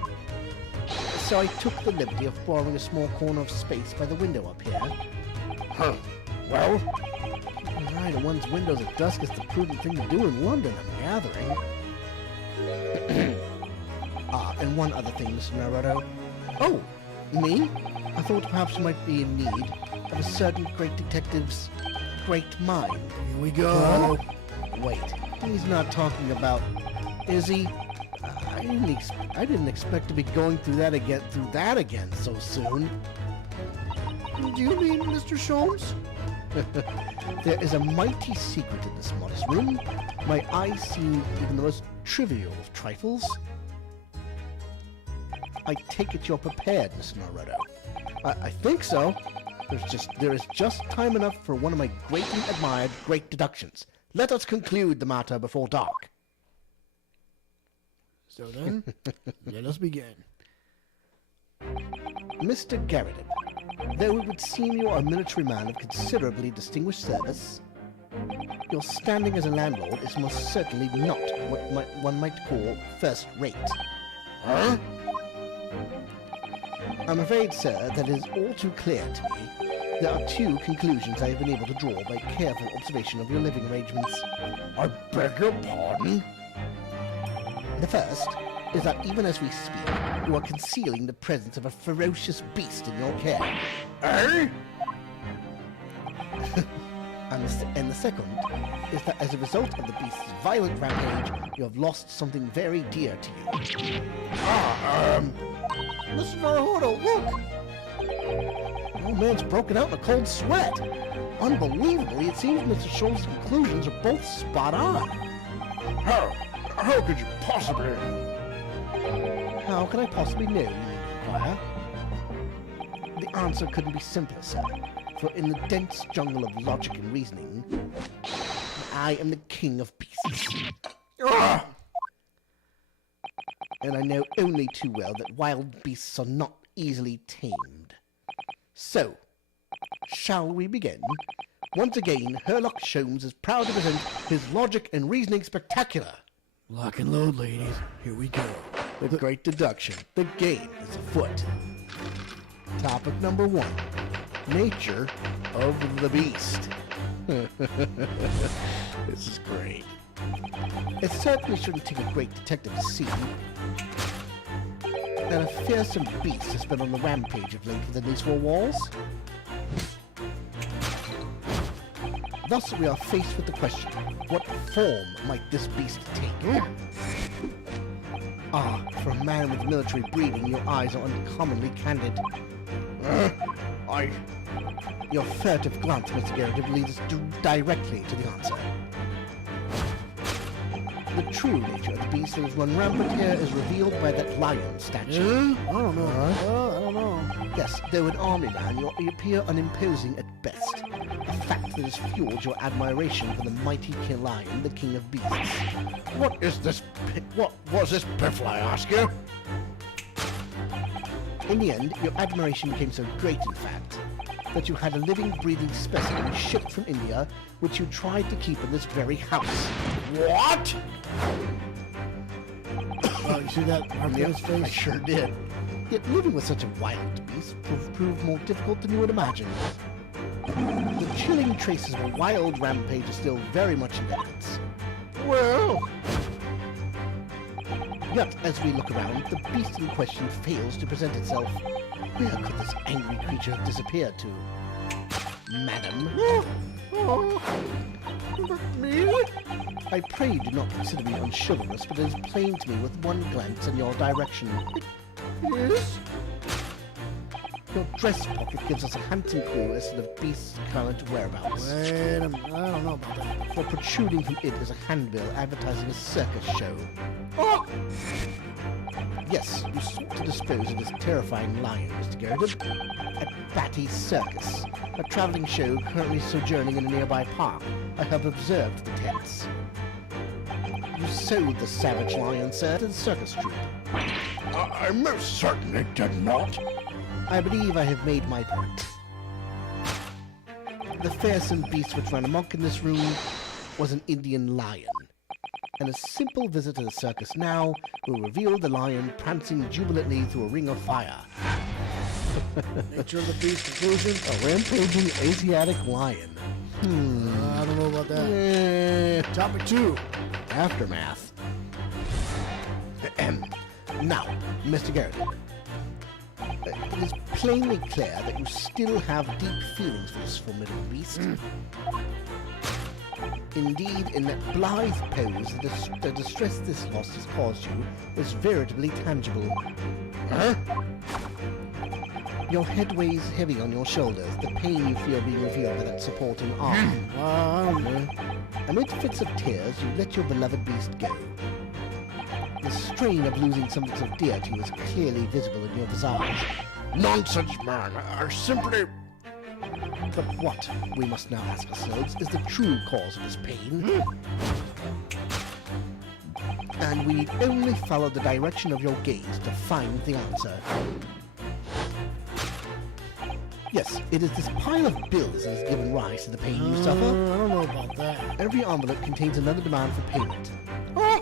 So I took the liberty of borrowing a small corner of space by the window up here. Huh. Well? Right, and one's windows at dusk is the prudent thing to do in London, I'm gathering. Ah, and one other thing, Mr. Naruto. Oh, me? I thought perhaps you might be in need of a certain great detective's great mind. Here we go. Wait, he's not talking about... Is he? I didn't expect to be going through that again so soon. Do you mean Mr. Sholmes? There is a mighty secret in this modest room. My eyes see even the most trivial of trifles. I take it you're prepared, Mr. Naruto. I think so. There is just time enough for one of my greatly admired great deductions. Let us conclude the matter before dark. So then, let us begin. Mr. Gyarados, though it would seem you are a military man of considerably distinguished service, your standing as a landlord is most certainly not what one might call first-rate. Huh? I'm afraid, sir, that it is all too clear to me. There are two conclusions I have been able to draw by careful observation of your living arrangements. I beg your pardon? The first is that even as we speak, you are concealing the presence of a ferocious beast in your care. Eh? And the second is that as a result of the beast's violent rampage, you have lost something very dear to you. Mr. Naruto, look! The old man's broken out in a cold sweat. Unbelievably, it seems Mr. Sholmes' conclusions are both spot on. How could you possibly... How can I possibly know, you may inquire? The answer couldn't be simpler, sir. For in the dense jungle of logic and reasoning, I am the king of beasts. And I know only too well that wild beasts are not easily tamed. So, shall we begin? Once again, Herlock Sholmes is proud to present his logic and reasoning spectacular. Lock and load, ladies. Here we go. The great deduction. The game is afoot. Topic number 1. Nature of the beast. This is great. It certainly shouldn't take a great detective to see that a fearsome beast has been on the rampage of late within these four walls. Thus we are faced with the question, what form might this beast take? Ah, for a man with military breeding, your eyes are uncommonly candid. Your furtive glance, Mr. Garrett, leads us directly to the answer. The true nature of the beast that has run rampant here is revealed by that lion statue. I don't know. I don't know. Yes, though an army man, you appear unimposing at best. A fact that has fueled your admiration for the mighty lion, the king of beasts. What is this? What was this piffle, I ask you? In the end, your admiration became so great, in fact, that you had a living, breathing specimen shipped from India, which you tried to keep in this very house. What? Oh, you see that on his I face? sure did. Yet living with such a wild beast proved more difficult than you would imagine. The chilling traces of a wild rampage are still very much in evidence. Well, Yet, as we look around, the beast in question fails to present itself. Where could this angry creature have disappeared to? Madam? Me? I pray you do not consider me unchivalrous, but it is plain to me with one glance in your direction. Yes? Your dress pocket gives us a handsome clue as to the beast's current whereabouts. Wait a minute. I don't know about that. For protruding from it is a handbill advertising a circus show. Oh! Yes, you sought to dispose of this terrifying lion, Mr. Garrett, at Batty's Circus, a travelling show currently sojourning in a nearby park. I have observed the tents. You sold the savage lion, sir, to the circus troupe. I most certainly did not. I believe I have made my point. The fearsome beast which ran amok in this room was an Indian lion. And a simple visit to the circus now will reveal the lion prancing jubilantly through a ring of fire. Nature of the beast conclusion? A rampaging Asiatic lion. I don't know about that. Topic 2. Aftermath. Now, Mr. Garrett, it is plainly clear that you still have deep feelings for this formidable beast. Indeed, in that blithe pose, the distress this loss has caused you is veritably tangible. Huh? Your head weighs heavy on your shoulders, the pain you feel being revealed by that supporting arm. Amid fits of tears, you let your beloved beast go. The strain of losing something so dear to you is clearly visible in your visage. Nonsense, man. I simply... But what, we must now ask ourselves, is the true cause of this pain? And we need only follow the direction of your gaze to find the answer. Yes, it is this pile of bills that has given rise to the pain you suffer. I don't know about that. Every envelope contains another demand for payment. For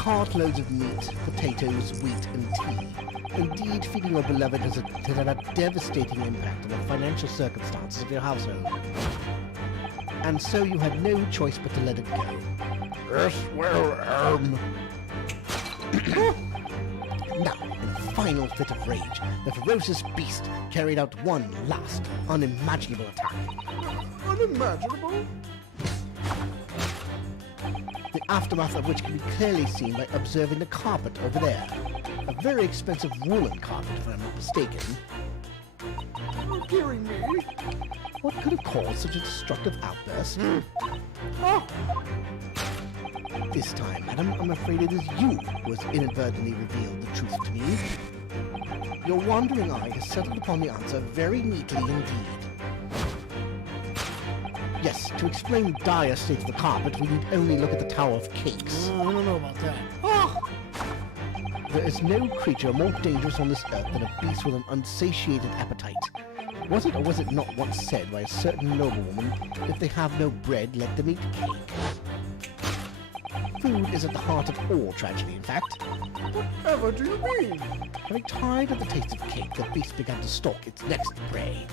cartloads of meat, potatoes, wheat, and tea. Indeed, feeding your beloved has had a devastating impact on the financial circumstances of your household. And so you had no choice but to let it go. Yes, well, Now, in a final fit of rage, the ferocious beast carried out one last, unimaginable attack. Unimaginable? The aftermath of which can be clearly seen by observing the carpet over there. A very expensive woolen carpet, if I'm not mistaken. You're hearing me? What could have caused such a destructive outburst? This time, madam, I'm afraid it is you who has inadvertently revealed the truth to me. Your wandering eye has settled upon the answer very neatly indeed. Yes, to explain the dire state of the carpet, we need only look at the Tower of Cakes. I don't know about that. There is no creature more dangerous on this earth than a beast with an unsatiated appetite. Was it or was it not once said by a certain noblewoman, if they have no bread, let them eat cake? Food is at the heart of all tragedy, in fact. Whatever do you mean? Having tired of the taste of cake, the beast began to stalk its next prey.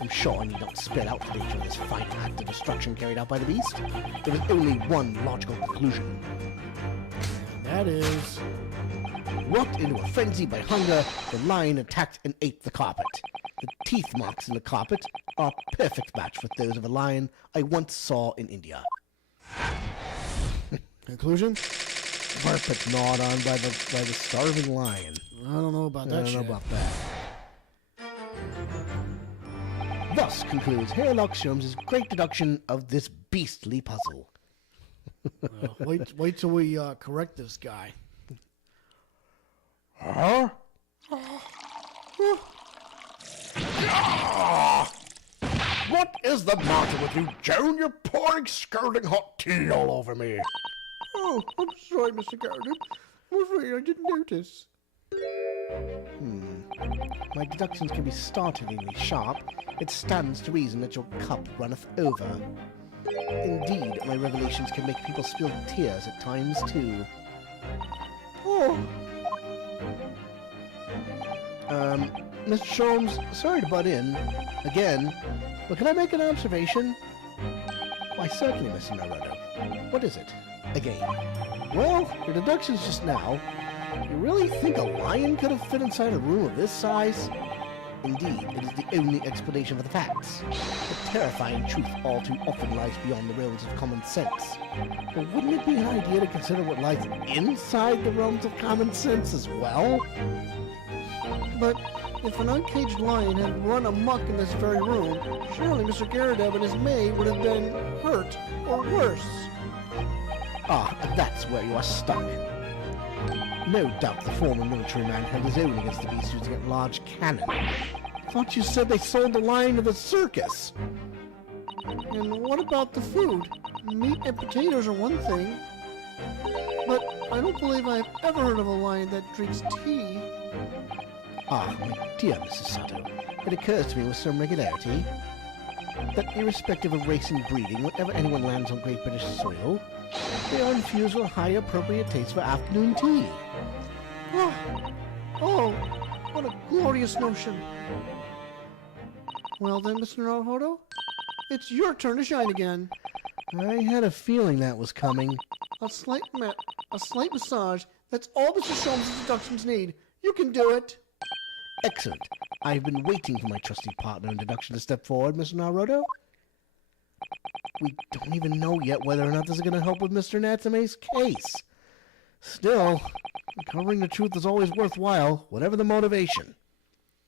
I'm sure I need not spell out the nature of this final act of destruction carried out by the beast. There is only one logical conclusion. And that is... Worked into a frenzy by hunger, the lion attacked and ate the carpet. The teeth marks in the carpet are a perfect match with those of a lion I once saw in India. Conclusion? Carpet gnawed on by the starving lion. I don't know about that I don't know shit. about that. Thus concludes Sherlock Holmes' great deduction of this beastly puzzle. Wait till we correct this guy. Huh? What is the matter with you, Joan? You're pouring scalding hot tea all over me. Oh, I'm sorry, Mr. Garden. I'm afraid I didn't notice. My deductions can be startlingly sharp. It stands to reason that your cup runneth over. Indeed, my revelations can make people spill tears at times too. Oh, Mr. Sholmes, sorry to butt in, again, but can I make an observation? Why, certainly, Mr. Naruto. What is it? Again. Well, your deductions just now. You really think a lion could have fit inside a room of this size? Indeed, it is the only explanation for the facts. The terrifying truth all too often lies beyond the realms of common sense. But wouldn't it be an idea to consider what lies inside the realms of common sense as well? but if an uncaged lion had run amok in this very room, surely Mr. Garrideb and his maid would have been hurt, or worse. Ah, that's where you are stuck. No doubt the former military man held his own against the beast using a large cannon. Thought you said they sold the lion to the circus. And what about the food? Meat and potatoes are one thing, but I don't believe I've ever heard of a lion that drinks tea. Ah, my dear Mrs. Sato, it occurs to me with some regularity that irrespective of race and breeding, whenever anyone lands on Great British soil, they are infused with a high appropriate taste for afternoon tea. Oh, what a glorious notion. Well then, Mr. Naruhodo, it's your turn to shine again. I had a feeling that was coming. A slight massage, that's all Mr. Sholmes' deductions need. You can do it. Excellent. I've been waiting for my trusty partner in deduction to step forward, Mr. Naruto. We don't even know yet whether or not this is going to help with Mr. Natsume's case. Still, uncovering the truth is always worthwhile, whatever the motivation.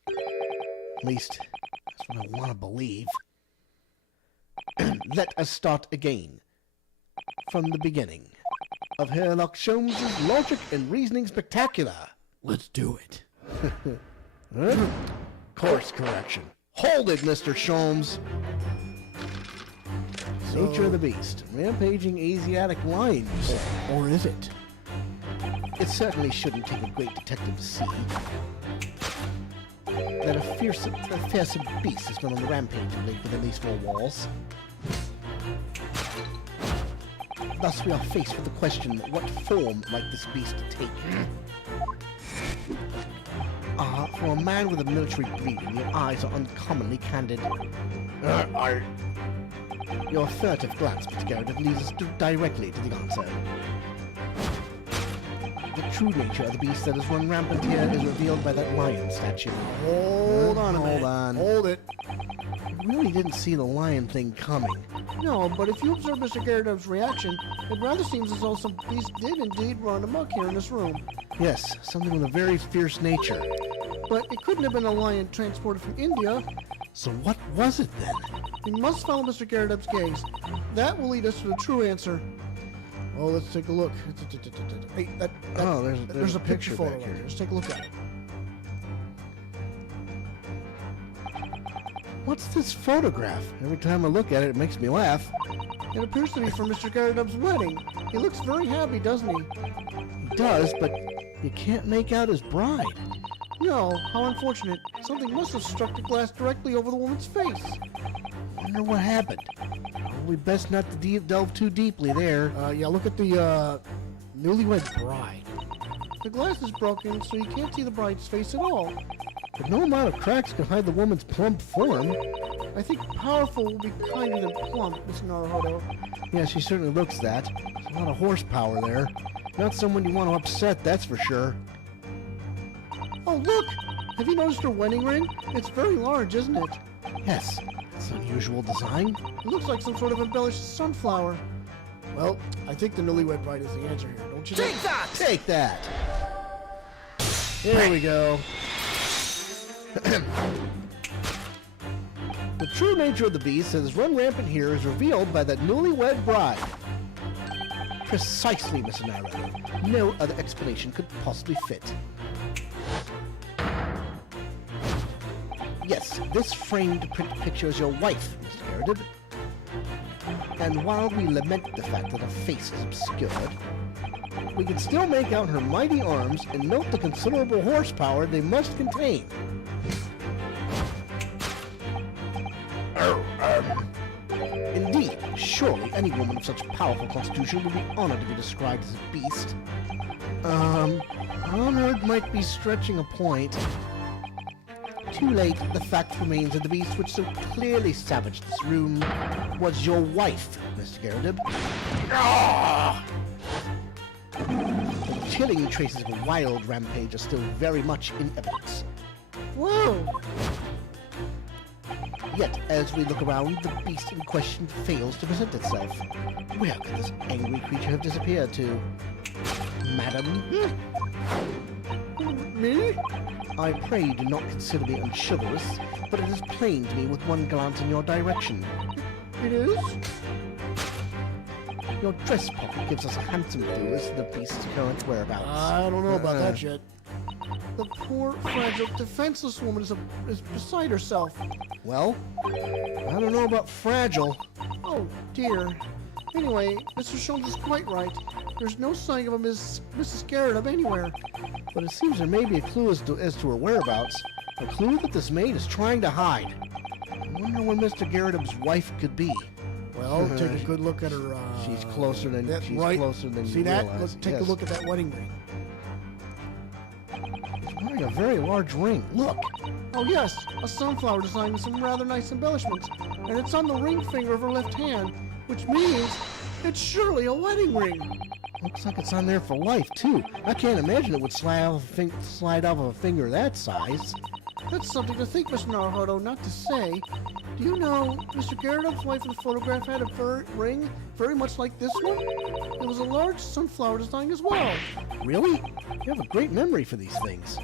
At least, that's what I want to believe. Let us start again. From the beginning. Of Sherlock Holmes' logic and reasoning spectacular. Let's do it. Huh? Course correction. Hold it, Mr. Sholmes. Nature of the beast. Rampaging Asiatic lion, you say? Or is it? It certainly shouldn't take a great detective to see that a fearsome beast has been on the rampage within these four walls. Thus we are faced with the question, what form might this beast take? For a man with a military breeding, your eyes are uncommonly candid. Your furtive glance, Mr. Garrett, leads us directly to the answer. The true nature of the beast that has run rampant here is revealed by that lion statue. Hold on a minute. Hold on. Hold it. I really didn't see the lion thing coming. No, but if you observe Mr. Garrideb's reaction, it rather seems as though some beast did indeed run amok here in this room. Yes, something with a very fierce nature. But it couldn't have been a lion transported from India. So what was it then? We must follow Mr. Garrideb's gaze. That will lead us to the true answer. Oh, let's take a look. Hey, there's a picture photo back here. Let's take a look at it. What's this photograph? Every time I look at it, it makes me laugh. It appears to be from Mr. Garrideb's wedding. He looks very happy, doesn't he? He does, but you can't make out his bride. No, how unfortunate. Something must have struck the glass directly over the woman's face. Wonder what happened. Probably best not to delve too deeply there. Yeah, look at the, newlywed bride. The glass is broken, so you can't see the bride's face at all. But no amount of cracks can hide the woman's plump form. I think powerful will be kinder than plump, Mr. Naruhodo. Yeah, she certainly looks that. There's a lot of horsepower there. Not someone you want to upset, that's for sure. Oh, look! Have you noticed her wedding ring? It's very large, isn't it? Yes, it's an unusual design. It looks like some sort of embellished sunflower. Well, I think the newlywed bride is the answer here, don't you? Take that! Take that! There we go. The true nature of the beast that has run rampant here is revealed by that newlywed bride. Precisely, Mr. Narrator. No other explanation could possibly fit. Yes, this framed print pictures your wife, Mr. Garrett. And while we lament the fact that her face is obscured, we can still make out her mighty arms and note the considerable horsepower they must contain. Indeed, surely any woman of such powerful constitution would be honored to be described as a beast. Honored might be stretching a point. Too late, the fact remains that the beast which so clearly savaged this room was your wife, Mr. Garrett. The chilling traces of a wild rampage are still very much in evidence. Whoa! Yet, as we look around, the beast in question fails to present itself. Where could this angry creature have disappeared to? Madam? Me? I pray do not consider me unchivalrous, but it is plain to me with one glance in your direction. It is? Your dress pocket gives us a handsome clue as to the beast's current whereabouts. I don't know about that yet. The poor, fragile, defenseless woman is beside herself. Well, I don't know about fragile. Oh, dear. Anyway, Mr. Sholmes is quite right. There's no sign of a Mrs. Garrett anywhere. But it seems there may be a clue as to her whereabouts. A clue that this maid is trying to hide. I wonder where Mr. Garrett's wife could be. Well, take a good look at her. She's closer than See you that? realize. Let's take a Yes. look at that wedding ring. She's wearing a very large ring. Look. Oh yes, a sunflower design with some rather nice embellishments, and it's on the ring finger of her left hand, which means it's surely a wedding ring. Looks like it's on there for life, too. I can't imagine it would slide off of a finger that size. That's something to think, Mr. Naruhodo, not to say. Do you know, Mr. Garrett's wife in the photograph had a ring very much like this one? It was a large sunflower design as well. Really? You have a great memory for these things.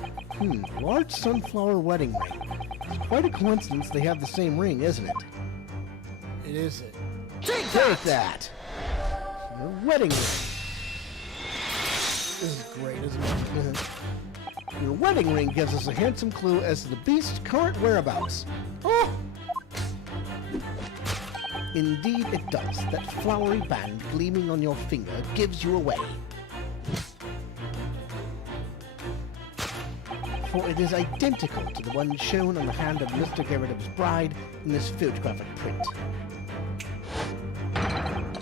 Large sunflower wedding ring. It's quite a coincidence they have the same ring, isn't it? It is it. Take that! Your wedding ring. This is great, isn't it? Your wedding ring gives us a handsome clue as to the beast's current whereabouts. Oh! Indeed it does. That flowery band gleaming on your finger gives you away. For it is identical to the one shown on the hand of Mr. Garrett's bride in this photographic print.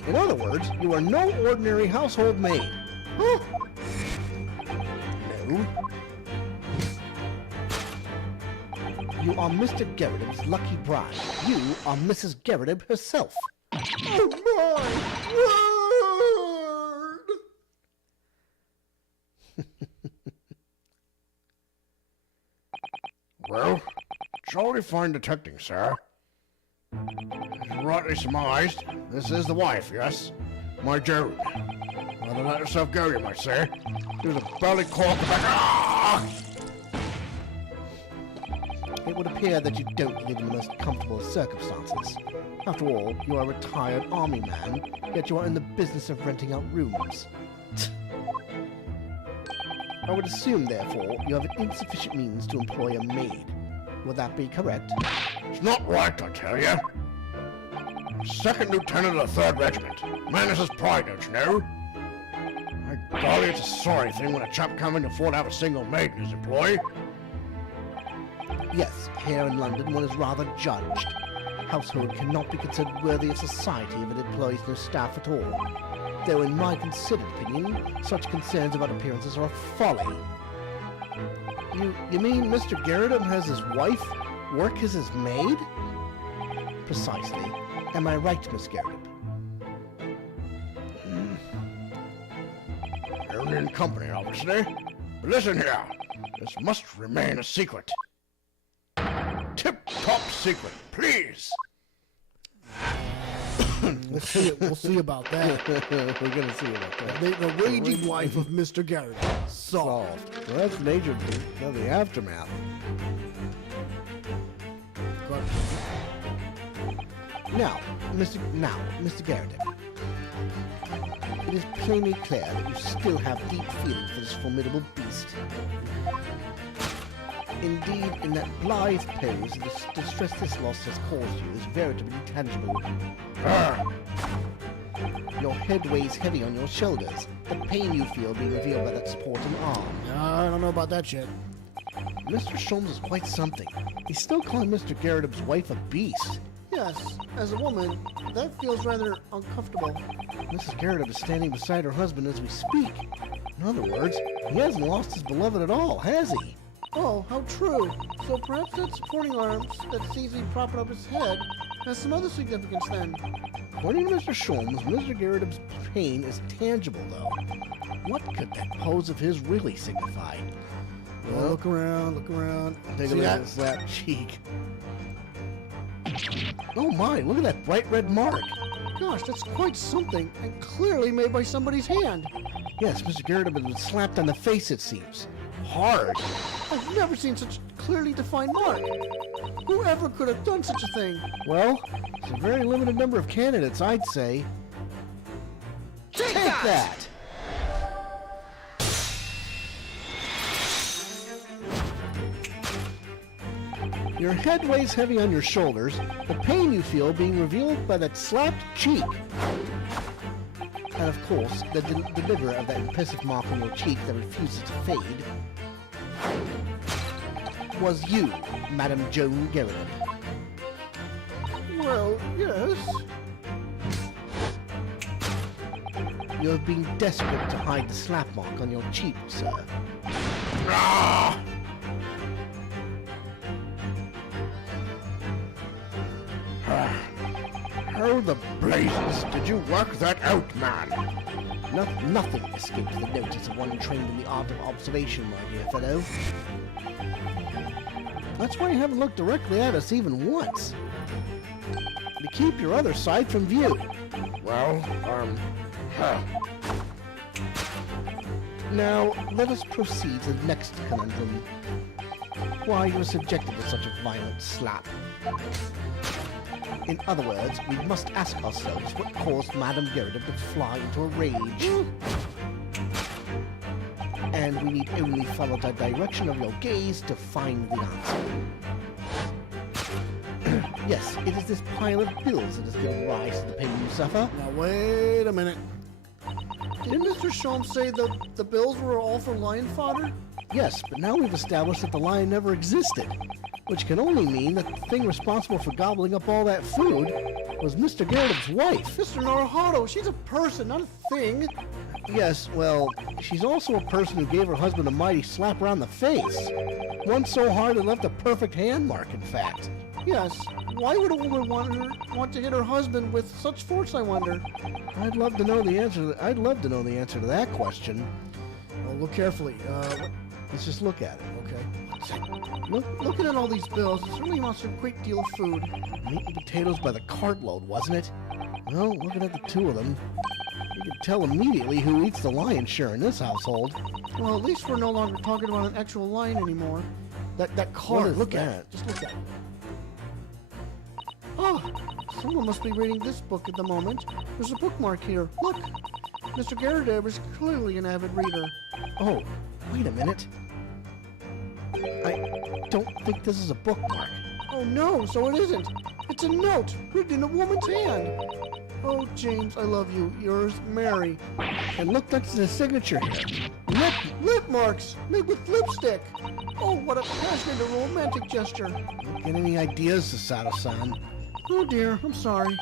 In other words, you are no ordinary household maid. Huh? No. You are Mr. Garrett's lucky bride. You are Mrs. Garrett herself. Oh my word! Well, jolly fine detecting, sir. As you rightly surmised, this is the wife, yes? My Joan. Rather let herself go, you might say. She was a belly cork about... It would appear that you don't live in the most comfortable of circumstances. After all, you are a retired army man, yet you are in the business of renting out rooms. I would assume, therefore, you have insufficient means to employ a maid. Would that be correct? It's not right, I tell you. Second lieutenant of the 3rd Regiment. Man is his pride, don't you know? My golly, it's a sorry thing when a chap can't afford to have a single maid in his employ. Yes, here in London one is rather judged. Household cannot be considered worthy of society if it employs no staff at all. Though in my considered opinion, such concerns about appearances are a folly. You mean Mr. Garrett has his wife work as his maid? Precisely. Am I right, Miss Garrett? Only in company, obviously. But listen here. This must remain a secret. tip-top secret, please. We'll see. We'll see about that. We're gonna see about that. The raging wife of Mr. Garrett. Solved. Well, that's major. Now the aftermath. Now, Mr. Garrett, it is plainly clear that you still have deep feeling for this formidable beast. Indeed, in that blithe pose, the distress this loss has caused you is veritably tangible. Your head weighs heavy on your shoulders, the pain you feel being revealed by that supporting arm. I don't know about that shit. Mr. Sholmes is quite something. He's still calling Mr. Garrett's wife a beast. Yes, as a woman, that feels rather uncomfortable. Mrs. Garrett is standing beside her husband as we speak. In other words, he hasn't lost his beloved at all, has he? Oh, how true. So perhaps that supporting arm that's easily propping up his head has some other significance then. According to Mr. Sholmes, Mr. Garrett's pain is tangible, though. What could that pose of his really signify? Well, look around. Take a See look that? at his left cheek. Oh my, look at that bright red mark. Gosh, that's quite something, and clearly made by somebody's hand. Yes, Mr. Garrett has been slapped on the face, it seems. Hard. I've never seen such a clearly defined mark. Whoever could have done such a thing? Well, it's a very limited number of candidates, I'd say. Take that! Your head weighs heavy on your shoulders, the pain you feel being revealed by that slapped cheek. And of course, the deliverer of that impressive mark on your cheek that refuses to fade was you, Madame Joan Garrett. Well, yes. You have been desperate to hide the slap mark on your cheek, sir. How the blazes did you work that out, man? Nothing escaped the notice of one trained in the art of observation, my dear fellow. That's why you haven't looked directly at us even once. To keep your other side from view. Well, Now, let us proceed to the next conundrum. Why you were subjected to such a violent slap. In other words, we must ask ourselves what caused Madame Garrett to fly into a rage. And we need only follow the direction of your gaze to find the answer. Yes, it is this pile of bills that has given rise to the pain you suffer. Now, wait a minute. Didn't Mr. Sholmes say the bills were all for lion fodder? Yes, but now we've established that the lion never existed, which can only mean that the thing responsible for gobbling up all that food was Mr. Garrett's wife. Mr. Naruhodo, she's a person, not a thing. Yes, well, she's also a person who gave her husband a mighty slap around the face. One so hard it left a perfect hand mark, in fact. Yes. Why would a woman want to hit her husband with such force, I wonder? I'd love to know the answer. I'd love to know the answer to that question. Well, look carefully. Let's just look at it. Okay. Looking at all these bills, it certainly amounts to a great deal of food. Meat and potatoes by the cartload, wasn't it? Well, looking at the two of them, you can tell immediately who eats the lion's share in this household. Well, at least we're no longer talking about an actual lion anymore. That card, What is look at that? it. Just look at it. Oh, someone must be reading this book at the moment. There's a bookmark here. Look. Mr. Garrett was clearly an avid reader. Oh, wait a minute. I don't think this is a bookmark. Oh no, so it isn't. It's a note written in a woman's hand. Oh, James, I love you. Yours, Mary. And look, that's the signature here. Lip marks made with lipstick. Oh, what a passionate and romantic gesture. Get any ideas, Susato-san? Oh dear, I'm sorry.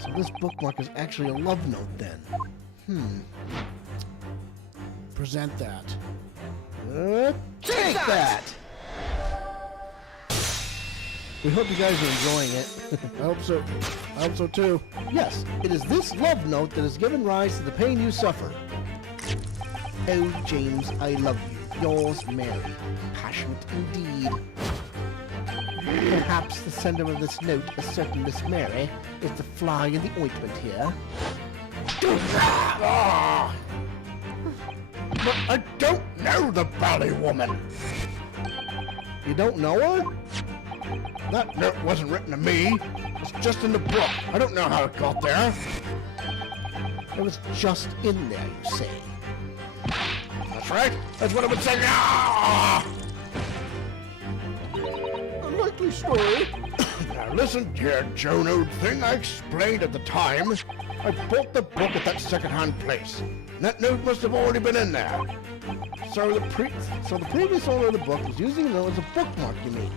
So this bookmark is actually a love note then. Present that. Take that! We hope you guys are enjoying it. I hope so. I hope so too. Yes, it is this love note that has given rise to the pain you suffer. Oh, James, I love you. Yours, Mary. Passionate indeed. Perhaps the sender of this note, a certain Miss Mary, is the fly in the ointment here. But I don't know the Valley Woman. You don't know her? That note wasn't written to me. It's just in the book. I don't know how it got there. It was just in there, you say. That's right. That's what I've been saying. Ah! A likely story. Now listen here, Joan, old thing. I explained at the time. I bought the book at that second-hand place. And that note must have already been in there. So the previous owner of the book was using it as a bookmark, you mean?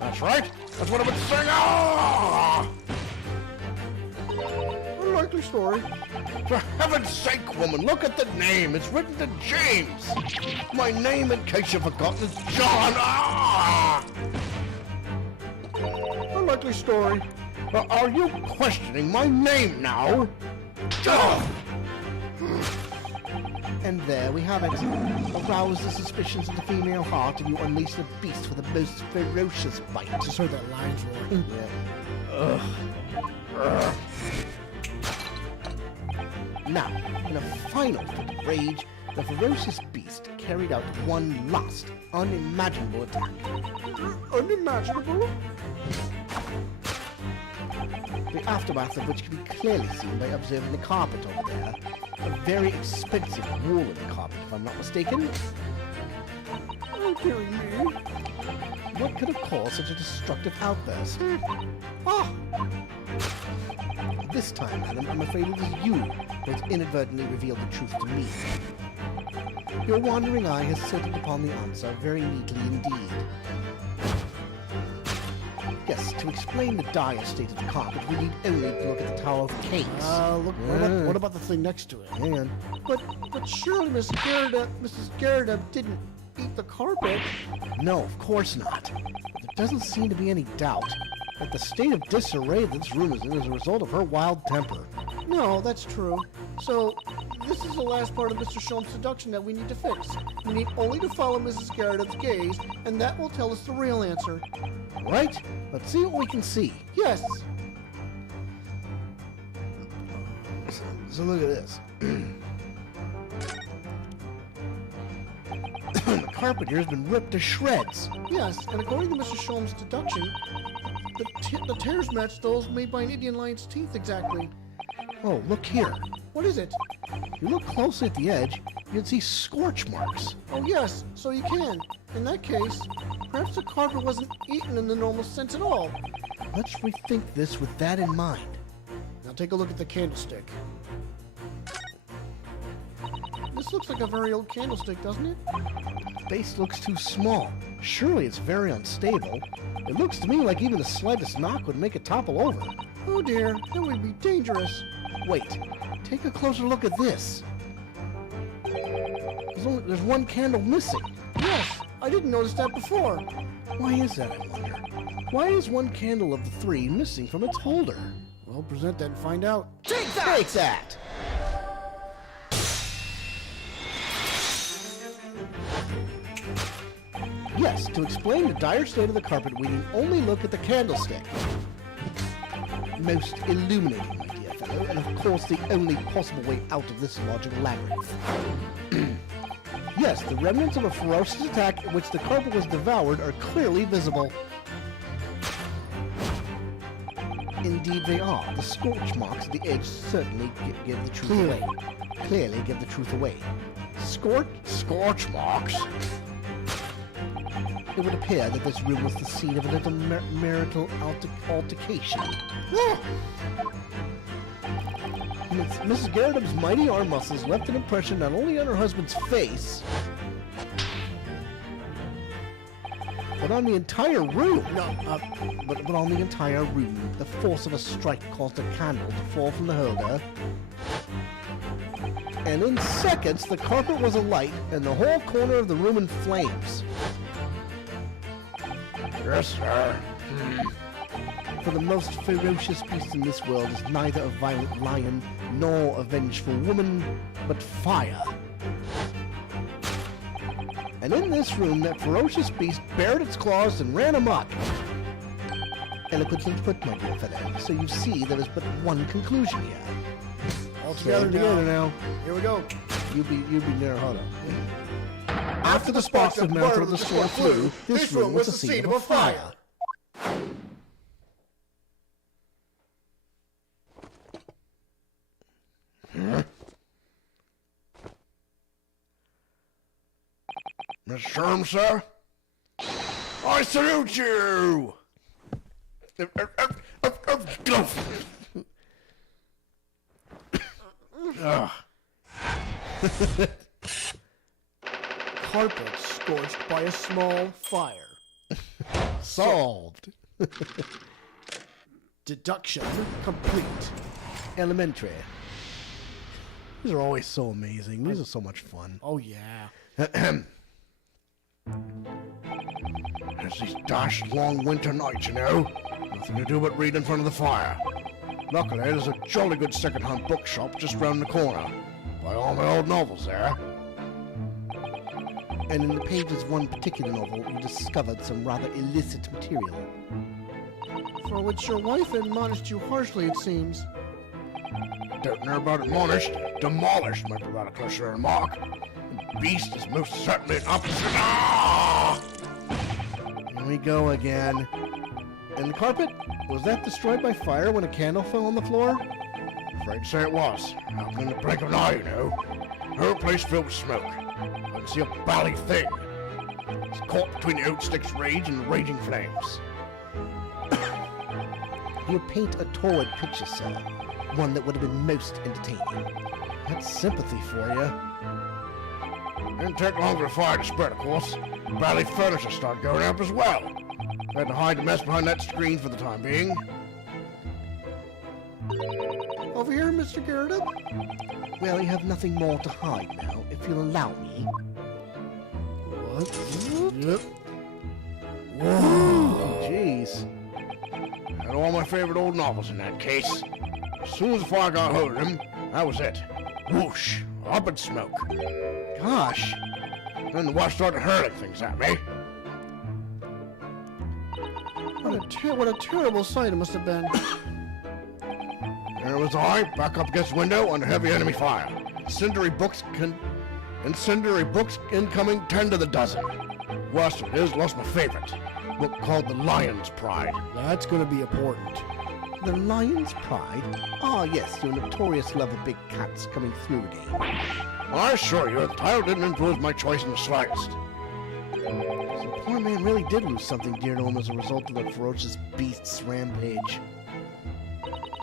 That's right. That's what I've been saying. Ah! A likely story. For heaven's sake, woman, look at the name. It's written to James. My name, in case you've forgotten, is John. Ah! A likely story. Are you questioning my name now? Ugh! And there we have it. Arouse the suspicions of the female heart, and you unleash the beast with the most ferocious bite. Just heard that lion's roar. Now, in a final fit of rage, the ferocious beast carried out one last, unimaginable attack. Unimaginable? The aftermath of which can be clearly seen by observing the carpet over there. A very expensive woolen carpet, if I'm not mistaken. Oh, dearie me. What could have caused such a destructive outburst? This time, madam, I'm afraid it is you who has inadvertently revealed the truth to me. Your wandering eye has settled upon the answer very neatly indeed. Yes, to explain the dire state of the carpet, we need only to look at the Tower of Cakes. Look, what about the thing next to it? Hang on. But surely Mrs. Garrett didn't eat the carpet. No, of course not. But there doesn't seem to be any doubt that the state of disarray that this room is in is a result of her wild temper. No, that's true. So, this is the last part of Mr. Sholmes' seduction that we need to fix. We need only to follow Mrs. Garrett's gaze, and that will tell us the real answer. Right? Let's see what we can see. Yes. So look at this. The carpet here has been ripped to shreds. Yes, and according to Mr. Sholmes' deduction, the tears match those made by an Indian lion's teeth exactly. Oh, look here. What is it? If you look closely at the edge, you can see scorch marks. Oh yes, so you can. In that case, perhaps the carpet wasn't eaten in the normal sense at all. Let's rethink this with that in mind. Now take a look at the candlestick. This looks like a very old candlestick, doesn't it? The base looks too small. Surely it's very unstable. It looks to me like even the slightest knock would make it topple over. Oh dear, that would be dangerous. Wait, take a closer look at this. There's one candle missing. Yes, I didn't notice that before. Why is that, I wonder? Why is one candle of the three missing from its holder? Well, present that and find out. Take that! Take that! Yes, to explain the dire state of the carpet, we need only look at the candlestick. Most illuminating, my dear fellow, and of course the only possible way out of this logical labyrinth. Yes, the remnants of a ferocious attack in which the carpet was devoured are clearly visible. Indeed they are. The scorch marks at the edge certainly give the truth away. Clearly give the truth away. Scorch marks? It would appear that this room was the scene of a little marital altercation. Mrs. Garrett's mighty arm muscles left an impression not only on her husband's face, but on the entire room. But on the entire room. The force of a strike caused a candle to fall from the holder. And in seconds, the carpet was alight and the whole corner of the room in flames. Yes, sir. For the most ferocious beast in this world is neither a violent lion nor a vengeful woman, but fire. And in this room, that ferocious beast bared its claws and ran amok. Eloquently put, my dear fellow. So you see, there is but one conclusion here. All Together together now. Here we go. You be near Hana. After the sparks of murder of the storm flew, this room was the scene of a fire. Miss Sherm, sir? I salute you! Carpet scorched by a small fire. Solved. Deduction complete. Elementary. These are always so amazing. These are so much fun. Oh, yeah. It's these dashed long winter nights, you know. Nothing to do but read in front of the fire. Luckily, there's a jolly good second-hand bookshop just round the corner. Buy all my old novels there. And in the pages of one particular novel, you discovered some rather illicit material. For which your wife admonished you harshly, it seems. Don't know about admonished. Demolished might be rather closer to the mark. The beast is most certainly an opposite. Ah! Here we go again. And the carpet? Was that destroyed by fire when a candle fell on the floor? Afraid to say it was. Happened in the blink of an eye, you know. The whole place filled with smoke. Couldn't see a bally thing. It's caught between the oak stick's rage and the raging flames. You would paint a torrid picture, sir. One that would have been most entertaining. That's sympathy for you. Didn't take long for the fire to spread, of course. The bally furniture started going up as well. Had to hide the mess behind that screen for the time being. Over here, Mr. Garrett. Well, you have nothing more to hide now, if you'll allow me. What? Yep. Whoa. Jeez. Had all my favorite old novels in that case. As soon as the fire got hold of them, that was it. Whoosh! Up in smoke. Gosh. Then the wife started hurling things at me. What a terrible sight it must have been. There was I, back up against the window under heavy enemy fire. Incendiary books incoming 10 to the dozen. Worst of it is, lost my favorite. Book called The Lion's Pride. That's going to be important. The Lion's Pride? Ah, yes, your notorious love of big cats coming through again. I assure you, the title didn't influence my choice in the slightest. The poor man really did lose something dear to him as a result of the ferocious beast's rampage.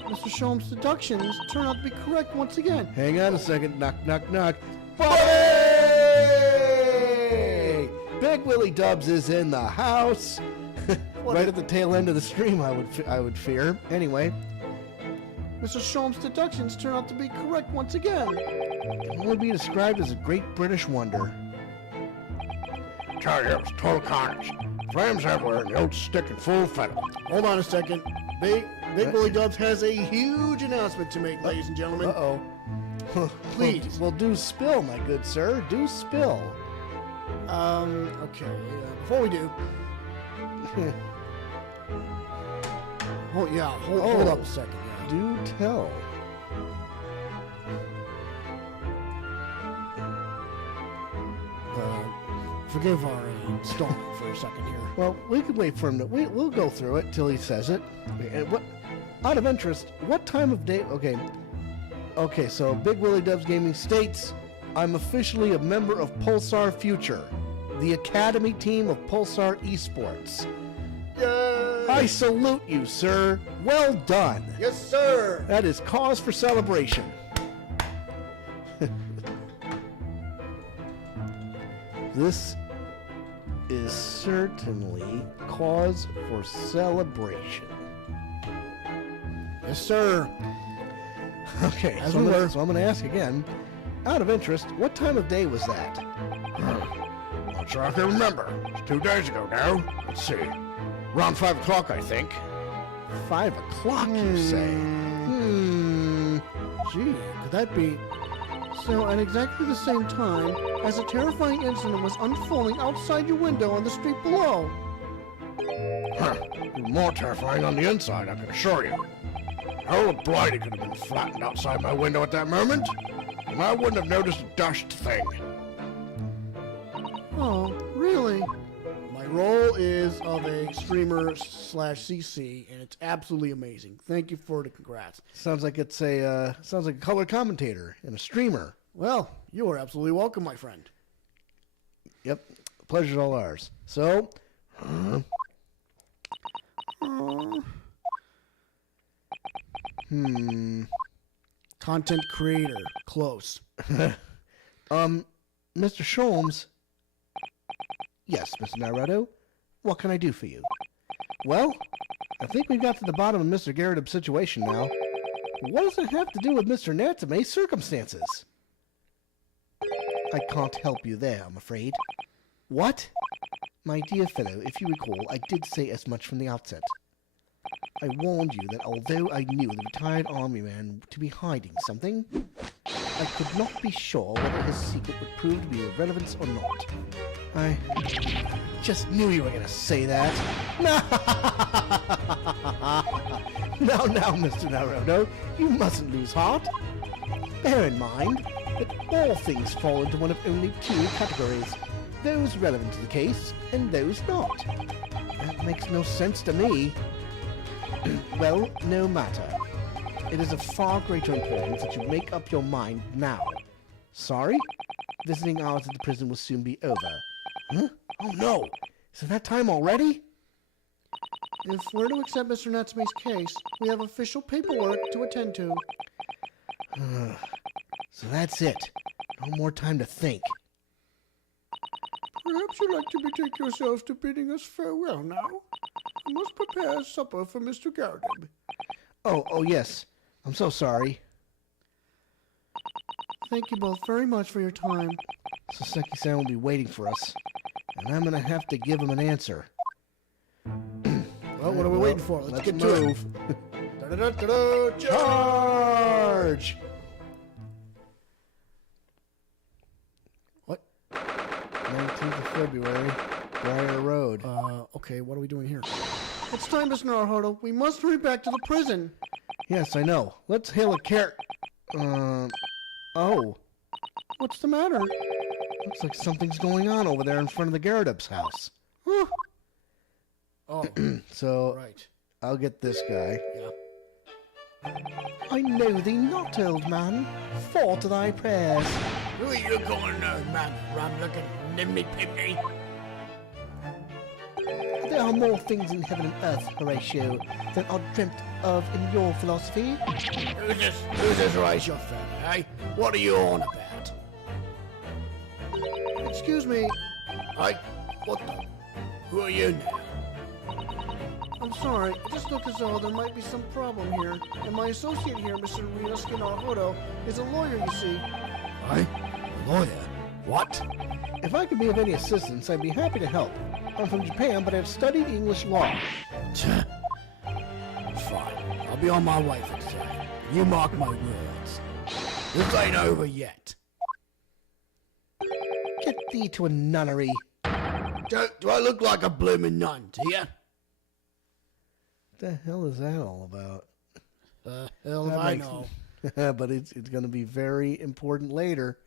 Mr. Sholmes' deductions turn out to be correct once again. Hang on a second. Knock, knock, knock. Hey! Big Willie Dubs is in the house. Right at the tail end of the stream, I would fear. Anyway, Mr. Sholmes' deductions turn out to be correct once again. it can only be described as a great British wonder. Tell you, it was total carnage. Flames everywhere and the old stick in full fettle. Hold on a second. Big Willie Dubs has a huge announcement to make, ladies and gentlemen. Uh-oh. Please. Well, do spill, my good sir. Do spill. Okay. Before we do. Hold up a second. Yeah. Do tell. Forgive our stalling for a second here. Well, we could wait for him to. We'll go through it till he says it. And what? Out of interest, what time of day? Okay. So Big Willie Dubs Gaming states, "I'm officially a member of Pulsar Future, the academy team of Pulsar Esports. Yay! I salute you, sir. Well done. Yes, sir. That is cause for celebration." This is certainly cause for celebration. Yes, sir. Okay, As so we were. I'm going to ask again. Out of interest, what time of day was that? Not sure I can remember. It's 2 days ago now. Let's see. Around 5 o'clock, I think. 5 o'clock, you say? Gee, could that be? So, at exactly the same time, as a terrifying incident was unfolding outside your window on the street below. Even more terrifying on the inside, I can assure you. Whole of Blighty could have been flattened outside my window at that moment, and I wouldn't have noticed a dashed thing. Oh, really? My role is of a streamer / CC, and it's absolutely amazing. Thank you for the congrats. Sounds like it's a color commentator and a streamer. Well, you are absolutely welcome, my friend. Yep, pleasure's all ours. So, Content creator, close. Mr. Sholmes. Yes, Mr. Naruto. What can I do for you? Well, I think we've got to the bottom of Mr. Garrett's situation now. What does it have to do with Mr. Natsume's circumstances? I can't help you there, I'm afraid. What? My dear fellow, if you recall, I did say as much from the outset. I warned you that although I knew the retired army man to be hiding something, I could not be sure whether his secret would prove to be of relevance or not. I just knew you were going to say that. Now, Mr. Naruto, you mustn't lose heart. Bear in mind that all things fall into one of only two categories. Those relevant to the case, and those not. That makes no sense to me. Well, no matter. It is of far greater importance that you make up your mind now. Sorry? Visiting hours at the prison will soon be over. Huh? Oh no! Is it that time already? If we're to accept Mr. Natsume's case, we have official paperwork to attend to. So that's it. No more time to think. Perhaps you'd like to betake yourselves to bidding us farewell now. I must prepare supper for Mr. Garrett. Oh yes. I'm so sorry. Thank you both very much for your time. Soseki-san will be waiting for us, and I'm gonna have to give him an answer. Well, what are we waiting for? Let's get to it. Da-da-da-da-da, charge! What? 19th of February, Briar Road. Okay, what are we doing here? It's time, Mr. Naruto. We must hurry back to the prison. Yes, I know. Let's hail a car... Oh. What's the matter? Looks like something's going on over there in front of the Garrett's house. Oh, So, right. I'll get this guy. Yeah. I know thee not, old man. Fall to thy prayers. Who are you calling old man, rum-looking nimby-pimby? There are more things in heaven and earth, Horatio, than are dreamt of in your philosophy. Who's this Horatio fella, eh? What are you on about? Excuse me. What the? Who are you now? I'm sorry. It just looked as though there might be some problem here. And my associate here, Mr. Ryunoske and Susato, is a lawyer, you see. A lawyer? What? If I could be of any assistance, I'd be happy to help. I'm from Japan, but I've studied English law. Fine. I'll be on my way for today. You mark my words. This ain't over yet. Get thee to a nunnery. Do I look like a blooming nun to you? What the hell is that all about? Hell if That I makes- know. But it's going to be very important later.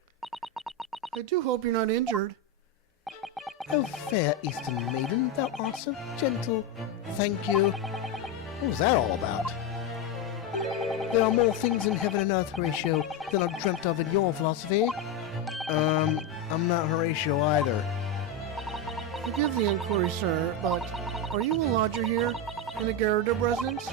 I do hope you're not injured. O fair Eastern maiden, thou art so gentle. Thank you. What was that all about? There are more things in heaven and earth, Horatio, than are dreamt of in your philosophy. I'm not Horatio either. Forgive the inquiry, sir, but are you a lodger here in the Garrett residence?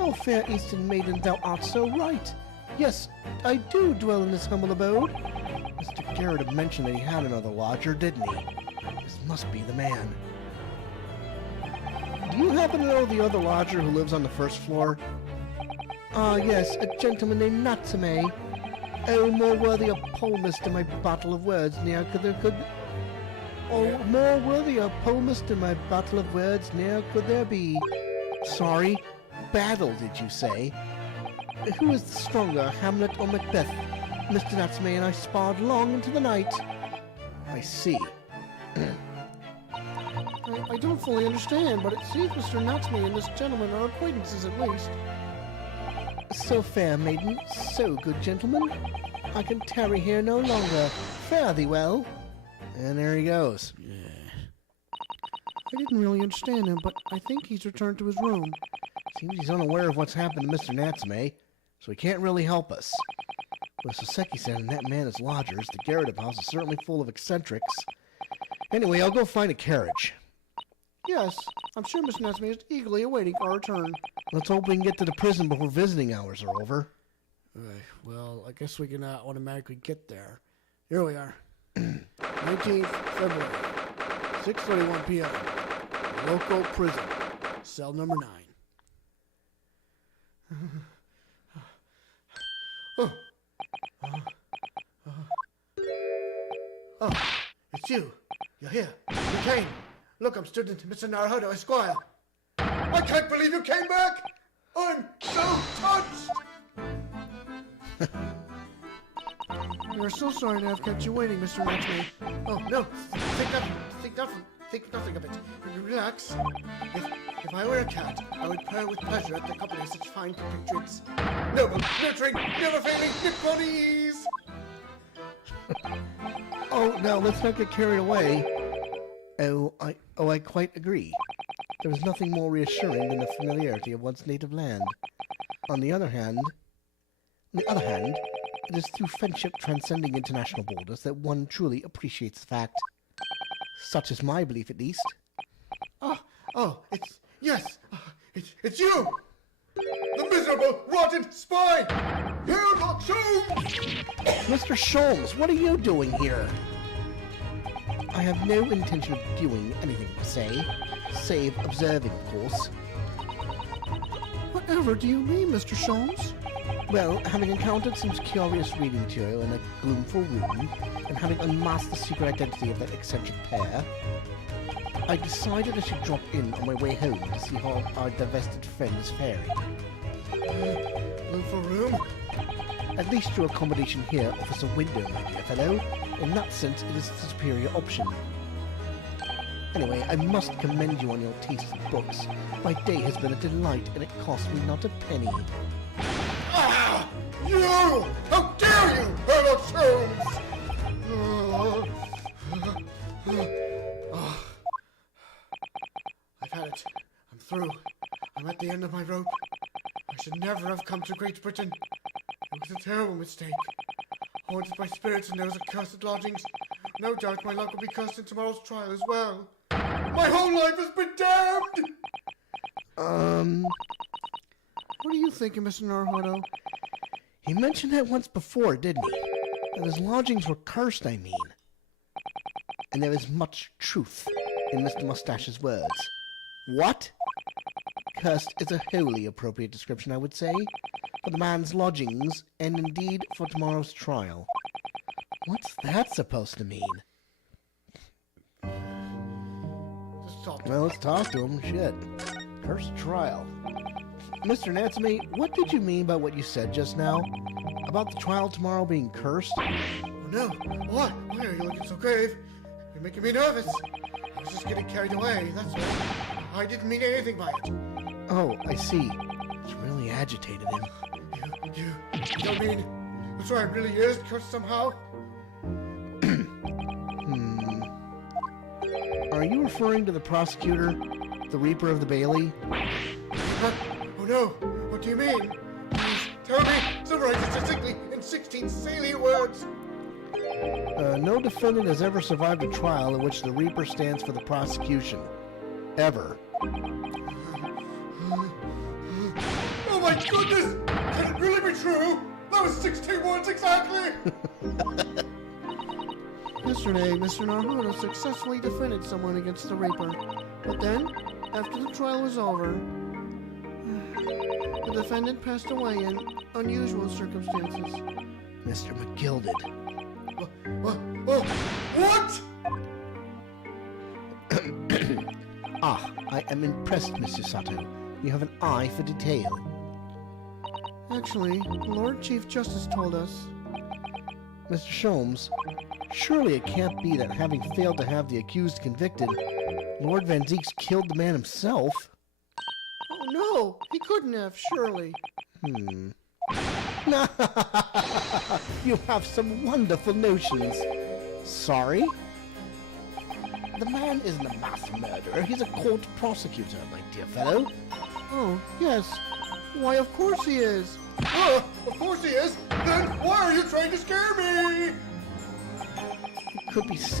O fair Eastern maiden, thou art so right. Yes, I do dwell in this humble abode. Mr. Garrett had mentioned that he had another lodger, didn't he? This must be the man. Do you happen to know the other lodger who lives on the first floor? Ah, yes, a gentleman named Natsume. Oh, more worthy a palmist in my battle of words, near could... Oh, more worthy a palmist in my battle of words, near could there be. Sorry, battle, did you say? Who is the stronger, Hamlet or Macbeth? Mr. Natsume and I sparred long into the night. I see. I don't fully understand, but it seems Mr. Natsume and this gentleman are acquaintances at least. So fair, maiden, so good gentleman. I can tarry here no longer. Fare thee well. And there he goes. I didn't really understand him, but I think he's returned to his room. Seems he's unaware of what's happened to Mr. Natsume, so he can't really help us. Well, Soseki said in that man is lodgers, the garret house is certainly full of eccentrics. Anyway, I'll go find a carriage. Yes, I'm sure Mr. Natsume is eagerly awaiting our return. Let's hope we can get to the prison before visiting hours are over. Well, I guess we can automatically get there. Here we are. 19th February, 6:31 p.m. Local prison, cell number 9. Oh, it's you. You're here. You came. Look, I'm student Mr. Naruhodo, Esquire. I can't believe you came back! I'm so touched! We're so sorry to have kept you waiting, Mr. Natsume. Oh, no. Think nothing of it. Relax. If I were a cat, I would purr with pleasure at the company of such fine compatriots. Noble, nurturing, never failing Nipponese! Oh, now let's not get carried away. I quite agree. There is nothing more reassuring than the familiarity of one's native land. On the other hand, it is through friendship transcending international borders that one truly appreciates the fact. Such is my belief, at least. It's you! The miserable, rotten spy! Herlock Sholmes! Mr. Sholmes, what are you doing here? I have no intention of doing anything per se, save observing, of course. Whatever do you mean, Mr. Sholmes? Well, having encountered some curious reading material in a gloomful room, and having unmasked the secret identity of that eccentric pair, I decided I should drop in on my way home to see how our divested friend is faring. Gloomful room? At least your accommodation here offers a window, my dear fellow. In that sense, it is the superior option. Anyway, I must commend you on your taste in books. My day has been a delight, and it cost me not a penny. Ah! You! How dare you, Herlock Sholmes! I've had it. I'm through. I'm at the end of my rope. I should never have come to Great Britain. It was a terrible mistake. Haunted by spirits in those accursed lodgings. No doubt my luck will be cursed in tomorrow's trial as well. My whole life has been damned! What are you thinking, Mr. Naruhodo? He mentioned that once before, didn't he? That his lodgings were cursed, I mean. And there is much truth in Mr. Mustache's words. What? Cursed is a wholly appropriate description, I would say, for the man's lodgings, and indeed for tomorrow's trial. What's that supposed to mean? Well, let's talk to him. Shit. Cursed trial. Mr. Natsume, what did you mean by what you said just now? About the trial tomorrow being cursed? Oh no. What? Why are you looking so grave? You're making me nervous. I was just getting carried away, that's all. I didn't mean anything by it. Oh, I see. It's really agitated him. You don't mean the trial really is cursed somehow? Are you referring to the prosecutor, the Reaper of the Bailey? Huh? Oh no. What do you mean? Please tell me. Summarize it succinctly in 16 salient words. No defendant has ever survived a trial in which the Reaper stands for the prosecution. Ever. Oh my goodness! Can it really be true? That was 16 words exactly! Yesterday, Mr. Naruhodo successfully defended someone against the Reaper. But then, after the trial was over, the defendant passed away in unusual circumstances. Mr. McGilded. What? Ah, I am impressed, Mr. Sato. You have an eye for detail. Actually, the Lord Chief Justice told us. Mr. Sholmes, surely it can't be that having failed to have the accused convicted, Lord Van Zieks killed the man himself? Oh no, he couldn't have, surely. You have some wonderful notions. Sorry? The man isn't a mass murderer. He's a court prosecutor, my dear fellow. Oh, yes. Why, of course he is. Oh, of course he is. Then why are you trying to scare me?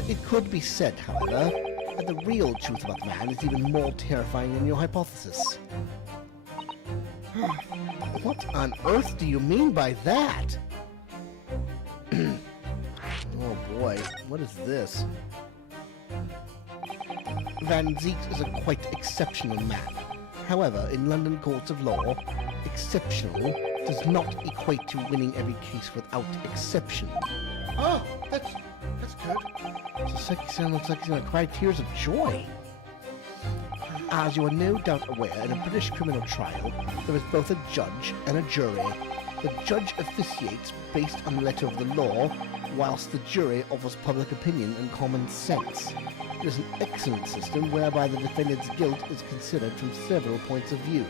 It could be said, however, that the real truth about the man is even more terrifying than your hypothesis. What on earth do you mean by that? Oh boy, what is this? Van Zieks is a quite exceptional man. However, in London courts of law, exceptional does not equate to winning every case without exception. Oh, that's good. Looks like he's gonna cry tears of joy. As you are no doubt aware, in a British criminal trial, there is both a judge and a jury. The judge officiates based on the letter of the law, whilst the jury offers public opinion and common sense. It is an excellent system whereby the defendant's guilt is considered from several points of view.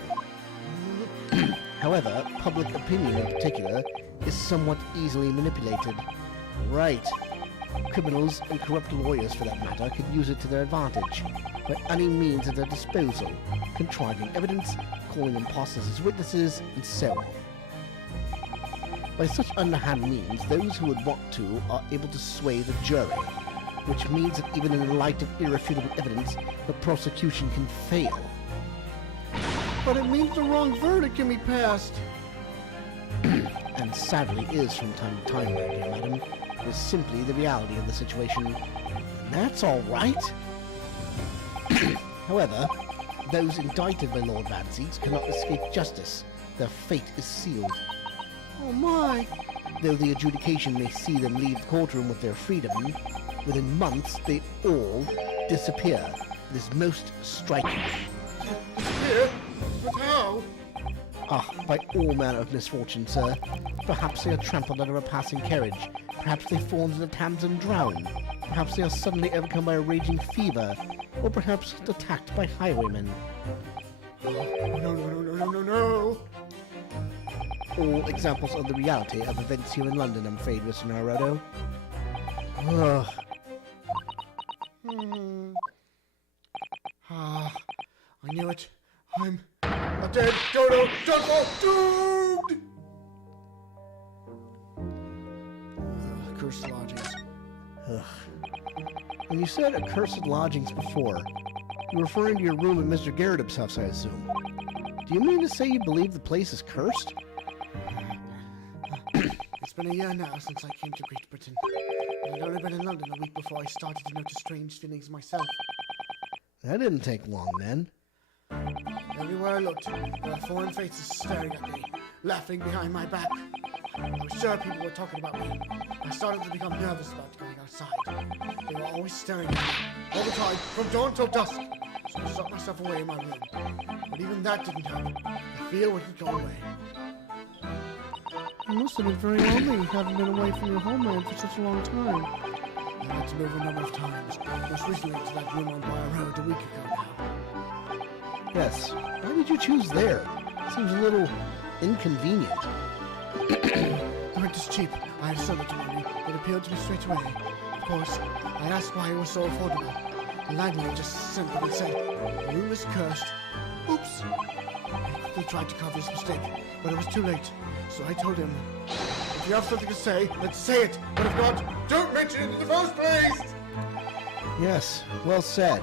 However, public opinion in particular is somewhat easily manipulated. Right. Criminals and corrupt lawyers, for that matter, can use it to their advantage, by any means at their disposal, contriving evidence, calling impostors as witnesses, and so on. By such underhand means, those who would want to are able to sway the jury, which means that even in the light of irrefutable evidence, the prosecution can fail. But it means the wrong verdict can be passed. And sadly is from time to time, my dear madam. It is simply the reality of the situation. And that's all right. However, those indicted by Lord Van Zieks cannot escape justice. Their fate is sealed. Oh my! Though the adjudication may see them leave the courtroom with their freedom, within months they all disappear. It is most striking. Disappear? But how? Ah, by all manner of misfortune, sir. Perhaps they are trampled under a passing carriage. Perhaps they fall into the Thames and drown. Perhaps they are suddenly overcome by a raging fever. Or perhaps attacked by highwaymen. No. All examples of the reality of events here in London, I'm afraid, Mr. Naruto. Ugh. Ah, I knew it. I'm A dead dodo, done for, doomed! cursed lodgings. Ugh. When you said accursed lodgings before, you're referring to your room at Mr. Garrett's house, I assume. Do you mean to say you believe the place is cursed? It's been a year now since I came to Great Britain. I'd only been in London a week before I started to notice strange feelings myself. That didn't take long, then. Everywhere I looked, there were foreign faces staring at me, laughing behind my back. I was sure people were talking about me. I started to become nervous about going outside. They were always staring at me, all the time, from dawn till dusk. So I shut myself away in my room. But even that didn't help. The fear wouldn't go away. You must have been very lonely having been away from your homeland for such a long time. I had to move a number of times, most recently to that room on Briar Road a week ago now. Yes. Why did you choose there? Seems a little inconvenient. The rent is cheap. I had so much money. It appealed to me straight away. Of course, I asked why it was so affordable. The landlord just simply said, "The room is cursed." Oops. I quickly tried to cover his mistake, but it was too late. So I told him, "If you have something to say, then say it. But if not, Don't mention it in the first place! Yes, well said.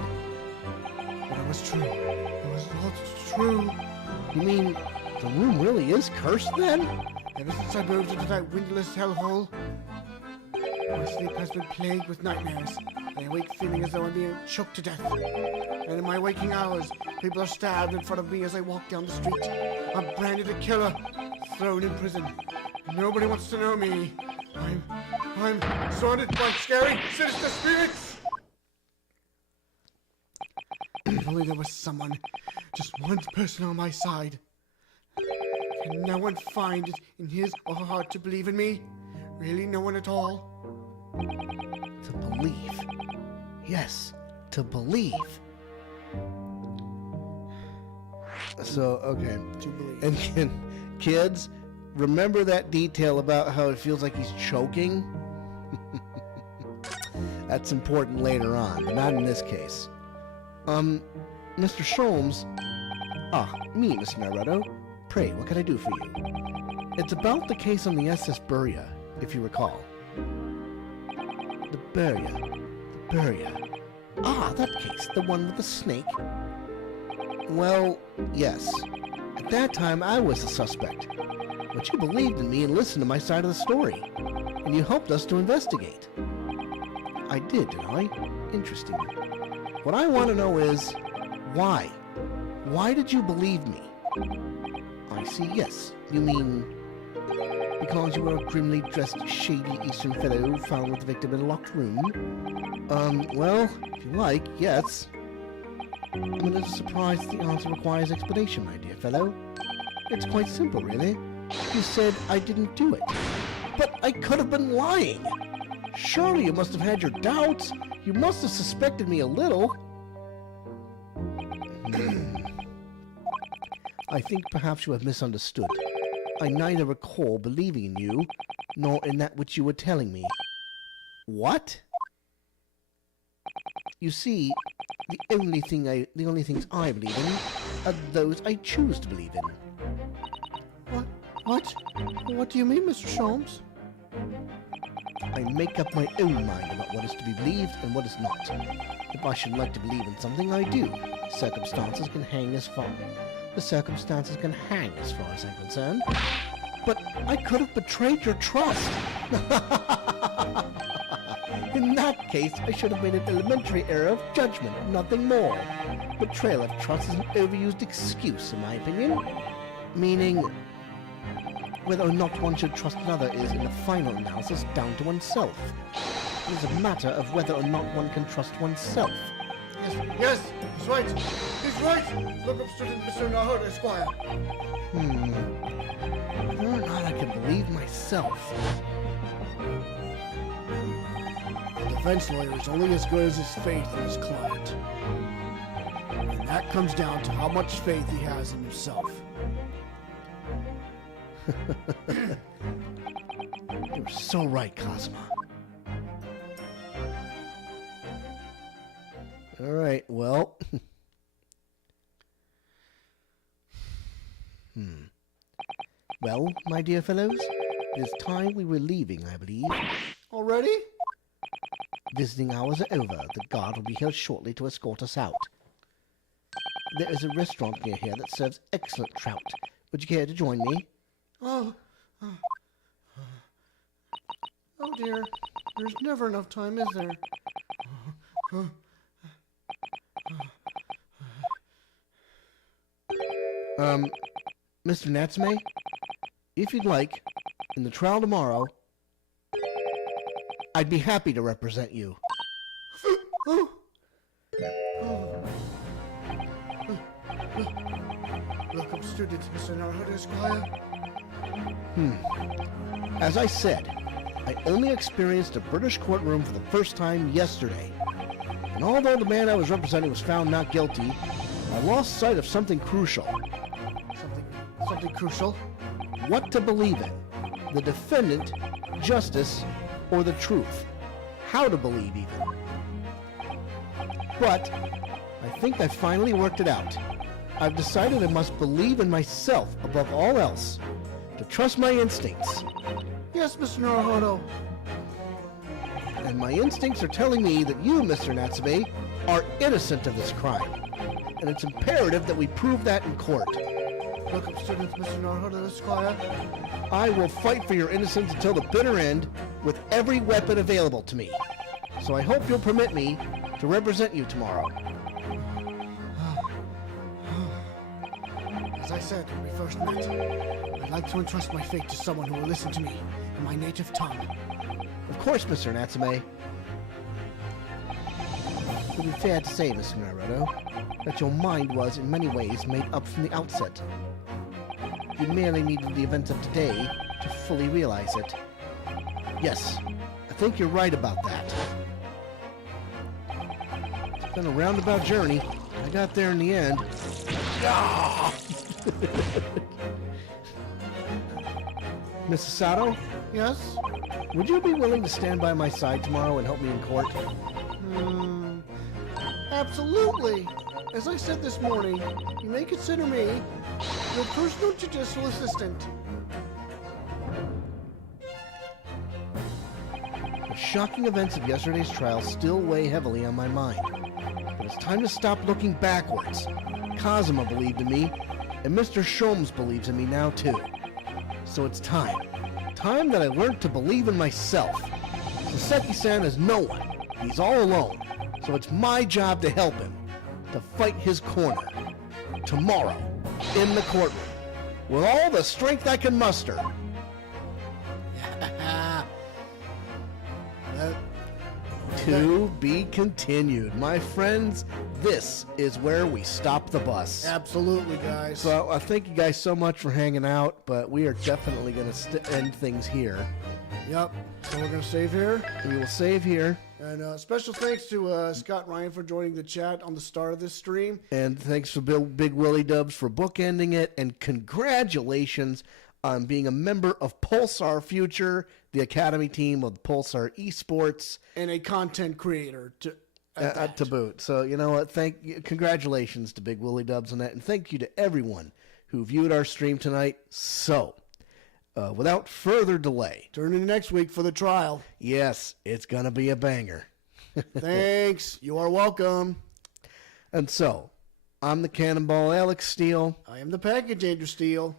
but it was true. It was all true. You mean the room really is cursed, then? Ever since I moved into that windowless hellhole, my sleep has been plagued with nightmares. I awake feeling as though I'm being choked to death. And in my waking hours, people are stabbed in front of me as I walk down the street. I'm branded a killer, thrown in prison. Nobody wants to know me. I'm Surrounded by scary, sinister spirits! If only there was someone, just one person on my side. Can no one find it in his or her heart to believe in me? Really, no one at all? To believe. Yes, to believe. So, okay. To believe. And kids, remember that detail about how it feels like he's choking? That's important later on, but not in this case. Mr. Sholmes. Me, Mr. Naruto. Pray, what can I do for you? It's about the case on the SS Burya, if you recall. The Burya. That case, the one with the snake. Well, yes. At that time, I was the suspect. But you believed in me and listened to my side of the story. And you helped us to investigate. I did, didn't I? Interesting. What I want to know is, why? Why did you believe me? I see, yes. You mean, because you were a grimly dressed, shady Eastern fellow found with the victim in a locked room? Well, if you like, yes. I'm a little surprised the answer requires explanation, my dear fellow. It's quite simple, really. You said I didn't do it. But I could have been lying. Surely you must have had your doubts. You must have suspected me a little. I think perhaps you have misunderstood. I neither recall believing in you, nor in that which you were telling me. What? You see, the only things I believe in are those I choose to believe in. What? What do you mean, Mr. Sholmes? I make up my own mind about what is to be believed and what is not. If I should like to believe in something, I do. The circumstances can hang as far as I'm concerned. But I could have betrayed your trust. In that case, I should have made an elementary error of judgment, nothing more. Betrayal of trust is an overused excuse, in my opinion. Meaning, whether or not one should trust another is, in the final analysis, down to oneself. It is a matter of whether or not one can trust oneself. Yes, he's right. He's right. Look up, student Mr. Naruto, Esquire. Whether or not I can believe myself. A defense lawyer is only as good as his faith in his client. And that comes down to how much faith he has in himself. You're so right, Cosma. All right, well. Well, my dear fellows, it is time we were leaving, I believe. Already? Visiting hours are over. The guard will be here shortly to escort us out. There is a restaurant near here that serves excellent trout. Would you care to join me? Oh dear. There's never enough time, is there? Mr. Natsume, if you'd like, in the trial tomorrow, I'd be happy to represent you. Look up, student Mr. Naruto, Esquire. As I said, I only experienced a British courtroom for the first time yesterday. And although the man I was representing was found not guilty, I lost sight of something crucial. Something crucial? What to believe in. The defendant, justice, or the truth. How to believe even. But I think I finally worked it out. I've decided I must believe in myself above all else. To trust my instincts. Yes, Mr. Naruto. And my instincts are telling me that you, Mr. Natsume, are innocent of this crime. And it's imperative that we prove that in court. Look up, student Mr. Naruto, Esquire. I will fight for your innocence until the bitter end with every weapon available to me. So I hope you'll permit me to represent you tomorrow. As I said when we first met, I'd like to entrust my fate to someone who will listen to me in my native tongue. Of course, Mr. Natsume. It would be fair to say, Mr. Naruto, that your mind was in many ways made up from the outset. You merely needed the events of today to fully realize it. Yes, I think you're right about that. It's been a roundabout journey, I got there in the end. Miss Susato, Yes? would you be willing to stand by my side tomorrow and help me in court? Absolutely. As I said this morning, you may consider me your personal judicial assistant. The shocking events of yesterday's trial still weigh heavily on my mind. But it's time to stop looking backwards. Kazuma believed in me, and Mr. Sholmes believes in me now too. So it's time. Time that I learned to believe in myself. Saseki-san is no one. He's all alone. So it's my job to help him. To fight his corner. Tomorrow. In the courtroom. With all the strength I can muster. To be continued. My friends, this is where we stop the bus. Absolutely, guys. So I thank you guys so much for hanging out, but we are definitely going to end things here. Yep. So we're going to save here. We will save here. And special thanks to Scott Ryan for joining the chat on the start of this stream. And thanks for Big Willie Dubs for bookending it. And congratulations on being a member of Pulsar Future, the Academy team of Pulsar Esports. And a content creator to boot. So, you know what? Congratulations to Big Willie Dubs on that. And thank you to everyone who viewed our stream tonight. So, without further delay. Turn in next week for the trial. Yes, it's going to be a banger. Thanks. You are welcome. And so, I'm the Cannonball Alex Steele. I am the Package Andrew Steele.